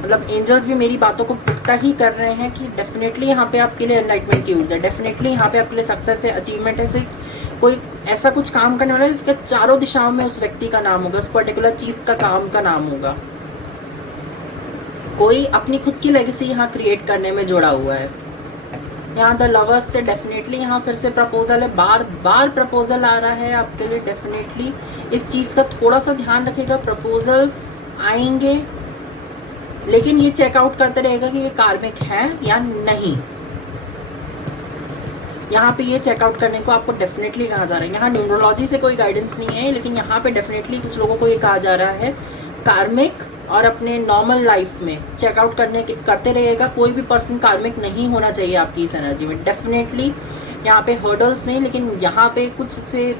मतलब एंजल्स भी मेरी बातों को पुख्ता ही कर रहे हैं कि डेफिनेटली यहाँ पे आपके लिए एनलाइटमेंट की ऊर्जा, डेफिनेटली यहाँ पे आपके लिए सक्सेस है, अचीवमेंट है। से कोई ऐसा कुछ काम करने वाला है जिसके चारों दिशाओं में उस व्यक्ति का नाम होगा, उस पर्टिकुलर चीज का काम का नाम होगा। कोई अपनी खुद की लेगेसी यहाँ क्रिएट करने में जुड़ा हुआ है। यहाँ द लवर्स से डेफिनेटली यहाँ फिर से प्रपोजल है, बार बार प्रपोजल आ रहा है आपके लिए। डेफिनेटली इस चीज का थोड़ा सा ध्यान रखिएगा, प्रपोजल्स आएंगे, लेकिन ये चेकआउट करते रहेगा कि ये कार्मिक है या नहीं। यहाँ पे ये चेकआउट करने को आपको डेफिनेटली कहा जा रहा है। यहाँ न्यूमरोलॉजी से कोई गाइडेंस नहीं है, लेकिन यहाँ पे डेफिनेटली कुछ लोगों को ये कहा जा रहा है कार्मिक और अपने नॉर्मल लाइफ में चेकआउट करते रहिएगा। कोई भी पर्सन कार्मिक नहीं होना चाहिए आपकी इस एनर्जी में। डेफिनेटली यहाँ पे हर्डल्स नहीं, लेकिन यहाँ पे कुछ से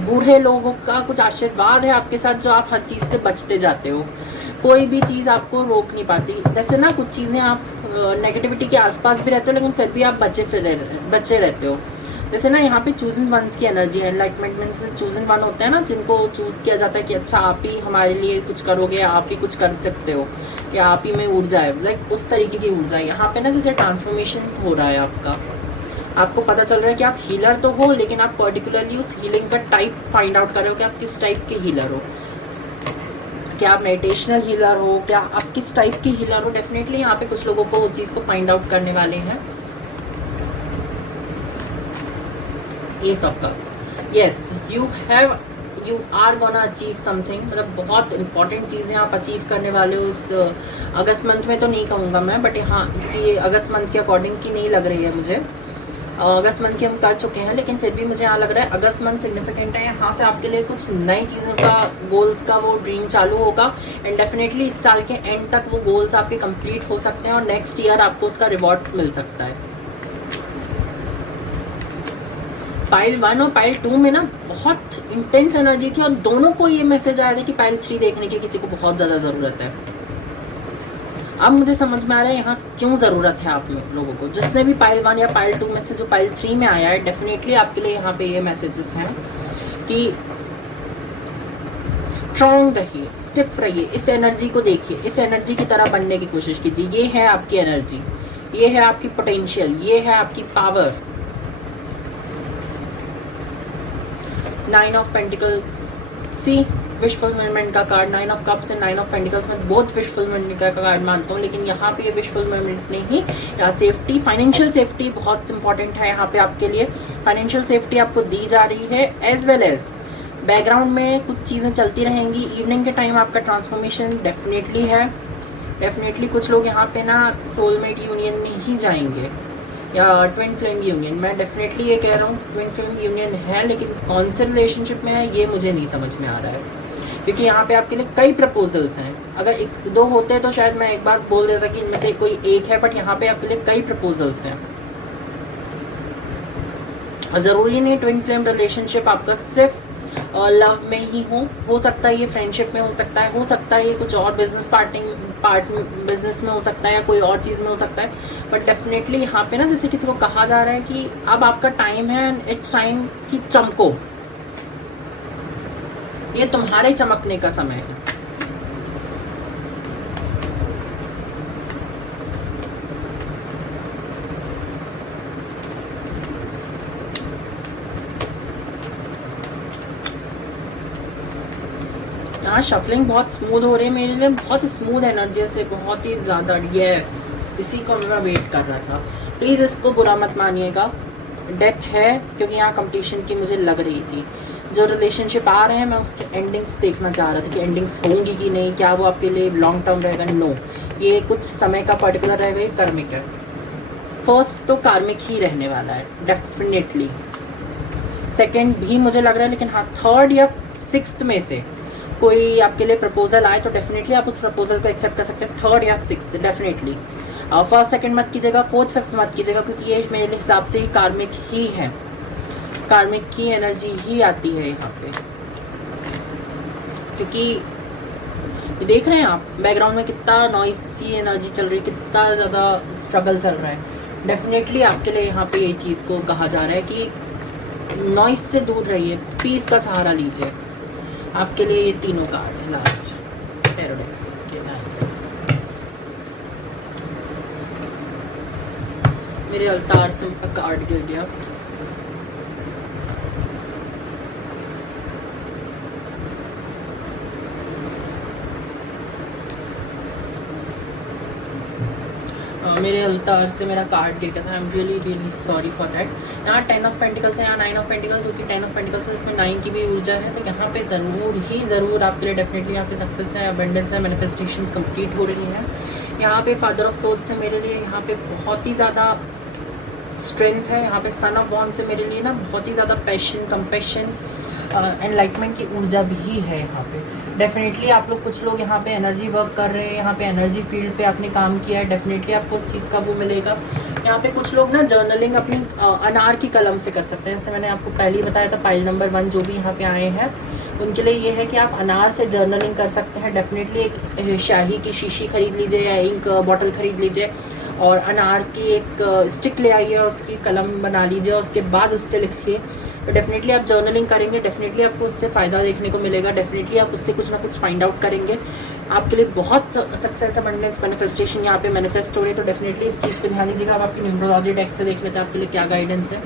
बूढ़े लोगों का कुछ आशीर्वाद है आपके साथ, जो आप हर चीज़ से बचते जाते हो। कोई भी चीज़ आपको रोक नहीं पाती। जैसे ना कुछ चीज़ें आप नेगेटिविटी के आसपास भी रहते हो, लेकिन फिर भी आप बचे रहते हो। जैसे ना यहाँ पे चूजन वंस की एनर्जी है। एनलाइटमेंट में जैसे चूजन वन होते हैं ना, जिनको चूज किया जाता है कि अच्छा आप ही हमारे लिए कुछ करोगे, आप ही कुछ कर सकते हो, या आप ही में ऊर्जा है, लाइक उस तरीके की ऊर्जा है यहाँ पे ना। जैसे ट्रांसफॉर्मेशन हो रहा है आपको पता चल रहा है कि आप हीलर तो हो, लेकिन आप पर्टिकुलरली उस हीलिंग का टाइप फाइंड आउट कर रहे हो कि आप किस टाइप के हीलर हो। क्या आप मेडिटेशनल हीलर हो, क्या आप किस टाइप की हीलर हो। डेफिनेटली यहाँ पे कुछ लोगों को उस चीज़ को फाइंड आउट करने वाले हैं। Ace of cups, yes you are gonna achieve something. मतलब बहुत इंपॉर्टेंट चीज़ें आप अचीव करने वाले हो इस अगस्त मंथ में। तो नहीं कहूँगा मैं, बट हाँ, क्योंकि अगस्त मंथ के अकॉर्डिंग की नहीं लग रही है मुझे। अगस्त मंथ की हम कर चुके हैं, लेकिन फिर भी मुझे यहाँ लग रहा है अगस्त मंथ सिग्निफिकेंट है। यहाँ से आपके लिए कुछ नई चीज़ों का, गोल्स का वो ड्रीम चालू होगा। एंड डेफिनेटली इस साल के एंड तक वो गोल्स आपके कंप्लीट हो सकते हैं, और नेक्स्ट ईयर आपको उसका रिवॉर्ड मिल सकता है। पाइल 1 और पाइल 2 में ना बहुत इंटेंस एनर्जी थी, और दोनों को ये मैसेज आया था कि पाइल 3 देखने की किसी को बहुत ज़्यादा ज़रूरत है। अब मुझे समझ में आ रहा है यहाँ क्यों ज़रूरत है आप लोगों को। जिसने भी पाइल 1 या पाइल 2 में से जो पाइल 3 में आया है, डेफिनेटली आपके लिए यहाँ पे ये मैसेजेस हैं कि स्ट्रॉन्ग रहिए, स्टिफ रहिए, इस एनर्जी को देखिए, इस एनर्जी की तरह बनने की कोशिश कीजिए। ये है आपकी एनर्जी, ये है आपकी पोटेंशियल, ये है आपकी power. 9 of pentacles, see wish fulfilment का card. 9 of cups and 9 of pentacles में बहुत विश फुलफिलमेंट का कार्ड मानता हूँ, लेकिन यहाँ पे ये विश फुलफिलमेंट नहीं, यहाँ सेफ्टी, फाइनेंशियल सेफ्टी बहुत इंपॉर्टेंट है यहाँ पे आपके लिए। फाइनेंशियल सेफ्टी आपको दी जा रही है, एज वेल एज बैकग्राउंड में कुछ चीज़ें चलती रहेंगी। इवनिंग के टाइम आपका ट्रांसफॉर्मेशन डेफिनेटली है। डेफिनेटली कुछ लोग यहाँ पे ना सोलमेट यूनियन में ही जाएंगे, या ट्विन फ्लेम यूनियन। मैं डेफिनेटली ये कह रहा हूँ ट्विन फ्लेम यूनियन है, लेकिन कौन से रिलेशनशिप में है ये मुझे नहीं समझ में आ रहा है, क्योंकि यहाँ पे आपके लिए कई प्रपोजल्स हैं। अगर 1-2 होते तो शायद मैं एक बार बोल देता कि इनमें से कोई एक है, बट यहाँ पे आपके लिए कई प्रपोजल्स हैं। और ज़रूरी नहीं ट्विन फ्लेम रिलेशनशिप आपका सिर्फ लव में ही हो सकता है ये फ्रेंडशिप में हो सकता है ये कुछ और बिजनेस में हो सकता है, या कोई और चीज़ में हो सकता है। बट डेफिनेटली यहाँ पे ना जैसे किसी को कहा जा रहा है कि अब आपका टाइम है, इट्स टाइम कि चमको, ये तुम्हारे चमकने का समय है। यहाँ शफलिंग बहुत स्मूथ हो रही है मेरे लिए, बहुत स्मूथ एनर्जी से, बहुत ही ज़्यादा। यस, इसी को मैं वेट कर रहा था। प्लीज़ इसको बुरा मत मानिएगा, डेथ है, क्योंकि यहाँ कंपटीशन की मुझे लग रही थी। जो रिलेशनशिप आ रहे हैं मैं उसके एंडिंग्स देखना चाह रहा था कि एंडिंग्स होंगी कि नहीं, क्या वो आपके लिए लॉन्ग टर्म रहेगा। नो, ये कुछ समय का पर्टिकुलर रहेगा, ये कार्मिक है। फर्स्ट तो कार्मिक ही रहने वाला है डेफिनेटली। सेकंड भी मुझे लग रहा है, लेकिन हाँ थर्ड या सिक्स्थ में से कोई आपके लिए प्रपोजल आए तो डेफिनेटली आप उस प्रपोजल को एक्सेप्ट कर सकते हैं। थर्ड या सिक्स्थ डेफिनेटली। फर्स्ट सेकंड मत कीजिएगा, फोर्थ फिफ्थ मत कीजिएगा, क्योंकि ये मेरे हिसाब से ही कार्मिक ही है, कार्मिक की एनर्जी ही आती है यहाँ पे। क्योंकि देख रहे हैं आप बैकग्राउंड में कितना नॉइसी एनर्जी चल रही है, कितना ज़्यादा स्ट्रगल चल रहा है। डेफिनेटली आपके लिए यहाँ पे ये चीज़ को कहा जा रहा है कि नॉइस से दूर रहिए, पीस का सहारा लीजिए। आपके लिए ये तीनों कार्ड है लास्ट पैराडाइज के। नाइस, मेरे अवतार से कार्ड गिर गया। मेरे अवतार से मेरा कार्ड गिर गया था। I am really sorry for that. यहाँ 10 ऑफ पेंटिकल्स है, यहाँ 9 ऑफ पेंटिकल्स, क्योंकि 10 ऑफ पेंटिकल्स है, इसमें 9 की भी ऊर्जा है। तो यहाँ पे ज़रूर आपके लिए डेफिनेटली यहाँ पे सक्सेस है, अबंडेंस है, मैनिफेस्टेशंस कंप्लीट हो रही हैं। यहाँ पे फादर ऑफ सोल्स से मेरे लिए यहाँ पे बहुत ही ज़्यादा स्ट्रेंथ है। यहाँ पे सन ऑफ वॉन्ड से मेरे लिए ना बहुत ही ज़्यादा पैशन, कंपैशन, एनलाइटमेंट की ऊर्जा भी है यहाँ पे। डेफिनेटली आप लोग, कुछ लोग यहाँ पे एनर्जी वर्क कर रहे हैं, यहाँ पे एनर्जी फील्ड पे आपने काम किया है, डेफिनेटली आपको उस चीज़ का वो मिलेगा। यहाँ पे कुछ लोग ना जर्नलिंग अपनी अनार की कलम से कर सकते हैं। जैसे मैंने आपको पहले ही बताया था, पाइल नंबर 1 जो भी यहाँ पे आए हैं उनके लिए ये है कि आप अनार से जर्नलिंग कर सकते हैं। डेफिनेटली एक शाही की शीशी खरीद लीजिए या इंक बॉटल खरीद लीजिए और अनार की एक स्टिक ले आइए, उसकी कलम बना लीजिए, उसके बाद उससे लिखिए। तो डेफिनेटली आप जर्नलिंग करेंगे, डेफिनेटली आपको उससे फ़ायदा देखने को मिलेगा, डेफिनेटली आप उससे कुछ ना कुछ फाइंड आउट करेंगे। आपके लिए बहुत सक्सेस, अबंडेंस, मैनिफेस्टेशन यहाँ पे मैनिफेस्ट हो रही है। तो डेफिनेटली इस चीज़ पे ध्यान दीजिएगा। आप आपकी न्यूमरोलॉजी डेक से देख लेते हैं आपके लिए क्या गाइडेंस है।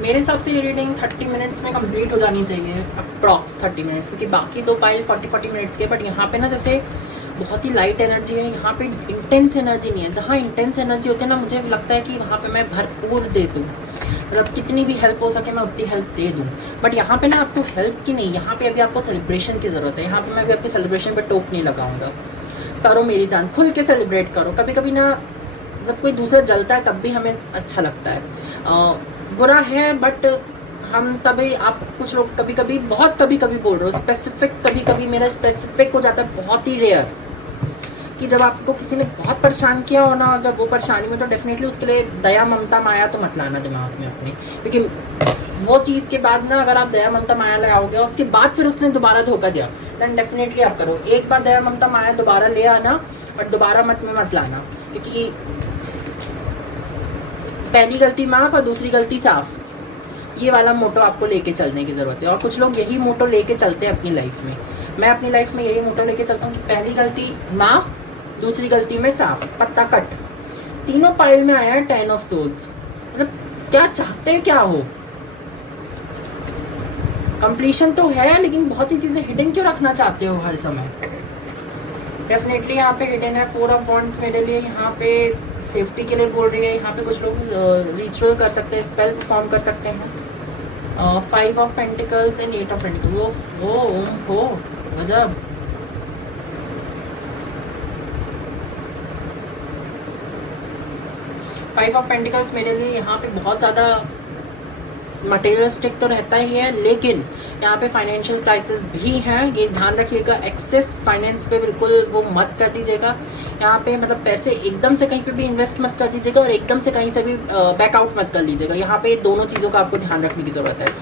मेरे हिसाब से ये रीडिंग 30 मिनट्स में कंप्लीट हो जानी चाहिए, अप्रॉक्स 30 मिनट्स, क्योंकि बाकी दो पाइल 40 मिनट्स के। बट यहाँ पे ना जैसे बहुत ही लाइट एनर्जी है, यहाँ पे इंटेंस एनर्जी नहीं है। जहाँ इंटेंस एनर्जी होती है ना, मुझे लगता है कि वहाँ पे मैं भरपूर दे दूँ, मतलब कितनी भी हेल्प हो सके मैं उतनी हेल्प दे दूँ। बट यहाँ पे ना आपको हेल्प की नहीं, यहाँ पे अभी आपको सेलिब्रेशन की ज़रूरत है। यहाँ पे मैं अभी आपके सेलिब्रेशन पे टोक नहीं लगाऊंगा। करो मेरी जान, खुल के सेलिब्रेट करो। कभी कभी ना जब कोई दूसरा जलता है तब भी हमें अच्छा लगता है। बुरा है बट हम तभी, आप कुछ लोग कभी कभी, बहुत कभी कभी बोल रहे हो स्पेसिफिक, कभी कभी मेरा स्पेसिफिक हो जाता है, बहुत ही रेयर, कि जब आपको किसी ने बहुत परेशान किया हो ना, अगर वो परेशानी में, तो डेफिनेटली उसके लिए दया ममता माया तो मत लाना दिमाग में अपने, क्योंकि वो चीज़ के बाद ना अगर आप दया ममता माया लाओगे उसके बाद फिर उसने दोबारा धोखा दिया, देन डेफिनेटली आप करो। एक बार दया ममता माया दोबारा ले आना और दोबारा मत लाना, क्योंकि पहली गलती माफ और दूसरी गलती साफ, ये वाला मोटो आपको लेके चलने की ज़रूरत है। और कुछ लोग यही मोटो लेके चलते हैं अपनी लाइफ में। मैं अपनी लाइफ में यही मोटो लेके चलता हूँ कि पहली गलती माफ, दूसरी गलती में साफ, पत्ता कट। तीनों पाइल में आया है 10 ऑफ सोल्स। मतलब क्या चाहते हैं, क्या हो, कंप्लीशन तो है, लेकिन बहुत सी चीज़ें हिडन क्यों रखना चाहते हो हर समय। डेफिनेटली यहाँ पे हिडन है 4 ऑफ वॉन्ड्स मेरे लिए, यहाँ पे सेफ्टी के लिए बोल रही है। यहाँ पे कुछ लोग रिचुअल कर सकते हैं, स्पेल परफॉर्म कर सकते हैं। 5 of pentacles and 8 of pentacles. Oh गजब। फाइव ऑफ पेंटिकल्स मेरे लिए यहाँ पे बहुत ज़्यादा मटेरियलिस्टिक तो रहता ही है, लेकिन यहाँ पे फाइनेंशियल क्राइसिस भी है, ये ध्यान रखिएगा। एक्सेस फाइनेंस पे बिल्कुल वो मत कर दीजिएगा। यहाँ पे मतलब पैसे एकदम से कहीं पे भी इन्वेस्ट मत कर दीजिएगा और एकदम से कहीं से भी बैकआउट मत कर लीजिएगा। यहाँ पे दोनों चीज़ों का आपको ध्यान रखने की ज़रूरत है।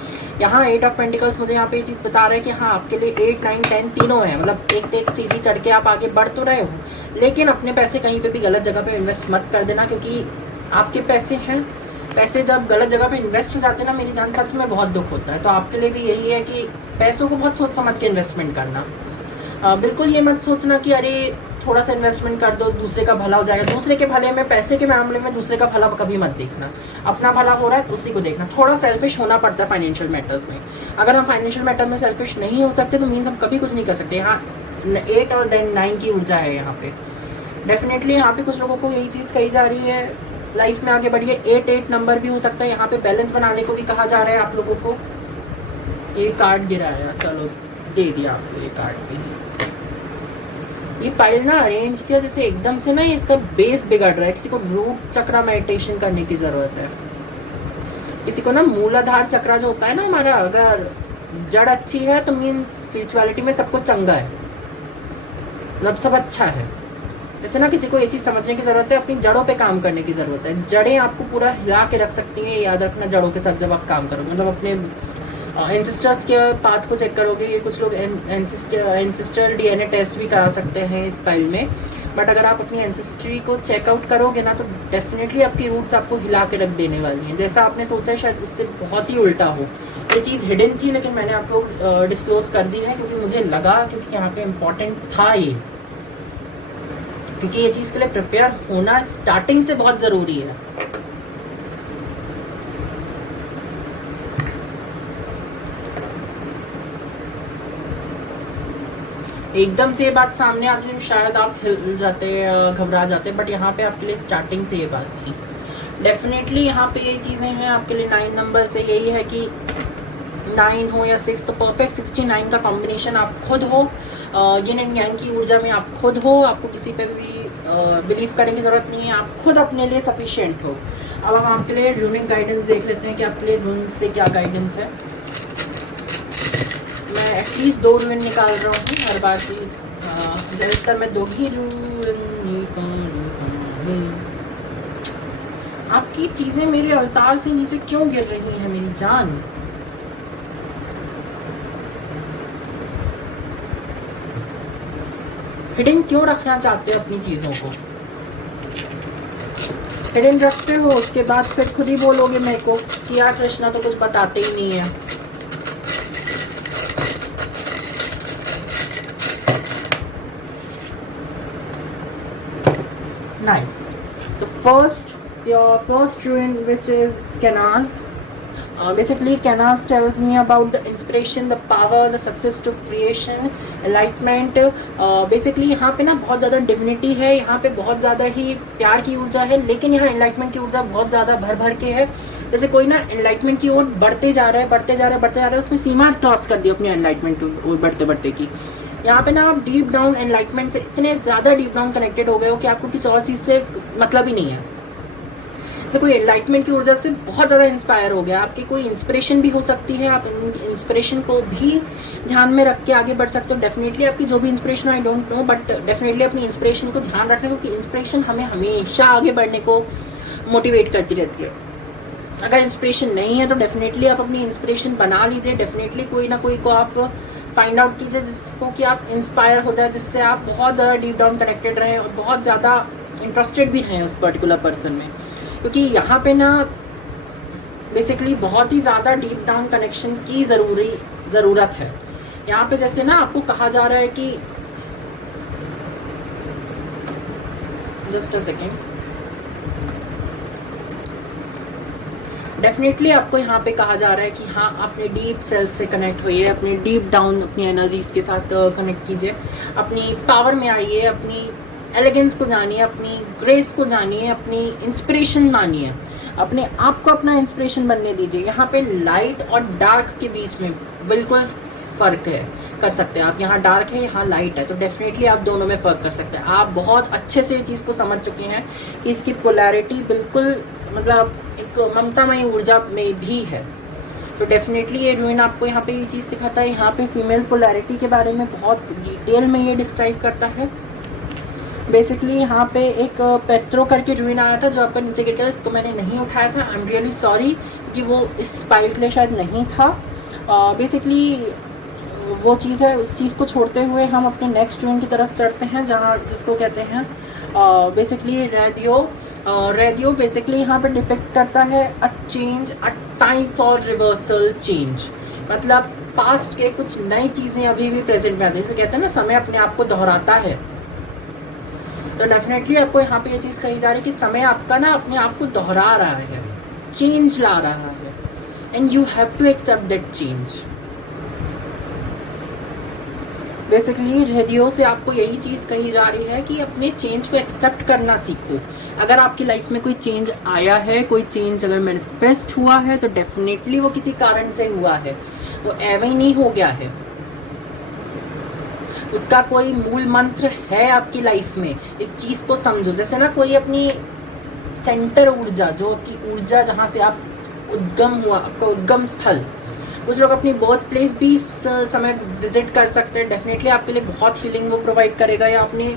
यहाँ 8 ऑफ पेंटिकल्स मुझे यहाँ पे ये चीज़ बता रहा है कि हाँ आपके लिए 8, 9, 10 तीनों है, मतलब एक सीढ़ी चढ़ के आप आगे बढ़ तो रहे हो, लेकिन अपने पैसे कहीं पे भी गलत जगह पे इन्वेस्ट मत कर देना, क्योंकि आपके पैसे हैं। पैसे जब गलत जगह पे इन्वेस्ट हो जाते हैं ना मेरी जान, सच में बहुत दुख होता है। तो आपके लिए भी यही है कि पैसों को बहुत सोच समझ के इन्वेस्टमेंट करना। बिल्कुल ये मत सोचना कि अरे थोड़ा सा इन्वेस्टमेंट कर दो दूसरे का भला हो जाएगा। दूसरे के भले में, पैसे के मामले में दूसरे का भला कभी मत देखना, अपना भला हो रहा है उसी को देखना। थोड़ा सेल्फिश होना पड़ता है फाइनेंशियल मैटर्स में। अगर हम फाइनेंशियल मैटर में सेल्फिश नहीं हो सकते तो मीन्स हम कभी कुछ नहीं कर सकते। यहाँ 8 और देन 9 की ऊर्जा है यहाँ पे। डेफिनेटली यहाँ पे कुछ लोगों को यही चीज़ कही जा रही है, लाइफ में आगे बढ़िए। 8 नंबर भी हो सकता है, यहाँ पे बैलेंस बनाने को भी कहा जा रहा है आप लोगों को। ये कार्ड गिरा है, चलो दे दिया आपको ये कार्ड भी। ये पाइल ना अरेंज किया जैसे एकदम से ना, इसका बेस बिगड़ रहा है। किसी को रूट चक्रा मेडिटेशन करने की जरूरत है, किसी को ना मूलाधार चक्रा जो होता है ना हमारा, अगर जड़ अच्छी है तो मीन्स स्पिरिचुअलिटी में सब कुछ चंगा है, मतलब सब अच्छा है। जैसे ना किसी को ये चीज़ समझने की ज़रूरत है, अपनी जड़ों पे काम करने की ज़रूरत है। जड़ें आपको पूरा हिला के रख सकती हैं, याद रखना जड़ों के साथ जब आप काम करोगे, मतलब अपने एंसेस्टर्स के पाथ को चेक करोगे। ये कुछ लोग एंसेस्ट्रल डीएनए टेस्ट भी करा सकते हैं इस फाइल में। बट अगर आप अपनी एंसेस्ट्री को चेकआउट करोगे ना तो डेफिनेटली आपकी रूट्स आपको हिला के रख देने वाली हैं। जैसा आपने सोचा है शायद उससे बहुत ही उल्टा हो। ये चीज़ हिडन थी लेकिन मैंने आपको डिस्क्लोज कर दी है, क्योंकि मुझे लगा, क्योंकि यहाँ पे इम्पोर्टेंट था ये, क्योंकि ये चीज़ के लिए प्रिपेयर होना स्टार्टिंग से बहुत ज़रूरी है। एकदम से ये बात सामने आती तो शायद आप हिल जाते, घबरा जाते, बट यहाँ पे आपके लिए स्टार्टिंग से ये बात थी। डेफिनेटली यहाँ पे यही चीज़ें हैं आपके लिए। 9 नंबर से यही है कि 9 हो या 6, तो परफेक्ट 69 का कॉम्बिनेशन आप खुद हो। यिन एंड यांग की ऊर्जा में आप खुद हो, आपको किसी पे भी बिलीव करने की ज़रूरत नहीं है, आप खुद अपने लिए सफिशिएंट हो। अब हम आपके लिए रूनिंग गाइडेंस देख लेते हैं कि आपके लिए रून से क्या गाइडेंस है। मैं एटलीस्ट 2 रून निकाल रहा हूँ हर बार की, ज़्यादातर मैं 2 ही रून निकालता हूँ। आपकी चीज़ें मेरे अवतार से नीचे क्यों गिर रही हैं मेरी जान? हिडन क्यों रखना चाहते हो अपनी चीज़ों को? हिडन रखते हो, उसके बाद फिर खुद ही बोलोगे मेरे को कि यार कृष्णा तो कुछ बताते ही नहीं है। Nice. The your first ruin, which is Kenaz. Basically, Kenaz tells me about the inspiration, the power, the success to creation, enlightenment. Basically, यहाँ पे ना बहुत ज़्यादा डिविनिटी है, यहाँ पे बहुत ज़्यादा ही प्यार की ऊर्जा है, लेकिन यहाँ एनलाइटमेंट की ऊर्जा बहुत ज़्यादा भर भर के है। जैसे कोई ना एनलाइटमेंट की ओर बढ़ते जा रहा है, बढ़ते जा रहा है, उसने सीमा क्रॉस कर दी अपनी एनलाइटमेंट की ओर बढ़ते बढ़ते की। यहाँ पे ना आप डीप डाउन एनलाइटमेंट से इतने ज़्यादा डीप डाउन कनेक्टेड हो गए हो कि आपको किसी और चीज़ से मतलब ही नहीं है। जैसे कोई एनलाइटमेंट की ऊर्जा से बहुत ज़्यादा इंस्पायर हो गया, आपकी कोई इंस्पिरेशन भी हो सकती है, आप इंस्पिरेशन को भी ध्यान में रख के आगे बढ़ सकते हो। डेफिनेटली आपकी जो भी इंस्पिरेशन हो, I don't know, but definitely अपनी इंस्पिरेशन को ध्यान रखना, क्योंकि इंस्पिरेशन हमें हमेशा आगे बढ़ने को मोटिवेट करती रहती है। अगर इंस्पिरेशन नहीं है तो डेफिनेटली आप अपनी इंस्पिरेशन बना लीजिए। डेफिनेटली कोई ना कोई को आप फाइंड आउट कीजिए जिसको कि आप इंस्पायर हो जाए, जिससे आप बहुत ज़्यादा डीप डाउन कनेक्टेड रहें और बहुत ज़्यादा इंटरेस्टेड भी रहें उस पर्टिकुलर पर्सन में। क्योंकि यहाँ पे ना बेसिकली बहुत ही ज़्यादा डीप डाउन कनेक्शन की ज़रूरत है। यहाँ पे जैसे ना आपको कहा जा रहा है कि जस्ट अ सेकेंड, डेफिनेटली आपको यहाँ पे कहा जा रहा है कि हाँ, अपने डीप सेल्फ से कनेक्ट होइए, अपने डीप डाउन अपनी एनर्जीज के साथ कनेक्ट कीजिए, अपनी पावर में आइए, अपनी एलिगेंस को जानिए, अपनी ग्रेस को जानिए, अपनी इंस्पिरेशन मानिए, अपने आप को अपना इंस्पिरेशन बनने दीजिए। यहाँ पे लाइट और डार्क के बीच में बिल्कुल फ़र्क है, कर सकते हैं आप। यहाँ डार्क है, यहाँ लाइट है, तो डेफिनेटली आप दोनों में फ़र्क कर सकते हैं। आप बहुत अच्छे से ये चीज़ को समझ चुके हैं कि इसकी पोलैरिटी बिल्कुल मतलब एक ममतामयी ऊर्जा में भी है। तो डेफिनेटली ये रूइन आपको यहाँ पे ये चीज़ सिखाता है। यहाँ पे फीमेल पोलैरिटी के बारे में बहुत डिटेल में ये डिस्क्राइब करता है। बेसिकली यहाँ पे एक पेट्रो करके रूइन आया था जो आपका नीचे गिर गया, इसको मैंने नहीं उठाया था, आई एम रियली सॉरी, क्योंकि वो इस पाइल के लिए शायद नहीं था। बेसिकली वो चीज़ है, उस चीज़ को छोड़ते हुए हम अपने नेक्स्ट रूइन की तरफ चढ़ते हैं, जहाँ जिसको कहते हैं बेसिकली रेडियो। बेसिकली यहाँ पे डिपिक्ट करता है a change, a time for reversal change. मतलब पास्ट के कुछ नई चीज़ें अभी भी प्रेजेंट में आती है, जैसे कहते हैं ना समय अपने आप को दोहराता है। तो डेफिनेटली आपको यहाँ पे ये चीज़ कही जा रही है कि समय आपका ना अपने आप को दोहरा रहा है, चेंज ला रहा है, and you have to accept that change. Basically radio से आपको यही चीज़ कही जा रही है कि अपने चेंज को एक्सेप्ट करना सीखो। अगर आपकी लाइफ में कोई चेंज आया है, कोई चेंज अगर मैनिफेस्ट हुआ है, तो डेफिनेटली वो किसी कारण से हुआ है, वो एवं ही नहीं हो गया है। उसका कोई मूल मंत्र है आपकी लाइफ में, इस चीज़ को समझो। जैसे ना कोई अपनी सेंटर ऊर्जा, जो आपकी ऊर्जा जहाँ से आप उद्गम हुआ, आपका उद्गम स्थल, कुछ लोग अपनी बर्थ प्लेस भी इस समय विजिट कर सकते हैं। डेफिनेटली आपके लिए बहुत हीलिंग वो प्रोवाइड करेगा। या आपने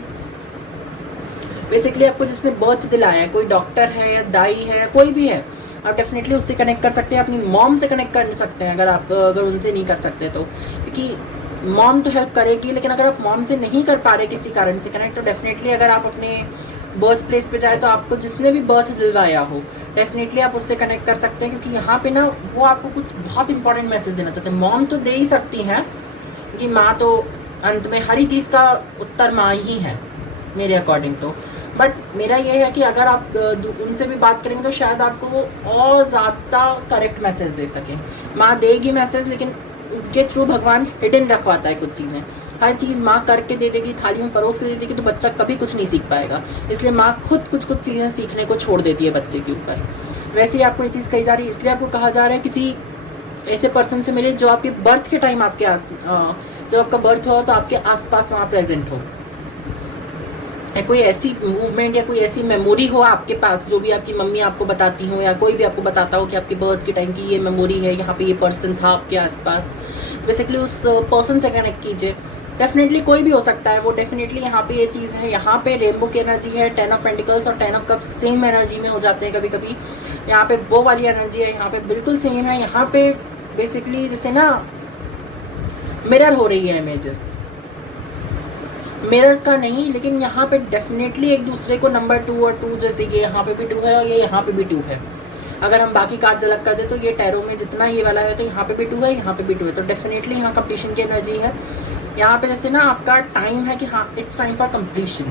बेसिकली आपको जिसने बर्थ दिलाया है, कोई डॉक्टर है या दाई है, कोई भी है, आप डेफिनेटली उससे कनेक्ट कर सकते हैं। अपनी मॉम से कनेक्ट कर सकते हैं अगर उनसे नहीं कर सकते तो, क्योंकि मॉम तो हेल्प करेगी, लेकिन अगर आप मॉम से नहीं कर पा रहे किसी कारण से कनेक्ट, तो डेफिनेटली अगर आप अपने बर्थ प्लेस पे जाए तो आपको जिसने भी बर्थ दिलवाया हो, डेफिनेटली आप उससे कनेक्ट कर सकते हैं। क्योंकि यहाँ पे ना वो आपको कुछ बहुत इंपॉर्टेंट मैसेज देना चाहते हैं। मॉम तो दे ही सकती हैं, क्योंकि माँ तो अंत में हर चीज़ का उत्तर माँ ही है मेरे अकॉर्डिंग तो। बट मेरा ये है कि अगर आप उनसे भी बात करेंगे तो शायद आपको वो और ज़्यादा करेक्ट मैसेज दे सकें। माँ देगी मैसेज, लेकिन उनके थ्रू भगवान हिडन रखवाता है कुछ चीज़ें। हर चीज़ माँ करके दे देगी, थाली में परोस के दे देगी, तो बच्चा कभी कुछ नहीं सीख पाएगा। इसलिए माँ खुद कुछ चीज़ें सीखने को छोड़ देती है बच्चे के ऊपर। वैसे ही आपको ये चीज़ कही जा रही है, इसलिए आपको कहा जा रहा है किसी ऐसे पर्सन से मिले जो आपके बर्थ के टाइम आपके जब आपका बर्थ हुआ तो आपके आसपास वहाँ प्रेजेंट हो, या कोई ऐसी मूवमेंट या कोई ऐसी मेमोरी हो आपके पास जो भी आपकी मम्मी आपको बताती हो या कोई भी आपको बताता हो कि आपके बर्थ के टाइम की ये मेमोरी है, यहाँ पे ये पर्सन था आपके आसपास। बेसिकली उस पर्सन से कनेक्ट कीजिए। डेफिनेटली कोई भी हो सकता है वो, डेफिनेटली यहाँ पे ये चीज़ है। यहाँ पे रेनबो की एनर्जी है, 10 ऑफ पेंटिकल्स और 10 ऑफ कप्स सेम एनर्जी में हो जाते हैं कभी कभी। यहाँ पे वो वाली एनर्जी है, यहाँ पे बिल्कुल सेम है। यहाँ पे बेसिकली जैसे ना मिरर हो रही है इमेजेस, मिरर का नहीं, लेकिन यहाँ पे डेफिनेटली एक दूसरे को नंबर 2 और 2, जैसे कि यहाँ पे भी 2 है और ये यहाँ पे भी 2 है। अगर हम बाकी कार्ड अलग कर दे तो ये टैरो में जितना ये वाला है तो यहाँ पे भी 2 है, यहाँ पे भी 2 है, तो डेफिनेटली यहाँ कंप्लीशन की एनर्जी है। यहाँ पे जैसे ना आपका टाइम है कि हाँ it's time for completion,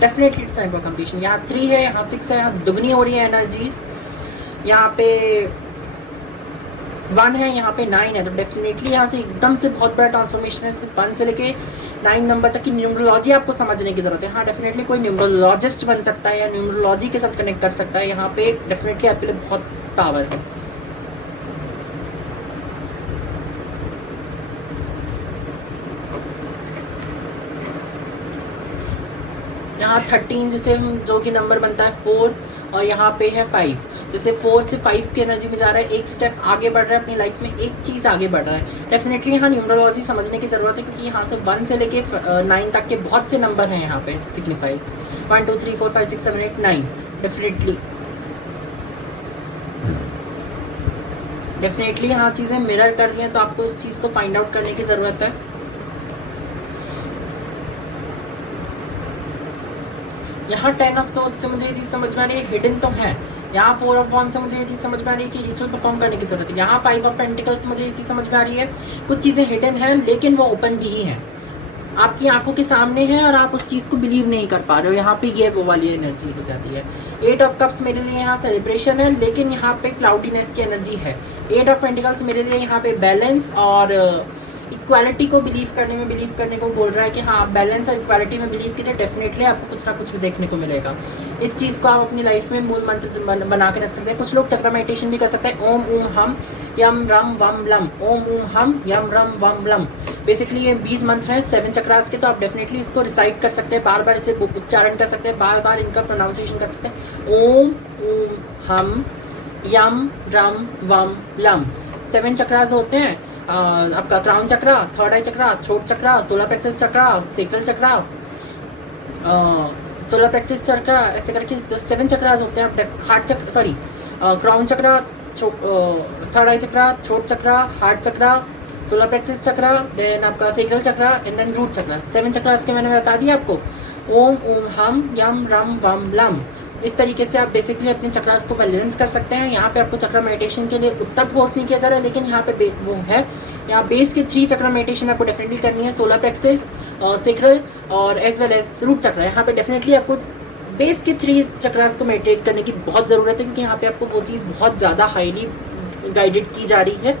definitely it's time for completion. यहाँ 3 है, यहाँ 6 है, यहाँ दुगनी हो रही है एनर्जीज। यहाँ पे 1 है, यहाँ पे 9 है, तो डेफिनेटली यहाँ से एकदम से बहुत बड़ा ट्रांसफॉर्मेशन है। 1 से लेके 9 नंबर तक की न्यूमरोलॉजी आपको समझने की जरूरत है। हाँ डेफिनेटली कोई न्यूमरोलॉजिस्ट बन सकता है या न्यूमरोलॉजी के साथ कनेक्ट कर सकता है। यहाँ पे डेफिनेटली आपके लिए बहुत पावर है। यहाँ 13 जैसे जो कि नंबर बनता है 4 और यहाँ पे है 5, जैसे 4 से 5 की एनर्जी में जा रहा है, एक स्टेप आगे बढ़ रहा है अपनी लाइफ में, एक चीज़ आगे बढ़ रहा है। डेफिनेटली यहाँ न्यूमरोलॉजी समझने की ज़रूरत है, क्योंकि यहाँ से 1 से लेके 9 तक के बहुत से नंबर हैं यहाँ पे सिग्निफाई। 1 2 3 4 5 6 7 8 9। डेफिनेटली यहाँ चीज़ें मिरर कर रही हैं, तो आपको उस चीज़ को फाइंड आउट करने की ज़रूरत है। यहाँ 10 ऑफ सोर्ड्स से मुझे ये चीज़ समझ में आ रही है हिडन तो है। यहाँ 4 ऑफ वॉन्ड्स से मुझे ये चीज़ समझ में आ रही है कि रिचुअल परफॉर्म करने की जरूरत है। यहाँ 5 ऑफ पेंटिकल्स से मुझे ये चीज़ समझ में आ रही है कुछ चीज़ें हिडन हैं लेकिन वो ओपन भी ही हैं, आपकी आंखों के सामने है और आप उस चीज़ को बिलीव नहीं कर पा रहे हो। यहाँ पे ये वो वाली एनर्जी हो जाती है। 8 ऑफ कप्स मेरे लिए यहाँ सेलिब्रेशन है, लेकिन यहाँ पे क्लाउडीनेस की एनर्जी है। 8 ऑफ पेंटिकल्स मेरे लिए यहाँ पे बैलेंस और इक्वालिटी को बिलीव करने को बोल रहा है कि हाँ आप बैलेंस और इक्वालिटी में बिलीव कीजिए, डेफिनेटली आपको कुछ ना कुछ भी देखने को मिलेगा। इस चीज़ को आप अपनी लाइफ में मूल मंत्र बना के रख सकते हैं। कुछ लोग चक्र मेडिटेशन भी कर सकते हैं। ओम ऊम हम यम रम वम लम, ओम ऊम हम यम रम वम लम। बेसिकली ये 20 मंत्र हैं 7 चक्रास के, तो आप डेफिनेटली इसको रिसाइट कर सकते हैं, बार बार इसे उच्चारण कर सकते हैं, बार बार इनका प्रोनाउंसिएशन कर सकते हैं। ओम ऊम हम यम रम वम लम। 7 चक्रास होते हैं। आपका crown chakra, third eye chakra, throat chakra, solar plexus chakra, sacral chakra, solar plexus chakra, ऐसे करके 7 चक्रास होते हैं। Heart chakra, sorry, crown chakra, third eye chakra, throat chakra, heart chakra, solar plexus chakra, then आपका sacral chakra and then root chakra. 7 chakras के मैंने बता दिया आपको। ओम ऊम हम यम रम वम लम। इस तरीके से आप बेसिकली अपने चक्रास को बैलेंस कर सकते हैं। यहाँ पे आपको चक्र मेडिटेशन के लिए उत्तम फोर्स नहीं किया जा रहा है, लेकिन यहाँ पे वो है, यहाँ बेस के 3 चक्र मेडिटेशन आपको डेफिनेटली करनी है। सोलर प्लेक्सस, सेक्रल और एज वेल एज रूट चक्र। यहाँ पे डेफिनेटली आपको बेस के 3 चक्रास को मेडिटेट करने की बहुत ज़रूरत है, क्योंकि यहाँ पे आपको वो चीज़ बहुत ज़्यादा हाईली गाइडेड की जा रही है।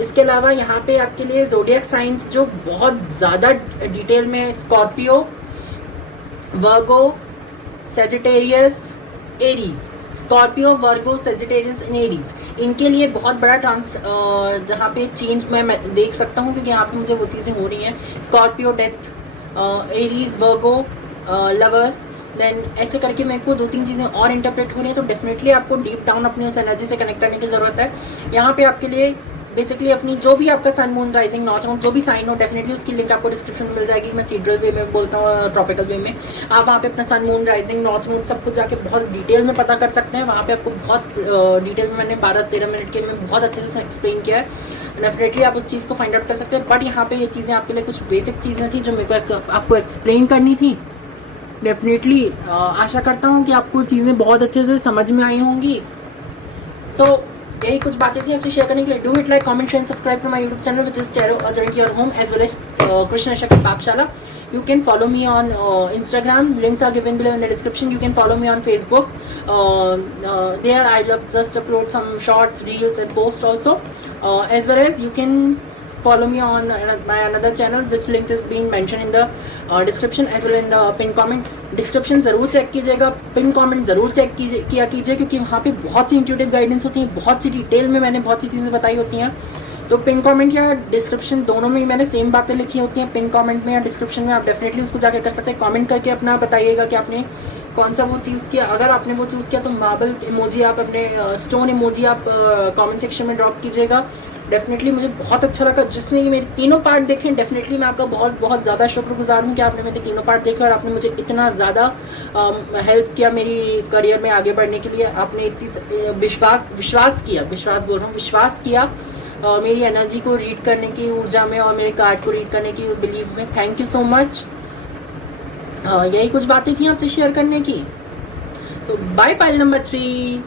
इसके अलावा यहाँ पे आपके लिए ज़ोडिएक साइंस जो बहुत ज़्यादा डिटेल में है, Scorpio, Virgo, Sagittarius, Aries. Scorpio, Virgo, Sagittarius and Aries, इनके लिए बहुत बड़ा जहाँ पे चेंज मैं देख सकता हूँ, क्योंकि यहाँ पे मुझे वो चीज़ें हो रही हैं। स्कॉर्पियो डेथ, एरीज, वर्गो, लवर्स, देन ऐसे करके मेरे को 2-3 चीज़ें और इंटरप्रेट हो रही हैं। तो डेफिनेटली आपको डीप डाउन अपनी उस एनर्जी से कनेक्ट करने की ज़रूरत है। यहाँ पे आपके लिए बेसिकली अपनी जो भी आपका sun moon rising north node जो भी साइन हो, डेफिनेटली उसकी लिंक आपको डिस्क्रिप्शन में मिल जाएगी। मैं सीड्रल वे में बोलता हूँ, ट्रॉपिकल वे में आप वहाँ पे अपना sun moon rising north node सब कुछ जाके बहुत डिटेल में पता कर सकते हैं। वहाँ पे आपको बहुत डिटेल में मैंने 12-13 मिनट के में बहुत अच्छे से एक्सप्लेन किया है। डेफिनेटली आप उस चीज़ को फाइंड आउट कर सकते हैं। बट यहाँ पे ये चीज़ें आपके लिए कुछ बेसिक चीज़ें थी जो मेरे को आपको एक्सप्लेन करनी थी। डेफिनेटली आशा करता हूँ कि आपको चीज़ें बहुत अच्छे से समझ में आई होंगी। यही कुछ बातें थी आपसे शेयर करने के लिए। Do it like, comment, share, subscribe to my YouTube channel which is चेरो a journey to your home as well as Krishna Shakti पाकशाला। You can follow me on Instagram. Links are given below in the description. You can follow me on Facebook. There I just upload some shorts, reels, and posts also. As well as you can follow me on my another channel, which link is being mentioned in the description as well in the pin comment. Description जरूर check कीजिएगा, pin comment जरूर check किया कीजिए, क्योंकि वहाँ पे बहुत सी intuitive guidance होती है, बहुत सी डिटेल में मैंने बहुत सी चीज़ें बताई होती हैं। तो पिन कमेंट या डिस्क्रिप्शन दोनों में ही मैंने सेम बातें लिखी होती हैं, पिन कमेंट में या डिस्क्रिप्शन में, आप डेफिनेटली उसको जाके कर सकते हैं। कमेंट करके अपना बताइएगा कि आपने कौन सा वो चूज़ किया। अगर आपने वो चूज़ किया तो मार्बल इमोजी आप अपने स्टोन इमोजी आप कमेंट सेक्शन में ड्रॉप कीजिएगा। डेफिनेटली मुझे बहुत अच्छा लगा। जिसने ये मेरे तीनों पार्ट देखे, डेफिनेटली मैं आपका बहुत बहुत ज़्यादा शुक्रगुजार हूँ कि आपने मेरे तीनों पार्ट देखे और आपने मुझे इतना ज़्यादा हेल्प किया मेरी करियर में आगे बढ़ने के लिए। आपने इतनी विश्वास किया मेरी एनर्जी को रीड करने की ऊर्जा में और मेरे कार्ड को रीड करने की बिलीव में। Thank you so much. यही कुछ बातें थी आपसे शेयर करने की। तो बाय पाइल नंबर 3।